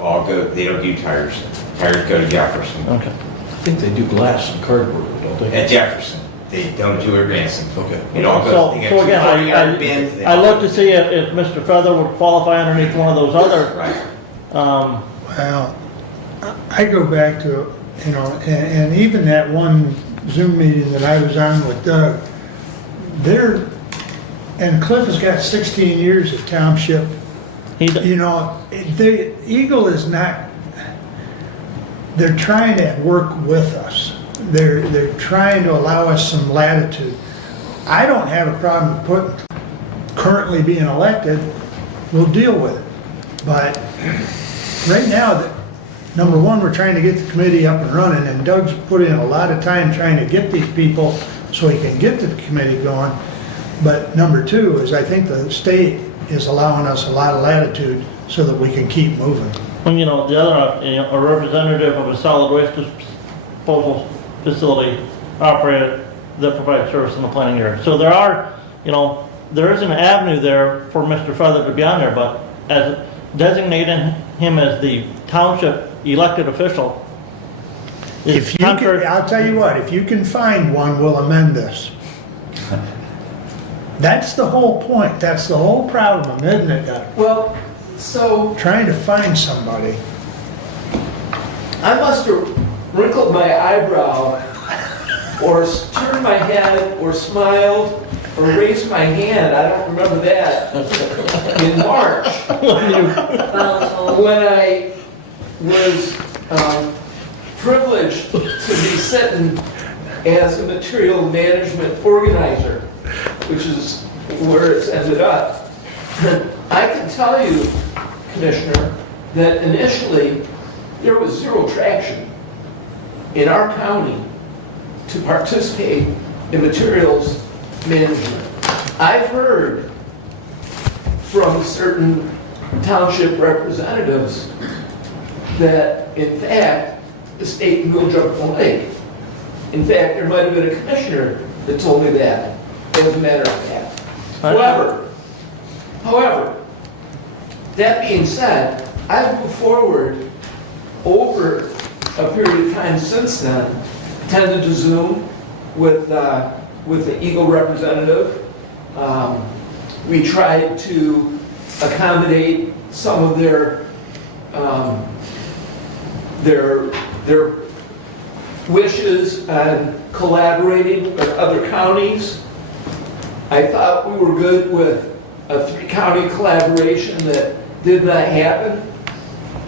All go, they don't do tires. Tires go to Jefferson. Okay. I think they do glass and cardboard, don't they? At Jefferson. They don't do it at Ransom. Okay. It all goes, So they so got again, 40-yard bins. they I all- looked to see if Mr. Feather would qualify underneath one of those other, Right. Well, I go back to, and even that one Zoom meeting that I was on with Doug, and Cliff has got 16 years of township. The Eagle is not, they're trying to work with us. They're trying to allow us some latitude. I don't have a problem currently being elected, we'll deal with it. But right now, number one, we're trying to get the committee up and running, and Doug's put in a lot of time trying to get these people so he can get the committee going. But number two is I think the state is allowing us a lot of latitude so that we can keep moving. when, the other, a representative of a solid waste disposal facility operator that provides service in the planning area. So there are, there is an avenue there for Mr. Feather to be on there, but as designating him as the township elected official. If you can, I'll tell you what, if you can find one, we'll amend this. That's the whole point. That's the whole problem, isn't it, Doug? Well, so Trying to find somebody. I must have wrinkled my eyebrow or turned my head or smiled or raised my hand, I don't remember that, in March when I was privileged to be sitting as a material management organizer, which is where it's ended up. I can tell you, Commissioner, that initially there was zero traction in our county to participate in materials management. I've heard from certain township representatives that, in fact, the state will jump the lake. In fact, there might have been a commissioner that told me that, as a matter of fact. However, that being said, I've moved forward over a period of time since then, tended to Zoom with the Eagle representative. We tried to accommodate some of their wishes on collaborating with other counties. I thought we were good with a 3-county collaboration that did not happen.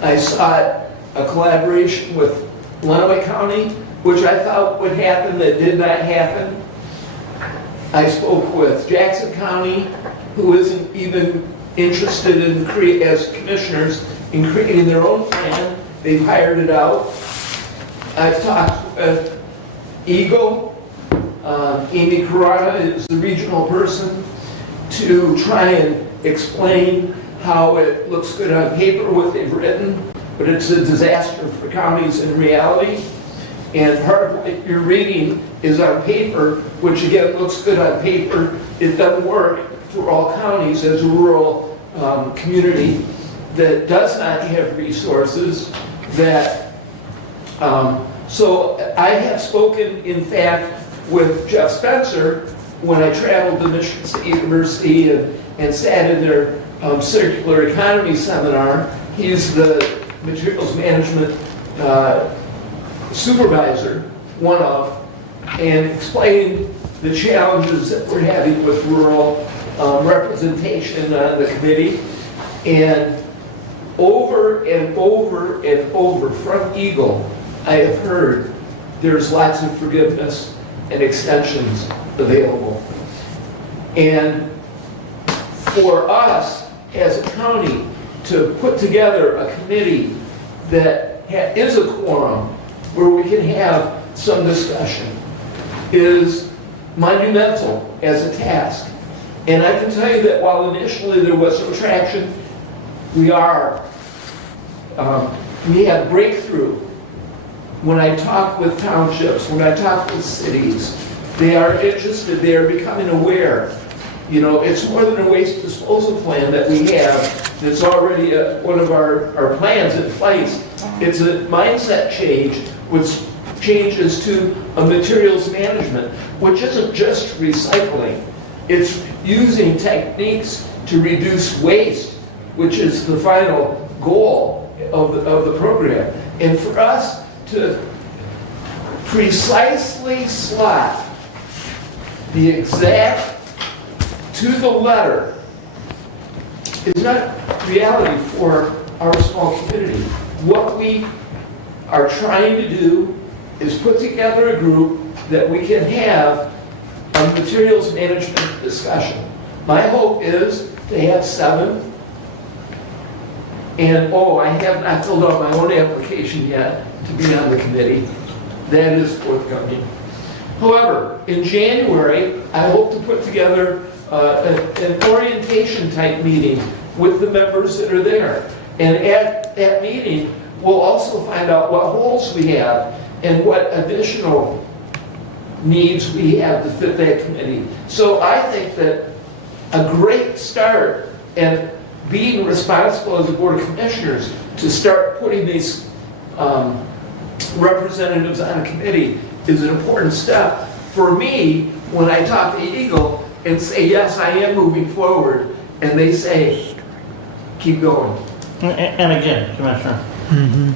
I sought a collaboration with Lenawee County, which I thought would happen, that did not happen. I spoke with Jackson County, who isn't even interested in as commissioners in creating their own plan. They've hired it out. I've talked with Eagle. Amy Carrara is the regional person to try and explain how it looks good on paper, what they've written, but it's a disaster for counties in reality. And part of what you're reading is on paper, which again looks good on paper. It doesn't work for all counties as a rural community that does not have resources, that So I have spoken, in fact, with Jeff Spencer when I traveled to Michigan State University and sat in their circular economy seminar. He's the materials management supervisor, one of, and explained the challenges that we're having with rural representation on the committee. And over and over and over from Eagle, I have heard there's lots of forgiveness and extensions available. And for us as a county to put together a committee that is a quorum where we can have some discussion is monumental as a task. And I can tell you that while initially there was some traction, we have breakthrough. When I talk with townships, when I talk with cities, they are interested, they are becoming aware. You know, it's more than a waste disposal plan that we have that's already one of our plans in place. It's a mindset change, which changes to a materials management, which isn't just recycling. It's using techniques to reduce waste, which is the final goal of the program. And for us to precisely slot the exact to the letter is not reality for our small community. What we are trying to do is put together a group that we can have a materials management discussion. My hope is to have 7. And I have not filled out my own application yet to be on the committee. That is forthcoming. However, in January, I hope to put together an orientation type meeting with the members that are there. And at that meeting, we'll also find out what holes we have and what additional needs we have to fit that committee. So I think that a great start and being responsible as a Board of Commissioners to start putting these representatives on a committee is an important step. For me, when I talk to Eagle and say, yes, I am moving forward, and they say, keep going. And again, Commissioner,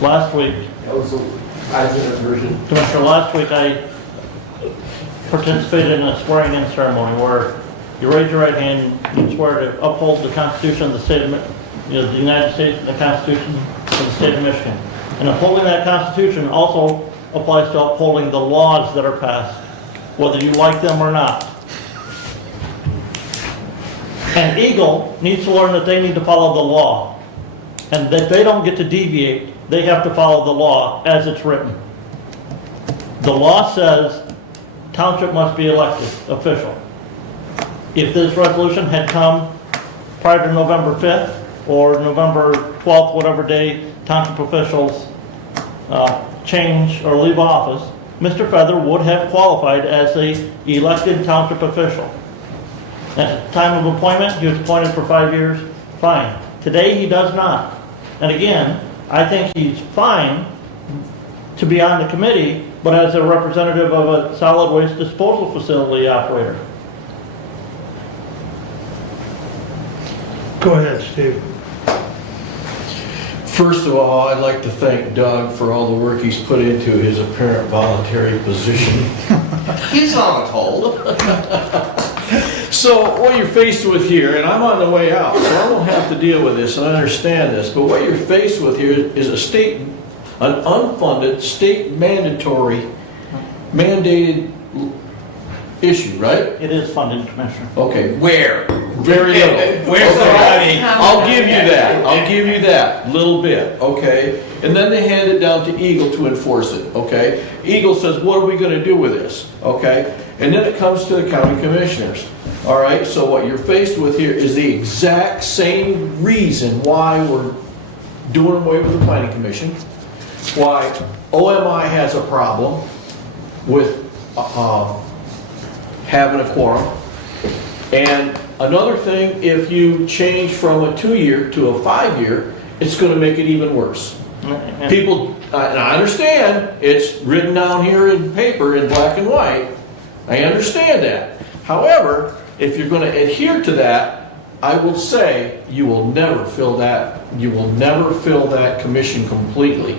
last week, That was a 5-minute version. Commissioner, last week I participated in a swearing-in ceremony where you raise your right hand, you swear to uphold the Constitution of the state of, the United States and the Constitution of the state of Michigan. And upholding that Constitution also applies to upholding the laws that are passed, whether you like them or not. And Eagle needs to learn that they need to follow the law, and that they don't get to deviate. They have to follow the law as it's written. The law says township must be elected official. If this resolution had come prior to November 5th or November 12th, whatever day township officials change or leave office, Mr. Feather would have qualified as an elected township official. At the time of appointment, he was appointed for 5 years, fine. Today, he does not. And again, I think he's fine to be on the committee, but as a representative of a solid waste disposal facility operator. Go ahead, Steve. First of all, I'd like to thank Doug for all the work he's put into his apparent voluntary position. He's voluntold. So what you're faced with here, and I'm on the way out, so I don't have to deal with this and I understand this, but what you're faced with here is an unfunded, state mandatory, mandated issue, right? It is funded, Commissioner. Okay. Where? Very little. Where's the money? I'll give you that. I'll give you that. Little bit, okay? And then they hand it down to Eagle to enforce it, okay? Eagle says, what are we gonna do with this, okay? And then it comes to the county commissioners, all right? So what you're faced with here is the exact same reason why we're doing away with the planning commission, why OMI has a problem with having a quorum. And another thing, if you change from a 2-year to a 5-year, it's going to make it even worse. People, and I understand, it's written down here in paper in black and white. I understand that. However, if you're gonna adhere to that, I will say you will never fill that commission completely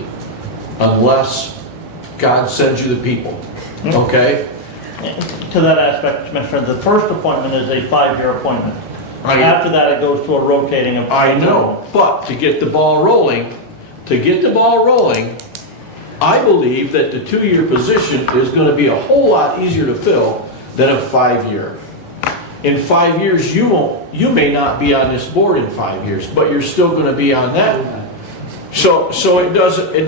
unless God sends you the people, okay? To that aspect, Commissioner, the first appointment is a 5-year appointment. I- After that, it goes to a rotating appointment. I know, but to get the ball rolling, I believe that the 2-year position is gonna be a whole lot easier to fill than a 5-year. In 5 years, you may not be on this board in 5 years, but you're still gonna be on that. So it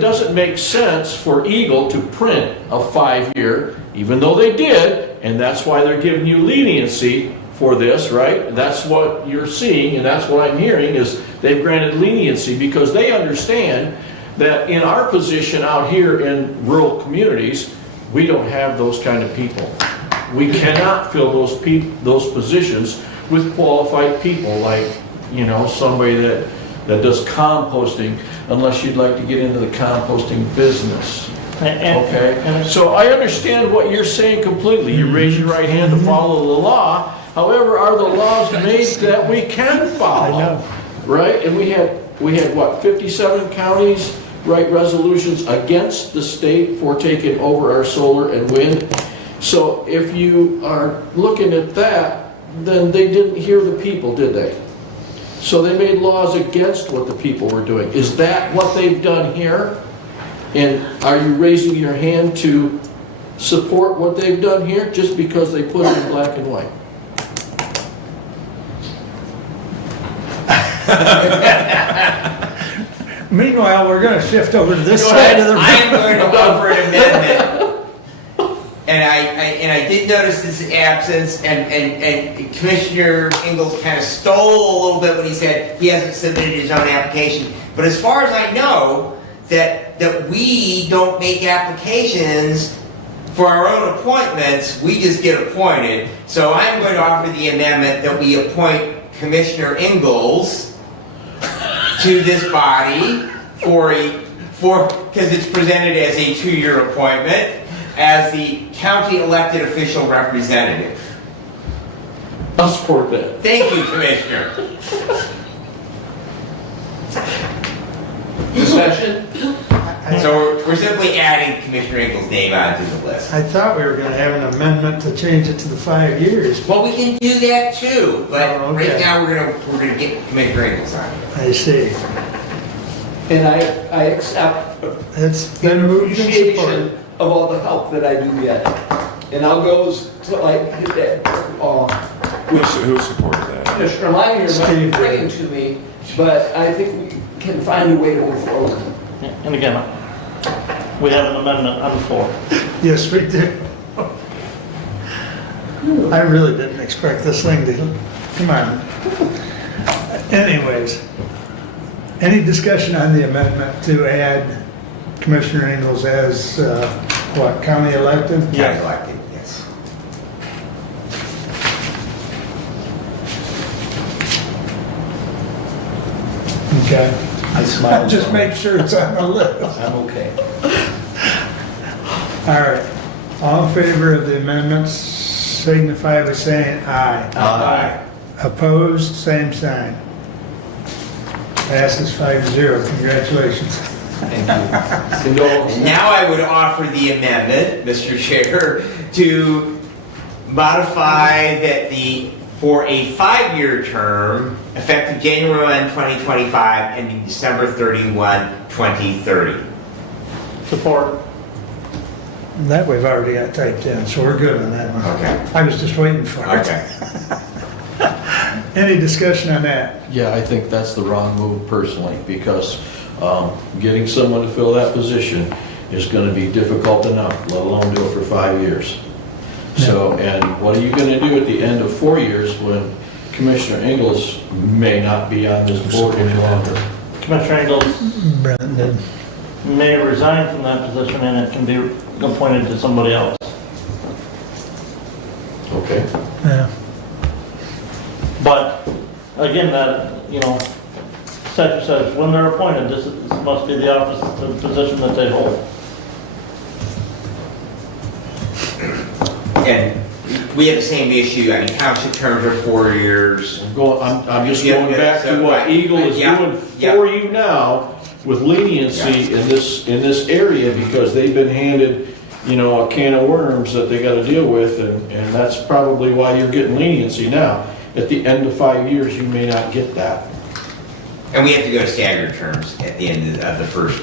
doesn't make sense for Eagle to print a 5-year, even though they did, and that's why they're giving you leniency for this, right? That's what you're seeing, and that's what I'm hearing, is they've granted leniency because they understand that in our position out here in rural communities, we don't have those kind of people. We cannot fill those positions with qualified people, like, somebody that does composting, unless you'd like to get into the composting business. Okay? So I understand what you're saying completely. You raise your right hand to follow the law. However, are the laws made that we can follow? I know. Right? And we had what, 57 counties write resolutions against the state for taking over our solar and wind. So if you are looking at that, then they didn't hear the people, did they? So they made laws against what the people were doing. Is that what they've done here? And are you raising your hand to support what they've done here just because they put it in black and white? Meanwhile, we're going to shift over to this side of the room. I am going to offer an amendment. And I did notice his absence, and Commissioner Ingalls kind of stole a little bit when he said he hasn't submitted his own application. But as far as I know, that we don't make applications for our own appointments, we just get appointed. So I'm going to offer the amendment that we appoint Commissioner Ingalls to this body because it's presented as a 2-year appointment, as the county elected official representative. I'll support that. Thank you, Commissioner. Discussion? So we're simply adding Commissioner Ingalls' name onto the list. I thought we were going to have an amendment to change it to the 5 years. Well, we can do that too, but Oh, okay. right now we're gonna get Commissioner Ingalls on here. I see. And I accept It's been moved and appreciation supported. of all the help that I do get. And I'll go to like his dad, Who supported that? Commissioner Lyon Steve. here might bring it to me, but I think we can find a way to move forward. And again, we have an amendment on the floor. Yes, we do. I really didn't expect this thing to, come on. Anyways, any discussion on the amendment to add Commissioner Ingalls as, county elected? County elected, yes. Okay. I smile. Just make sure it's on the list. I'm okay. All right. All in favor of the amendments signify by saying aye. Aye. Opposed, same sign. Passes 5-0. Congratulations. Thank you. And now I would offer the amendment, Mr. Chair, to modify that for a 5-year term, effective January 1, 2025, ending December 31, 2030. Support. That we've already got typed in, so we're good on that one. Okay. I was just waiting for it. Okay. Any discussion on that? Yeah, I think that's the wrong move personally, because getting someone to fill that position is going to be difficult enough, let alone do it for 5 years. So, and what are you going to do at the end of 4 years when Commissioner Ingalls may not be on this board any longer? Commissioner Ingalls Brendan. may resign from that position and it can be appointed to somebody else. Okay. Yeah. But again, that, statute says, when they're appointed, this must be the office, the position that they hold. And we have the same issue, I mean, township terms are 4 years. I'm just Yeah, going yeah, back to so, what right, Eagle is yeah, doing yeah. for you now with leniency in this area because they've been handed, you know, a can of worms that they gotta deal with and that's probably why you're getting leniency now. At the end of 5 years, you may not get that. And we have to go to staggered terms at the end of the first,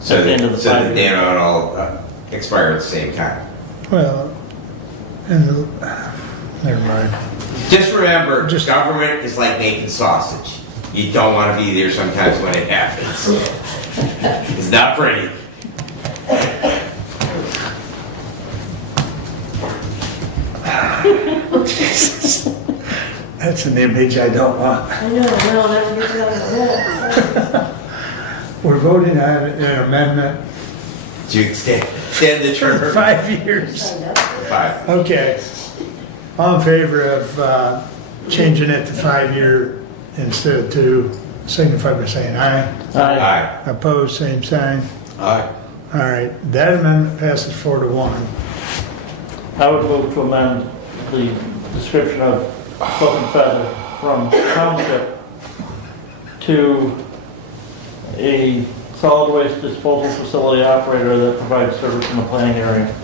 so At the end of the that 5 they years. don't all expire at the same time. Well, and, never mind. Just remember, government is like making sausage. You don't want to be there sometimes when it happens. It's not pretty. That's an image I don't want. I know, no, never gets out of that. We're voting on an amendment To extend the term. for 5 years. Signed up for it. 5. Okay. All in favor of changing it to 5-year instead of 2, signify by saying aye. Aye. Opposed, same sign. Aye. All right, that amendment passes 4-1. I would move to amend the description of Cliff and Feather from township to a solid waste disposal facility operator that provides service in the planning area.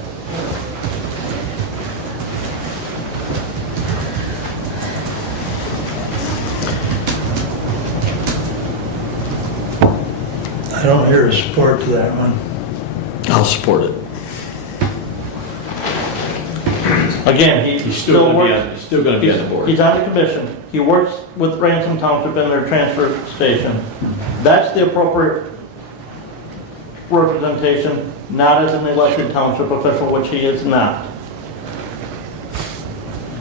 I don't hear a support to that one. I'll support it. Again, he He's still works. gonna be on the board. He's on the commission. He works with Ransom Township in their transfer station. That's the appropriate representation, not as an elected township official, which he is not.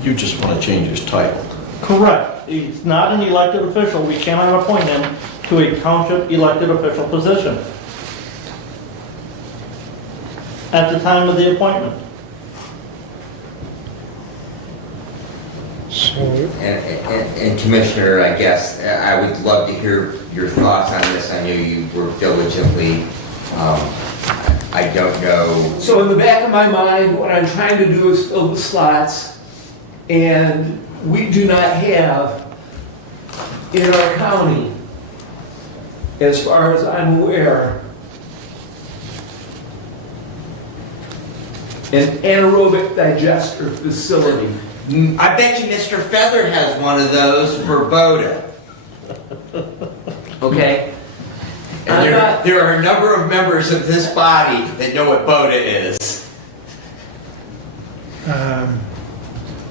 You just wanna change his title. Correct. He's not an elected official. We cannot appoint him to a township elected official position at the time of the appointment. So, And Commissioner, I guess, I would love to hear your thoughts on this. I know you work diligently. I don't know. So in the back of my mind, what I'm trying to do is fill the slots, and we do not have in our county, as far as I'm aware, an anaerobic digester facility. I bet you Mr. Feather has one of those for Boda. Okay? And there are a number of members of this body that know what Boda is.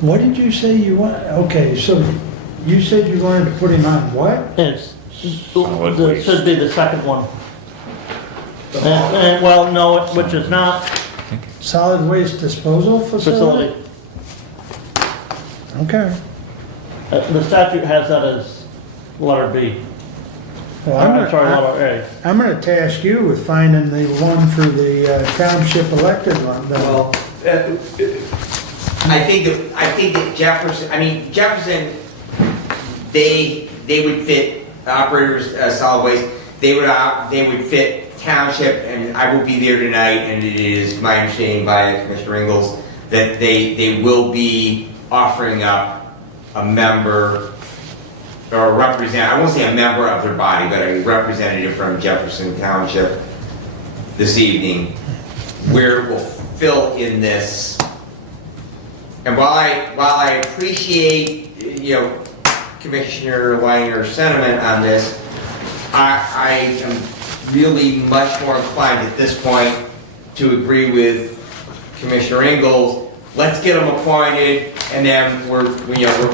what did you say you want? Okay, so you said you wanted to put him on what? It's, Solid it waste. should be the second one. Well, no, which is not Solid waste disposal facility? facility. Okay. The statute has that as letter B. Well, I'm sorry, letter A. I'm gonna task you with finding the one for the township elected one. then. Well, I think that Jefferson, they would fit operators, solid waste. They would fit township, and I will be there tonight, and it is my understanding by Commissioner Ingalls that they will be offering up a member or a representative, I won't say a member of their body, but a representative from Jefferson Township this evening, where it will fill in this. And while I appreciate, Commissioner Weiner's sentiment on this, I am really much more inclined at this point to agree with Commissioner Ingalls. Let's get them appointed, and then we're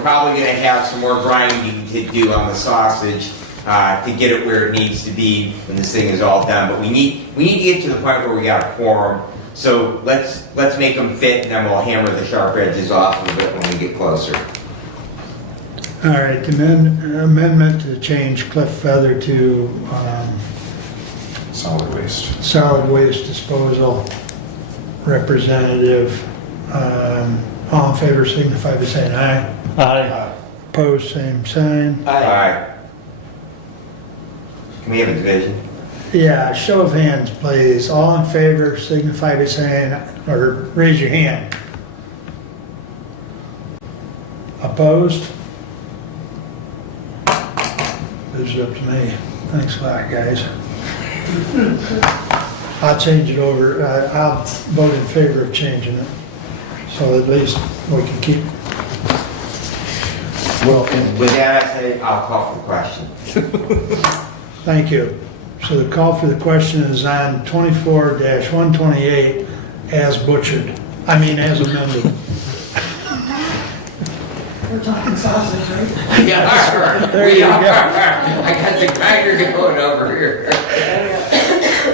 probably going to have some more grinding to do on the sausage to get it where it needs to be when this thing is all done. But we need to get to the point where we got a quorum. So let's make them fit, and then we'll hammer the sharp edges off a little bit when we get closer. All right, amendment to change Cliff Feather to Solid waste. solid waste disposal representative. All in favor signify by saying aye. Aye. Opposed, same sign. Aye. Can we have a division? Yeah, show of hands, please. All in favor signify by saying, or raise your hand. Opposed? It's up to me. Thanks a lot, guys. I'll change it over, I'll vote in favor of changing it. So at least we can keep, Well, and With that, I say, I'll call for the question. thank you. So the call for the question is on 24-128 as butchered. I mean, as amended. We're talking sausage, right? Yeah, There we you are. go. I got the grinder going over here.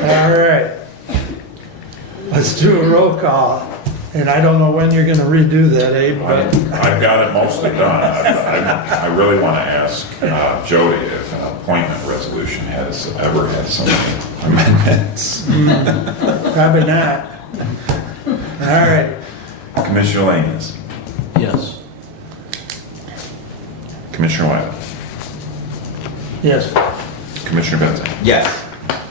All right. Let's do a roll call. And I don't know when you're gonna redo that, Abe, but I've got it mostly done. I really want to ask Jody if an appointment resolution has ever had so many amendments. probably not. All right. Commissioner Langus, yes. Commissioner White, Yes. Commissioner Benson, Yes.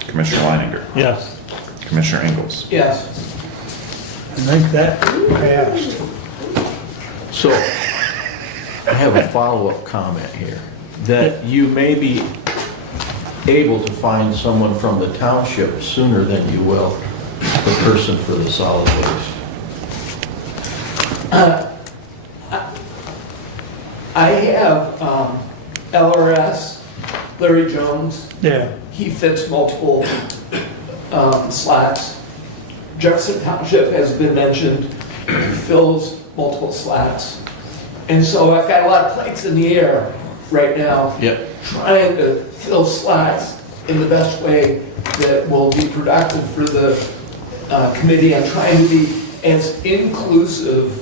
Commissioner Leininger, Yes. Commissioner Ingles. Yes. I think that passed. So I have a follow-up comment here, that you may be able to find someone from the township sooner than you will the person for the solid waste. I have LRS, Larry Jones. Yeah. He fits multiple slats. Jefferson Township has been mentioned, fills multiple slats. And so I've got a lot of plates in the air right now, Yep. trying to fill slats in the best way that will be productive for the committee. I'm trying to be as inclusive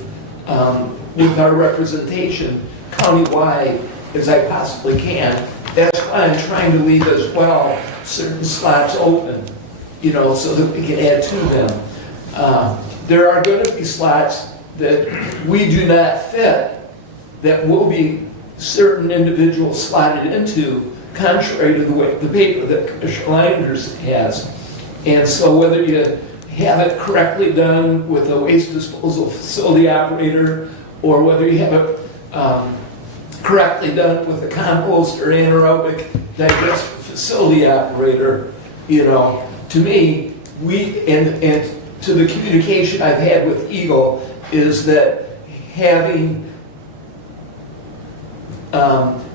with our representation countywide as I possibly can. That's why I'm trying to leave as well certain slots open, you know, so that we can add to them. There are going to be slots that we do not fit that will be certain individuals slotted into, contrary to the way the paper that Commissioner Landers has. And so whether you have it correctly done with a waste disposal facility operator, or whether you have it correctly done with a compost or anaerobic digester facility operator, you know, to me, and to the communication I've had with Eagle, is that having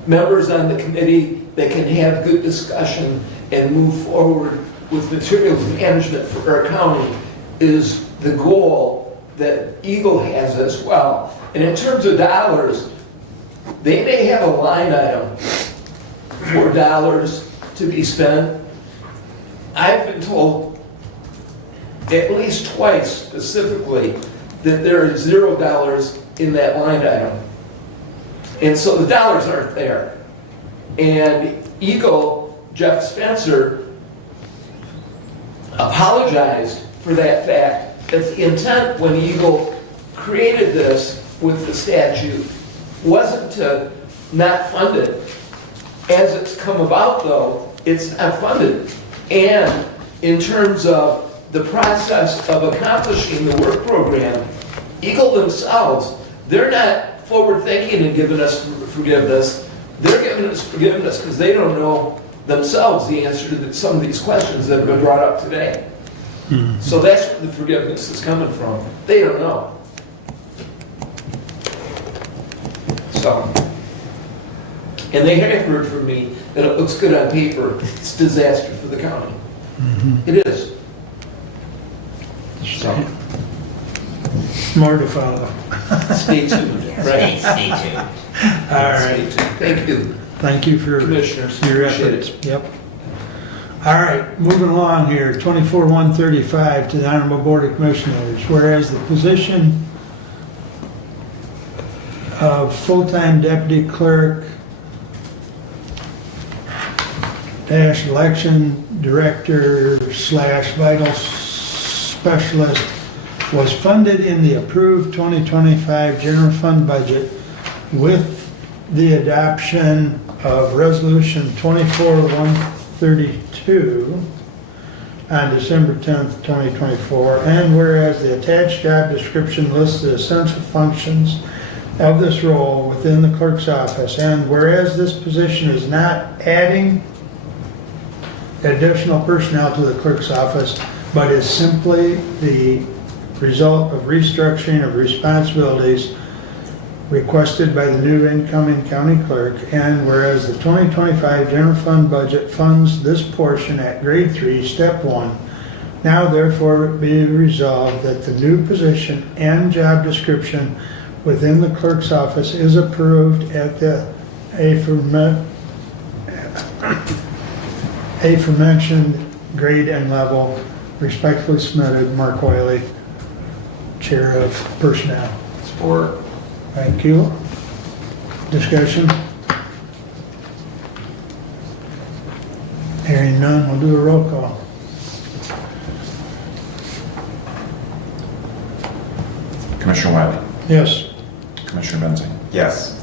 members on the committee that can have good discussion and move forward with materials management for our county is the goal that Eagle has as well. And in terms of dollars, they may have a line item for dollars to be spent. I've been told at least twice specifically that there is $0 in that line item. And so the dollars aren't there. And Eagle, Jeff Spencer, apologized for that fact, that the intent when Eagle created this with the statute wasn't to not fund it. As it's come about though, it's not funded. And in terms of the process of accomplishing the work program, Eagle themselves, they're not forward thinking and giving us forgiveness. They're giving us forgiveness because they don't know themselves the answer to some of these questions that have been brought up today. So that's where the forgiveness is coming from. They don't know. So, and they have heard from me that it looks good on paper. It's a disaster for the county. It is. So, More to follow. stay tuned. Right. Stay tuned. All right. Stay tuned. Thank you, Thank you for commissioners. your Appreciate efforts. it. Yep. All right, moving along here, 24-135 to the Honorable Board of Commissioners. Whereas the position of full-time deputy clerk dash election director slash vital specialist was funded in the approved 2025 general fund budget with the adoption of resolution 24-135 32 on December 10th, 2024, and whereas the attached job description lists the essential functions of this role within the clerk's office, and whereas this position is not adding additional personnel to the clerk's office, but is simply the result of restructuring of responsibilities requested by the new incoming county clerk, and whereas the 2025 general fund budget funds this portion at grade 3, step 1, now therefore be resolved that the new position and job description within the clerk's office is approved at the aforementioned grade and level. Respectfully submitted, Mark Wiley, Chair of Personnel. Support. Thank you. Discussion? Hearing none, we'll do a roll call. Commissioner Wiley, Yes. Commissioner Benzing, Yes.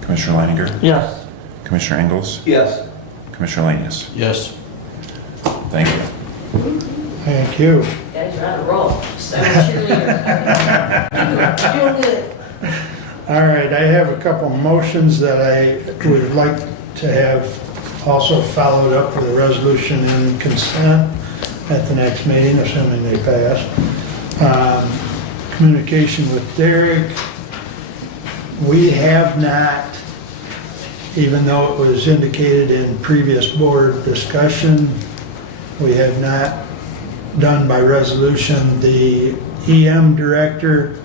Commissioner Leininger, Yes. Commissioner Engels, Yes. Commissioner Lanius. Yes. Thank you. Thank you. Guys are on a roll. Start cheerleader. Doing good. All right, I have a couple motions that I would like to have also followed up with a resolution and consent at the next meeting, assuming they pass. Communication with Derek. We have not, even though it was indicated in previous board discussion, we have not done by resolution the EM director.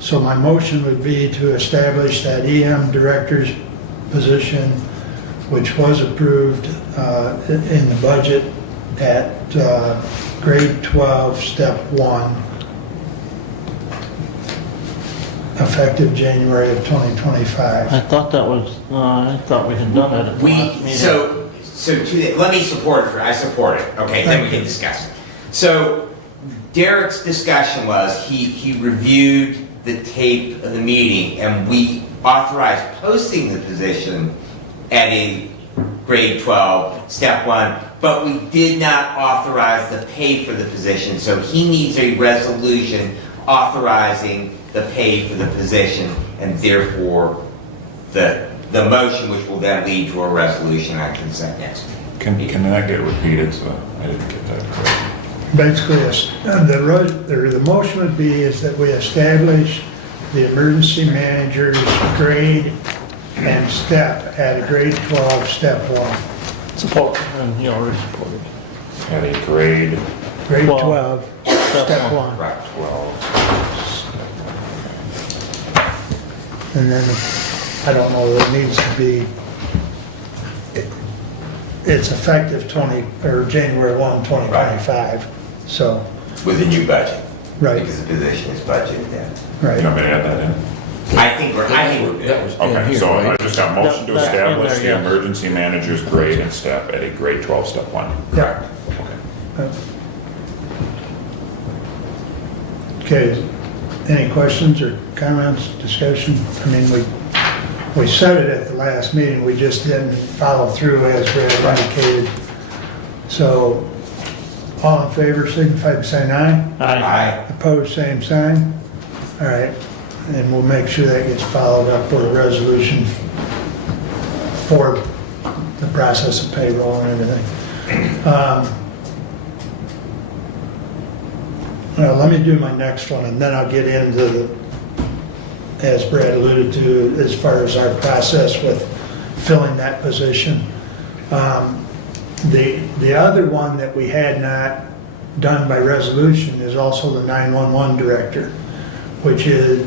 So my motion would be to establish that EM director's position, which was approved in the budget at grade 12, step 1, effective January of 2025. I thought that was, I thought we had done that at the last meeting. Let me support it, I support it, okay, then we can discuss it. So Derek's discussion was, he reviewed the tape of the meeting, and we authorized posting the position at a grade 12, step 1, but we did not authorize the pay for the position, so he needs a resolution authorizing the pay for the position, and therefore the motion, which will then lead to a resolution on consent next week. Can that get repeated, so I didn't get that correct? Basically, the motion would be is that we establish the emergency manager's grade and step at a grade 12, step 1. Support, and he already supported. At a grade Grade 12, 12, step 1. Right. 12. And then, I don't know, it needs to be, it's effective January 1, 2025, so, With a new budget, right, because the position is budgeted then. You right. want me to add that in? I think we're That good. was in Okay, here, so I right? just got motion to That- in establish there, the yes. emergency manager's grade and step at a grade 12, step 1. Yeah. Okay, any questions or comments, discussion? I mean, we said it at the last meeting, we just didn't follow through as Brad indicated. So, all in favor, signify by saying aye. Aye. Opposed, same sign. All right, and we'll make sure that gets followed up with a resolution for the process of payroll and everything. Now, let me do my next one, and then I'll get into the, as Brad alluded to, as far as our process with filling that position. The other one that we had not done by resolution is also the 911 director, which is,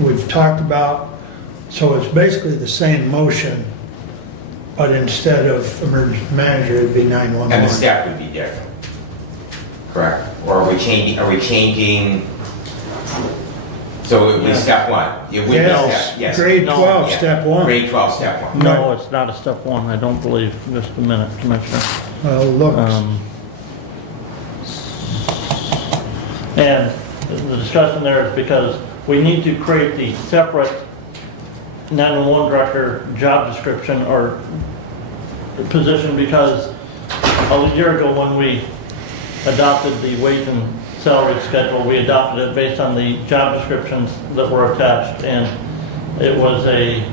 we've talked about, so it's basically the same motion, but instead of emergency manager, it'd be 911. And the step would be different, correct? Or are we changing, so it would be step 1? It would be step, yes. Grade No. 12, Yeah. step 1. Grade 12, step 1. No, it's not a step 1, I don't believe, just a minute, Commissioner. Well, look, And the discussion there is because we need to create the separate 911 director job description or position, because a year ago when we adopted the wage and salary schedule, we adopted it based on the job descriptions that were attached, and it was a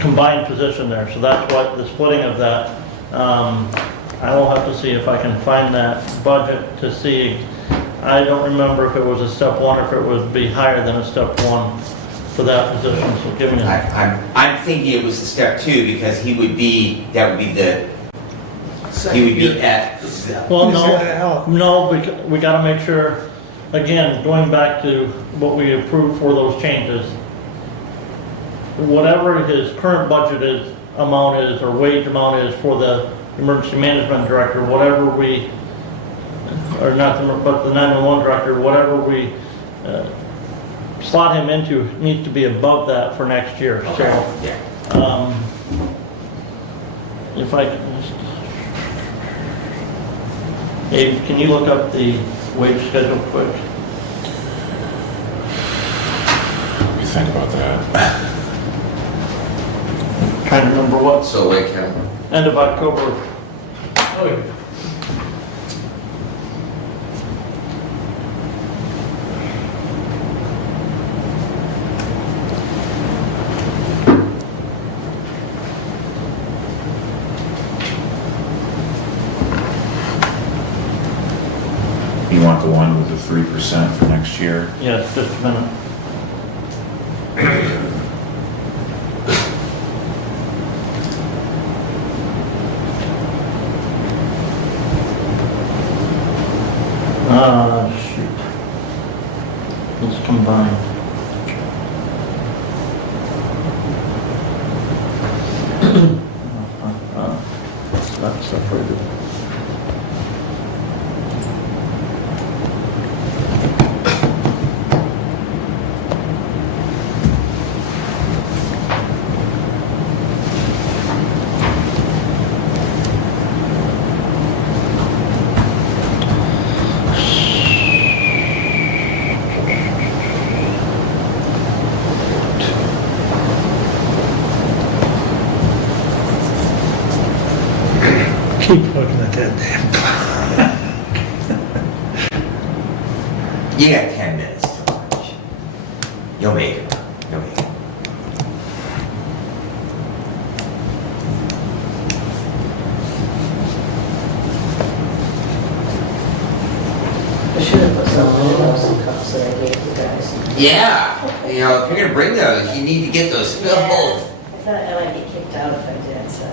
combined position there, so that's what the splitting of that. I will have to see if I can find that budget to see. I don't remember if it was a step one or if it would be higher than a step one for that position, so give me a... I'm thinking it was a step 2 because he would be at. Well, no, we gotta make sure, again, going back to what we approved for those changes, whatever his current budget amount is, or wage amount is for the emergency management director, whatever we, or not, but the 911 director, whatever we slot him into needs to be above that for next year. Okay. So, if I could just, Abe, can you look up the wage schedule quick? Let me think about that. Trying to remember what, So like, end of October. You want the one with the 3% for next year? Yes, just a minute. Shoot. It's combined. It's not separated. Keep looking at that damn clock. You got 10 minutes to lunch. You'll make it. You'll make it. I should have put something in those cups that I gave you guys. Yeah, you know, if you're gonna bring those, you need to get those filled. I thought I might get kicked out if I did, so.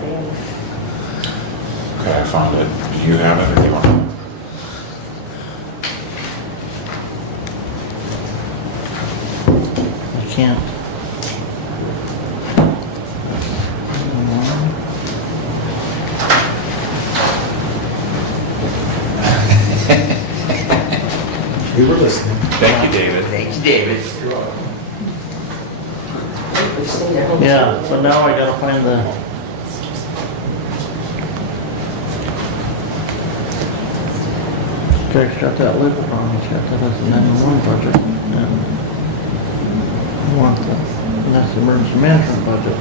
Okay, I found it. Do you have it or do you want it? I can't. we were listening. Thank you, David. Thank you, David. We've seen it. Yeah, but now I gotta find the, Greg's got that label wrong, he's got that as the 911 budget. And I want the, and that's the emergency management budget.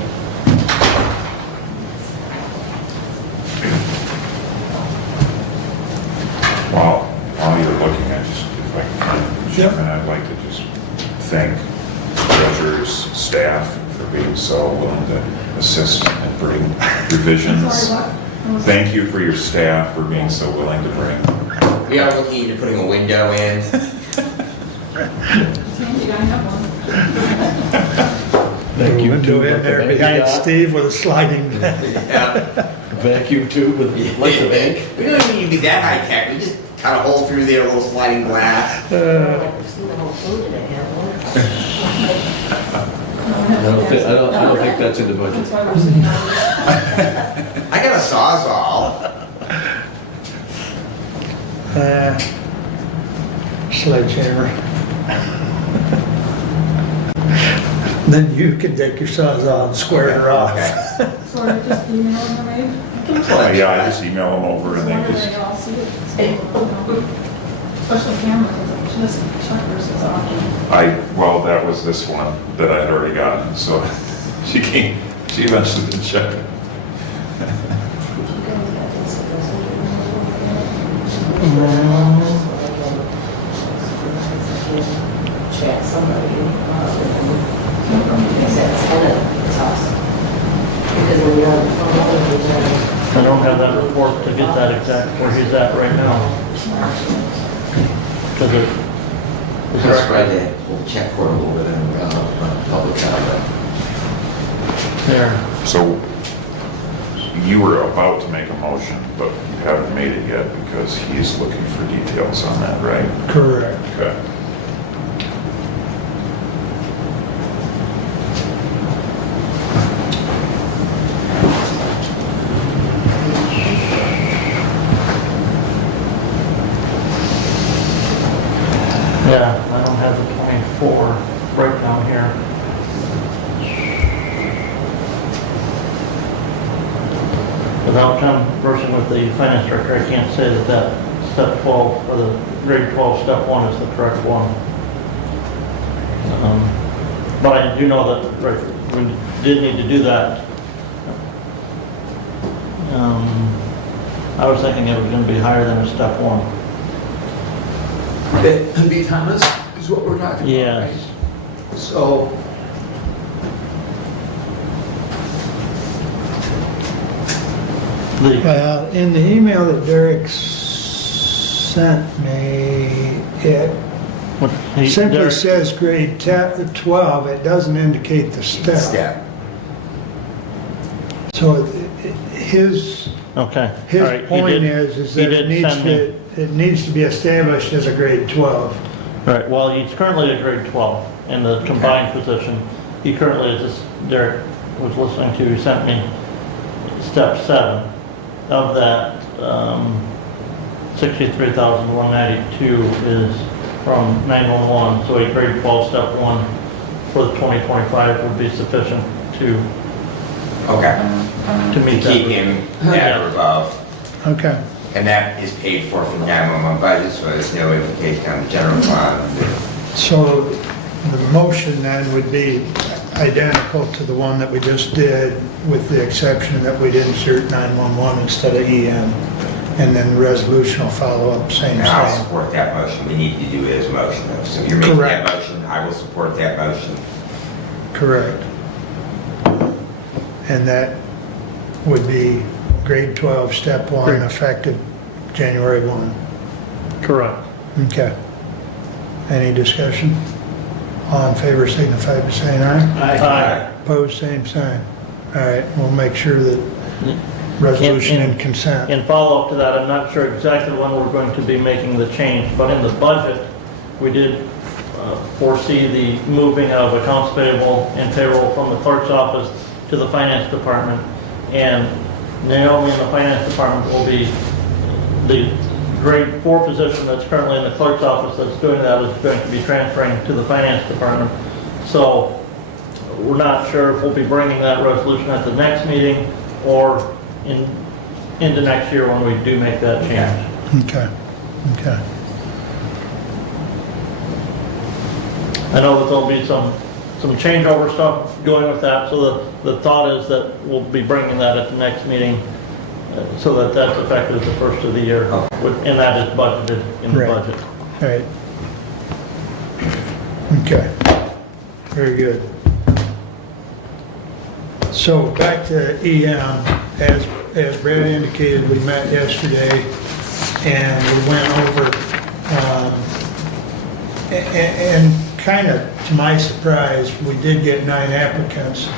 While you're looking, I just, if I can, Chairman, I'd like to just thank the treasurer's staff for being so willing to assist and bring revisions. Thank you for your staff for being so willing to bring. We are looking into putting a window in. Vacuum Window tube in like the there bank behind got. Steve with a sliding. Yeah. Vacuum tube with, like the bank. We don't even need to be that high tech. We just cut a hole through there, a little sliding glass. I've seen the whole food in it, haven't I don't think that's in the budget. I got a Sawzall. Sledgehammer. Then you can take your Sawzall and square her off. So I just email them, maybe? Yeah, I just email them over and they just, I'll see it. Special camera, just check versus off. well, that was this one that I had already gotten, so she eventually did check it. Check somebody, because that's kind of, it's awesome. Because when you're on the phone, I don't have that report to get that exact where he's at right now. Because That's right, we'll check for a little bit in public comment. there. So you were about to make a motion, but you haven't made it yet because he's looking for details on that, right? Correct. Okay. Yeah, I don't have the 24 breakdown here. Without conversing with the finance director, I can't say that that step 12, or the grade 12, step 1 is the correct one. But I do know that, right, we did need to do that. I was thinking it was going to be higher than a step 1. And B. Thomas is what we're talking about, Yes. right? So, Well, in the email that Derek sent me, it simply says grade 12, it doesn't indicate the step. Step. So his Okay. All His right, he point did- is he that did send me- it needs to be established as a grade 12. Right, well, he's currently at grade 12 in the combined position. He currently is, just Derek was listening to, he sent me step 7. Of that, 63,192 is from 911, so a grade 12 step 1 for the 2025 would be sufficient to Okay. meet Keep that. him at or above. Okay. And that is paid for from the 911 budget, so there's no implication on the general fund. So the motion then would be identical to the one that we just did, with the exception that we'd insert 911 instead of EM. And then the resolution will follow up same And I'll thing. support that motion. We need to do his motion though. So you're making that Correct. motion, I will support that motion. Correct. And that would be grade 12, step 1, Correct. effective January 1. Correct. Okay. Any discussion? All in favor signify by saying aye. Aye. Opposed, same sign. All right, we'll make sure that resolution and consent. In follow-up to that, I'm not sure exactly when we're going to be making the change, but in the budget, we did foresee the moving of accounts payable and payroll from the clerk's office to the finance department. And Naomi in the finance department will be the grade 4 position that's currently in the clerk's office that's doing that is going to be transferring to the finance department. So we're not sure if we'll be bringing that resolution at the next meeting or into next year when we do make that change. Okay, okay. I know that there'll be some changeover stuff going with that, so the thought is that we'll be bringing that at the next meeting so that that's effective the first of the year. And that is budgeted in the Right. budget. All right. Okay, very good. So back to EM, as Brad indicated, we met yesterday and we went over, and kind of to my surprise, we did get 9 applicants,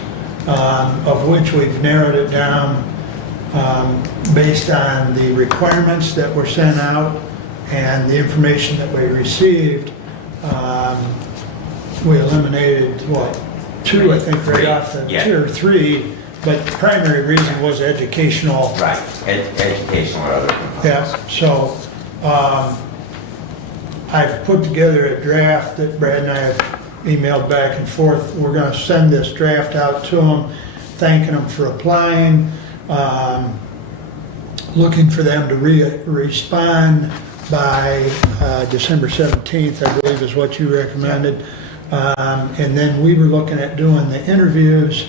of which we've narrowed it down based on the requirements that were sent out and the information that we received. We eliminated, 2, I think, right off the, Yeah. 2 or 3, but the primary reason was educational. Right, educational and other components. Yeah, so I've put together a draft that Brad and I have emailed back and forth. We're going to send this draft out to them, thanking them for applying, looking for them to respond by December 17th, I believe is what you recommended. And then we were looking at doing the interviews.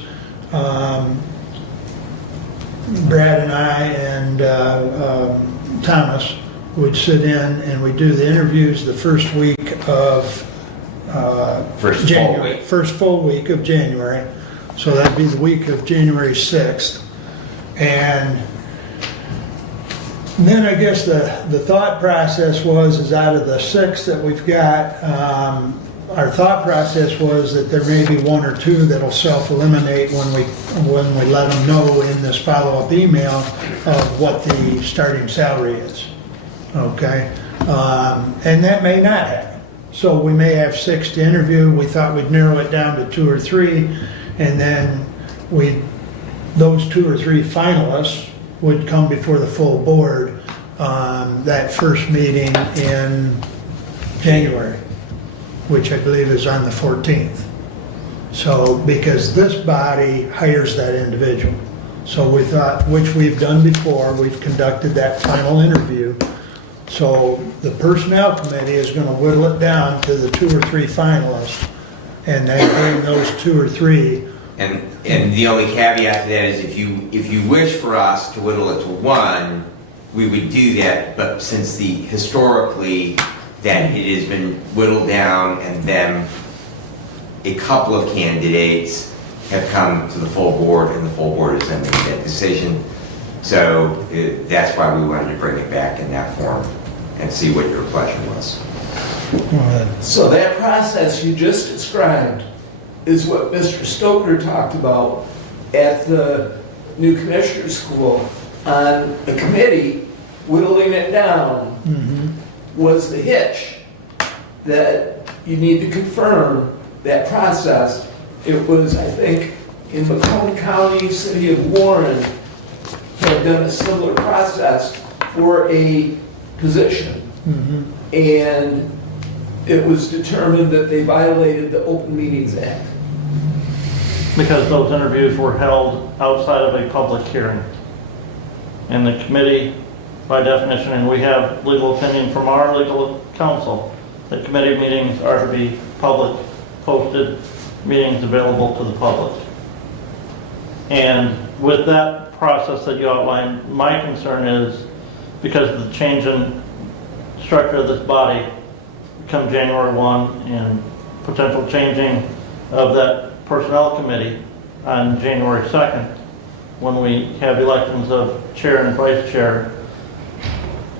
Brad and I and Thomas would sit in and we do the interviews the first week of First full January. week. First full week of January. So that'd be the week of January 6th. And then I guess the thought process was out of the 6 that we've got, our thought process was that there may be 1 or 2 that'll self-eliminate when we let them know in this follow-up email of what the starting salary is. Okay? And that may not happen. So we may have 6 to interview. We thought we'd narrow it down to 2 or 3, and then those 2 or 3 finalists would come before the full board that first meeting in January, which I believe is on the 14th. So, because this body hires that individual. So we thought, which we've done before, we've conducted that final interview. So the personnel committee is going to whittle it down to the 2 or 3 finalists, and then bring those 2 or 3. And the only caveat to that is if you wish for us to whittle it to 1, we would do that, but since historically that it has been whittled down and then a couple of candidates have come to the full board and the full board has then made that decision. So that's why we wanted to bring it back in that form and see what your pleasure was. So that process you just described is what Mr. Stoker talked about at the new commissioner's school on the committee. Whittling it down was the hitch that you need to confirm that process. It was, I think, in Macomb County, city of Warren, had done a similar process for a position. And it was determined that they violated the Open Meetings Act. Because those interviews were held outside of a public hearing. And the committee, by definition, and we have legal opinion from our legal counsel, that committee meetings are to be public, posted meetings available to the public. And with that process that you outlined, my concern is because of the change in structure of this body come January 1 and potential changing of that personnel committee on January 2nd, when we have elections of chair and vice chair,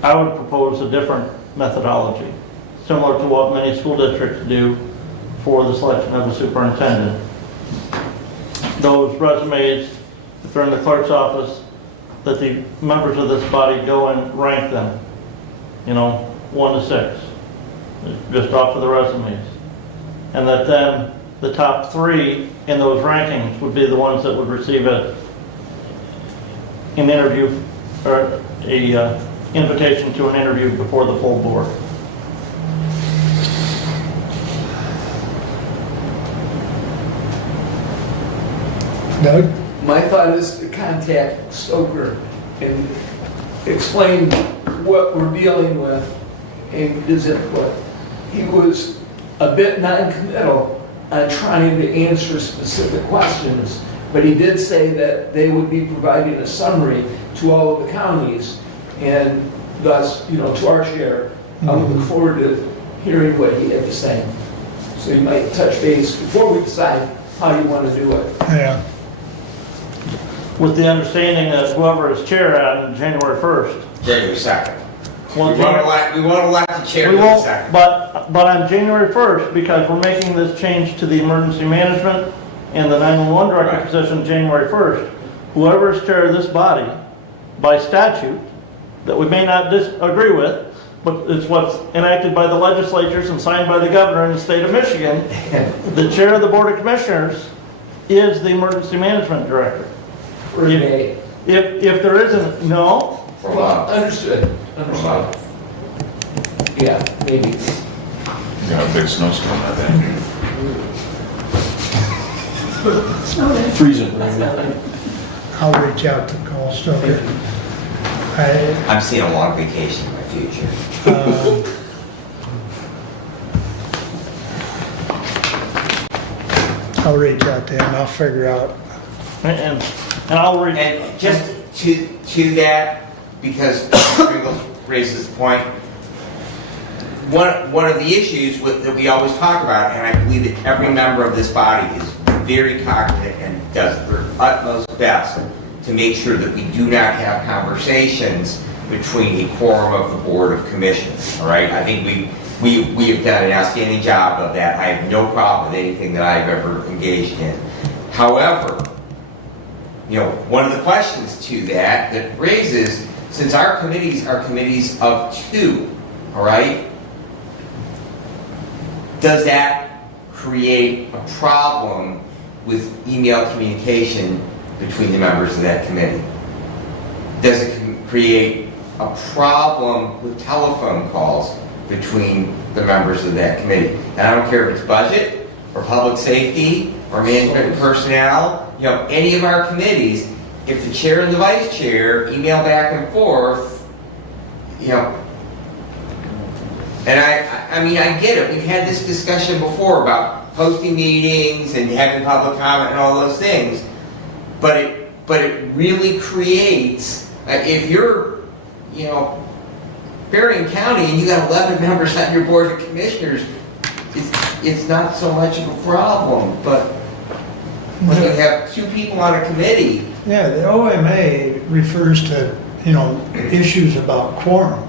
I would propose a different methodology, similar to what many school districts do for the selection of a superintendent. Those resumes, if they're in the clerk's office, that the members of this body go and rank them, 1 to 6, just off of the resumes. And that then the top 3 in those rankings would be the ones that would receive an interview or a invitation to an interview before the full board. Doug? My thought is to contact Stoker and explain what we're dealing with and his input. He was a bit non-committal on trying to answer specific questions, but he did say that they would be providing a summary to all of the counties, and thus, to our chair. I would look forward to hearing what he had to say. So you might touch base before we decide how you want to do it. Yeah. With the understanding that whoever is chair on January 1st. January 2nd. Well, We want to elect the chair We on the won't, 2nd. but on January 1st, because we're making this change to the emergency management and the 911 director Right. position January 1st, whoever is chair of this body, by statute, that we may not disagree with, but it's what's enacted by the legislatures and signed by the governor in the state of Michigan, the chair of the Board of Commissioners is the emergency management director. For a day. If there isn't, no. For a month. Understood. For a month. Yeah, maybe. Got a big snowstorm that day. Freezing. I'll reach out to Cole Stoker. I'm seeing a long vacation in my future. I'll reach out to him. I'll figure out. And I'll read. And just to that, because raises the point. One of the issues that we always talk about, and I believe that every member of this body is very cognizant and does their utmost best to make sure that we do not have conversations between a quorum of the Board of Commissioners, all right? I think we have done an outstanding job of that. I have no problem with anything that I've ever engaged in. However, you know, one of the questions to that raises, since our committees are committees of two, all right, does that create a problem with email communication between the members of that committee? Does it create a problem with telephone calls between the members of that committee? And I don't care if it's budget, or public safety, or management and personnel, you know, any of our committees, if the chair and the vice chair email back and forth, you know, and I mean, I get it. We've had this discussion before about posting meetings and having public comment and all those things, but it really creates, if you're, you know, Berrien County and you got 11 members on your Board of Commissioners, it's not so much of a problem, but when you have two people on a committee. Yeah, the OMA refers to, you know, issues about quorum.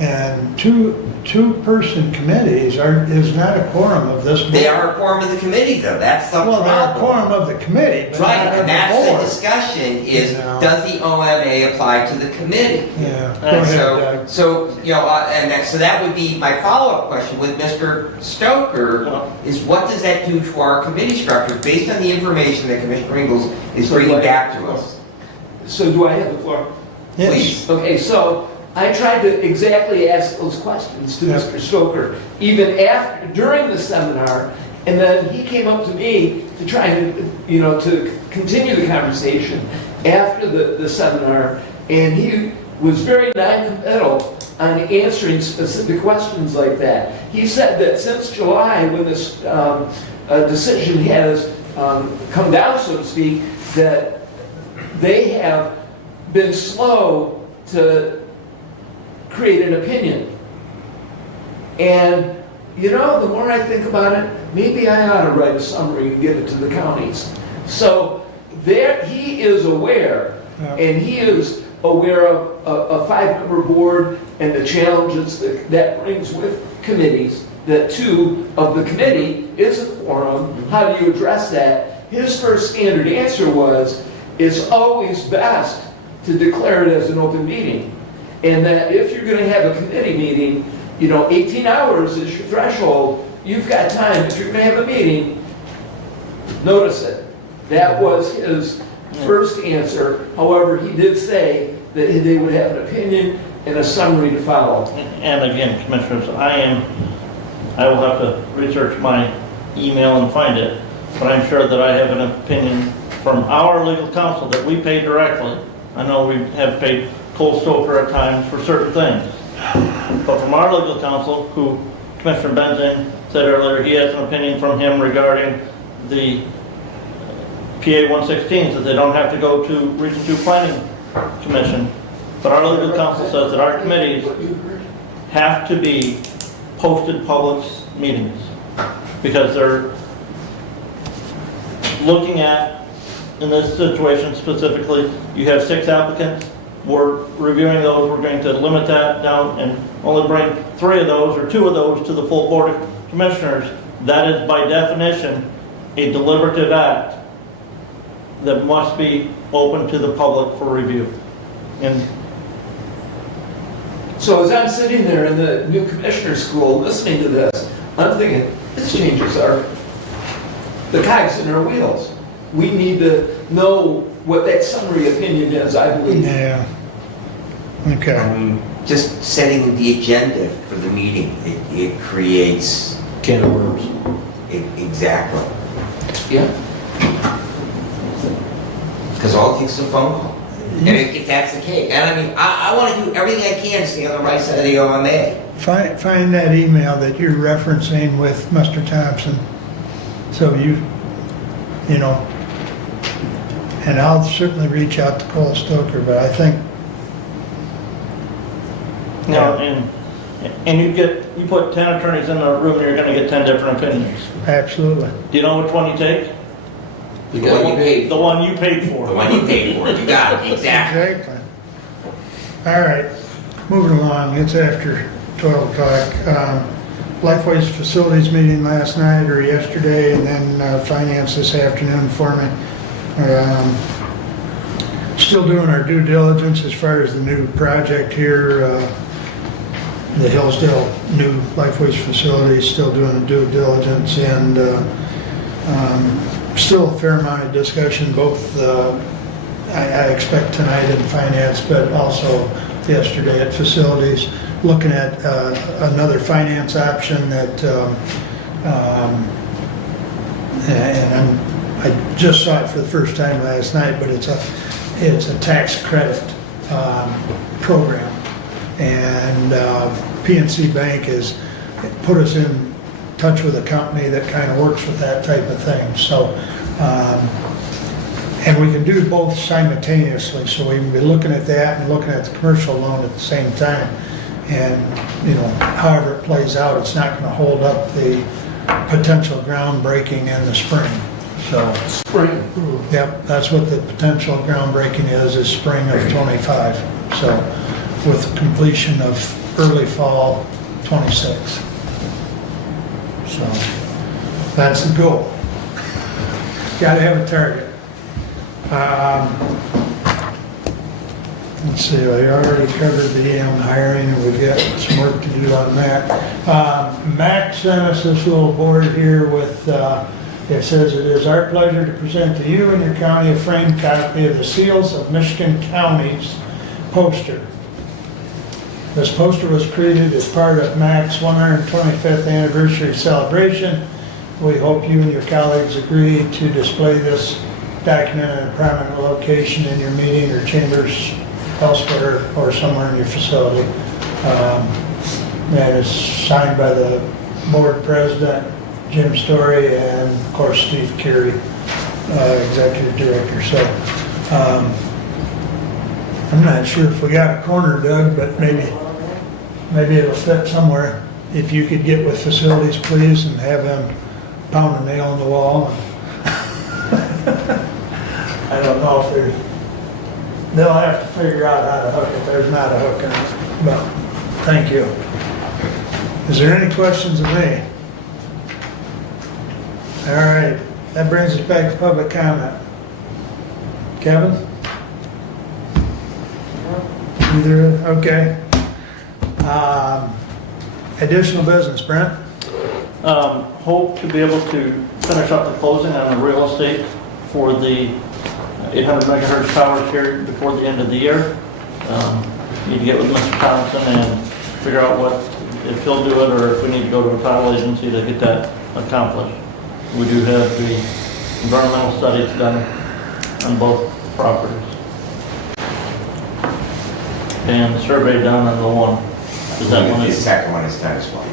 And two-person committees is not a quorum of this board. They are a quorum of the committee, though. That's the problem. Well, they're a quorum of the committee, but right, not of and that's the board. the discussion is, You know. does the OMA apply to the committee? Yeah. Go And ahead, so, Doug. so you know, so that would be my follow-up question with Mr. Stoker, is what does that do to our committee structure based on the information that Commissioner Ingles is bringing back to us? So do I have the floor? Yes. Please. Okay, so I tried to exactly ask those questions to Yeah. Mr. Stoker, even after, during the seminar, and then he came up to me to try to, you know, to continue the conversation after the seminar, and he was very non-committal on answering specific questions like that. He said that since July, when this decision has come down, so to speak, that they have been slow to create an opinion. And, you know, the more I think about it, maybe I ought to write a summary and give it to the counties. So there, he is aware, and he is aware of a five-member board and the challenges that brings with committees, that two of the committee is a quorum. How do you address that? His first standard answer was, it's always best to declare it as an open meeting. And that if you're going to have a committee meeting, you know, 18 hours is your threshold. You've got time. If you're going to have a meeting, notice it. That was his first answer. However, he did say that they would have an opinion and a summary to follow. And again, Commissioners, I will have to research my email and find it, but I'm sure that I have an opinion from our legal counsel that we pay directly. I know we have paid Cole Stoker at times for certain things, but from our legal counsel, who Commissioner Benzing said earlier, he has an opinion from him regarding the PA 116s, that they don't have to go to Region 2 Planning Commission. But our legal counsel says that our committees have to be posted public meetings, because they're looking at, in this situation specifically, you have 6 applicants. We're reviewing those. We're going to limit that down and only bring 3 of those or 2 of those to the full Board of Commissioners. That is by definition a deliberative act that must be open to the public for review. And So as I'm sitting there in the new commissioner school listening to this, I'm thinking, this changes the cogs in our wheels. We need to know what that summary opinion is, I believe. Yeah. Okay. Just setting the agenda for the meeting, it creates... Can of worms. Exactly. Yeah. Because all it takes is a phone call. And if that's the case, and I mean, I want to do everything I can to stay on the right side of the OMA. Find that email that you're referencing with Mr. Thompson. So you know, and I'll certainly reach out to Cole Stoker, but I think You know, and you put 10 attorneys in a room, you're gonna get 10 different opinions. Absolutely. Do you know which one you take? The one you paid The one you paid for. The one you paid for, you got it, exactly. Exactly. All right, moving along, it's after 12 o'clock. Lifeways Facilities meeting last night or yesterday, and then finance this afternoon for me. Still doing our due diligence as far as the new project here, the Hillsdale new Lifeways facility, still doing the due diligence, and still a fair amount of discussion, both I expect tonight in finance, but also yesterday at facilities, looking at another finance option that, and I just saw it for the first time last night, but it's a tax credit program, and PNC Bank has put us in touch with a company that kind of works with that type of thing. So, and we can do both simultaneously, so we can be looking at that and looking at the commercial loan at the same time. And, you know, however it plays out, it's not going to hold up the potential groundbreaking in the spring. So, Spring. yep, that's what the potential groundbreaking is spring of 25. So, with completion of early fall 26. So, that's the goal. Got to have a target. Let's see, we already covered the EM hiring, and we've got some work to do on that. Mac sent us this little board here with, it says, "It is our pleasure to present to you and your county a framed copy of the Seals of Michigan Counties poster. This poster was created as part of MAC's 125th anniversary celebration. We hope you and your colleagues agree to display this document in a prominent location in your meeting or chambers elsewhere or somewhere in your facility." And it's signed by the board president, Jim Story, and of course Steve Carey, executive director. So I'm not sure if we got a corner, Doug, but maybe it'll fit somewhere. If you could get with facilities, please, and have them pound a nail in the wall. I don't know if they'll have to figure out how to hook it. There's not a hook in it, but thank you. Is there any questions of me? All right, that brings us back to public comment. Kevin? Either, okay. Additional business, Brent? Hope to be able to finish up the closing on the real estate for the 800 megahertz towers here before the end of the year. Need to get with Mr. Thompson and figure out if he'll do it or if we need to go to a title agency to get that accomplished. We do have the environmental studies done on both properties. And the survey done on the one. Is that one? The second one is done as well.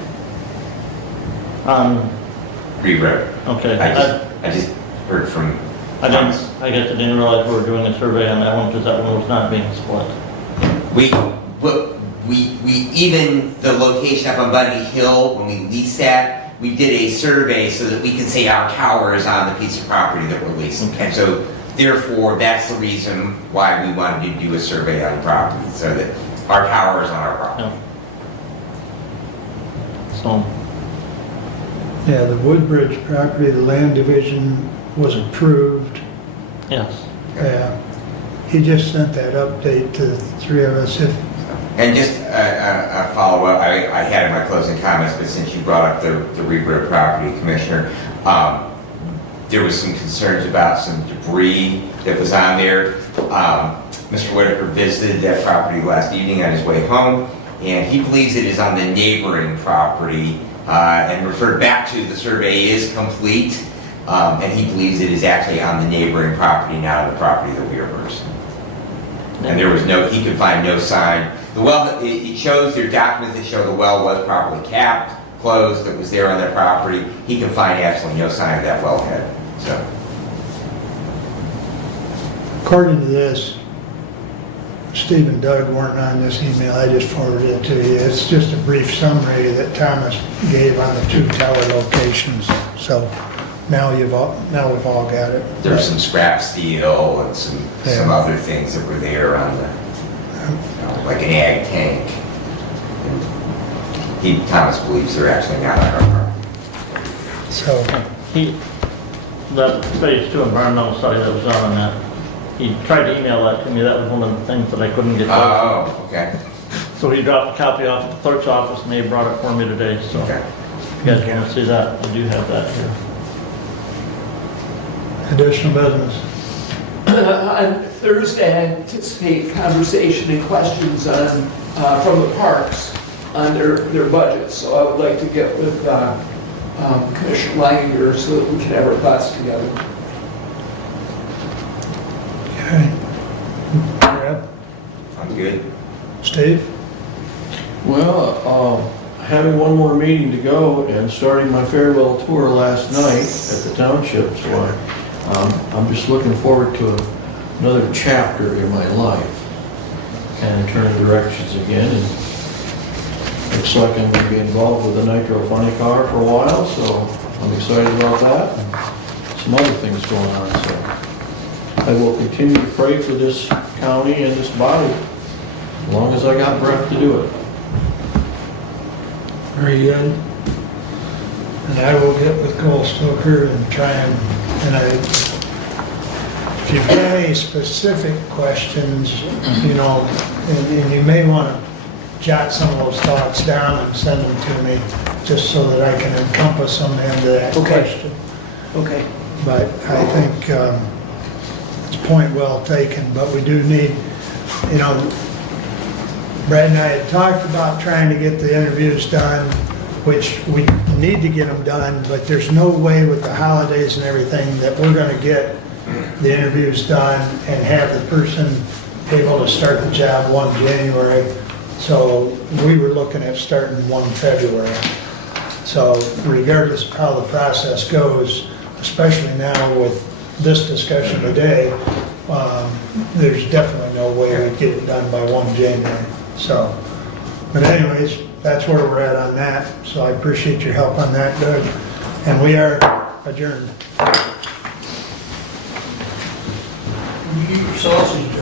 Rewrote. Okay. I just heard from I guess I didn't realize we were doing a survey on that one because that one was not being split. We even the location up on Bundy Hill, when we leased that, we did a survey so that we can say our tower is on the piece of property that we're leasing. Okay. And so therefore, that's the reason why we wanted to do a survey on property, so that our tower is on our property. Yeah. So, Yeah, the Woodbridge property, the land division was approved. yes. Yeah. He just sent that update to the three of us. And just a follow-up, I had in my closing comments, but since you brought up the Rebrook property, Commissioner, there was some concerns about some debris that was on there. Mr. Whitaker visited that property last evening on his way home, and he believes it is on the neighboring property, and referred back to the survey is complete, and he believes it is actually on the neighboring property, not on the property that we are purchasing. And there was he could find no sign. The well, it shows their documents that show the well was properly capped, closed, that was there on their property. He can find absolutely no sign of that wellhead. So, According to this, Steve and Doug weren't on this email, I just forwarded it to you. It's just a brief summary that Thomas gave on the 2 tower locations. So now we've all got it. There's some scrap steel and some other things that were there on the, like an ag tank. And Thomas believes they're actually not on our property. So, That phase 2 environmental study that was done on that, he tried to email that to me, that was one of the things that I couldn't get. Oh, okay. So he dropped a copy off at the clerk's office and they brought it for me today, so. Okay. If you guys want to see that, I do have that here. additional business. On Thursday, I anticipate conversation and questions on, from the parks on their budgets. So I would like to get with Commissioner Langer so that we can have our thoughts together. Okay. Brad? I'm good. Steve? Well, having one more meeting to go and starting my farewell tour last night at the township, so I'm just looking forward to another chapter in my life and turning directions again. And looks like I'm going to be involved with the Nitro Funny Car for a while, so I'm excited about that. And some other things going on, so I will continue to pray for this county and this body as long as I got breath to do it. Very good. And I will get with Cole Stoker and try and if you've got any specific questions, you know, and you may want to jot some of those thoughts down and send them to me, just so that I can encompass them into that question. Okay. But I think it's a point well taken, but we do need, you know, Brad and I had talked about trying to get the interviews done, which we need to get them done, but there's no way with the holidays and everything that we're going to get the interviews done and have the person able to start the job 1 January. So we were looking at starting 1 February. So regardless of how the process goes, especially now with this discussion today, there's definitely no way we'd get it done by 1 January. So, but anyways, that's where we're at on that. So I appreciate your help on that, Doug. And we are adjourned. You eat your sausage.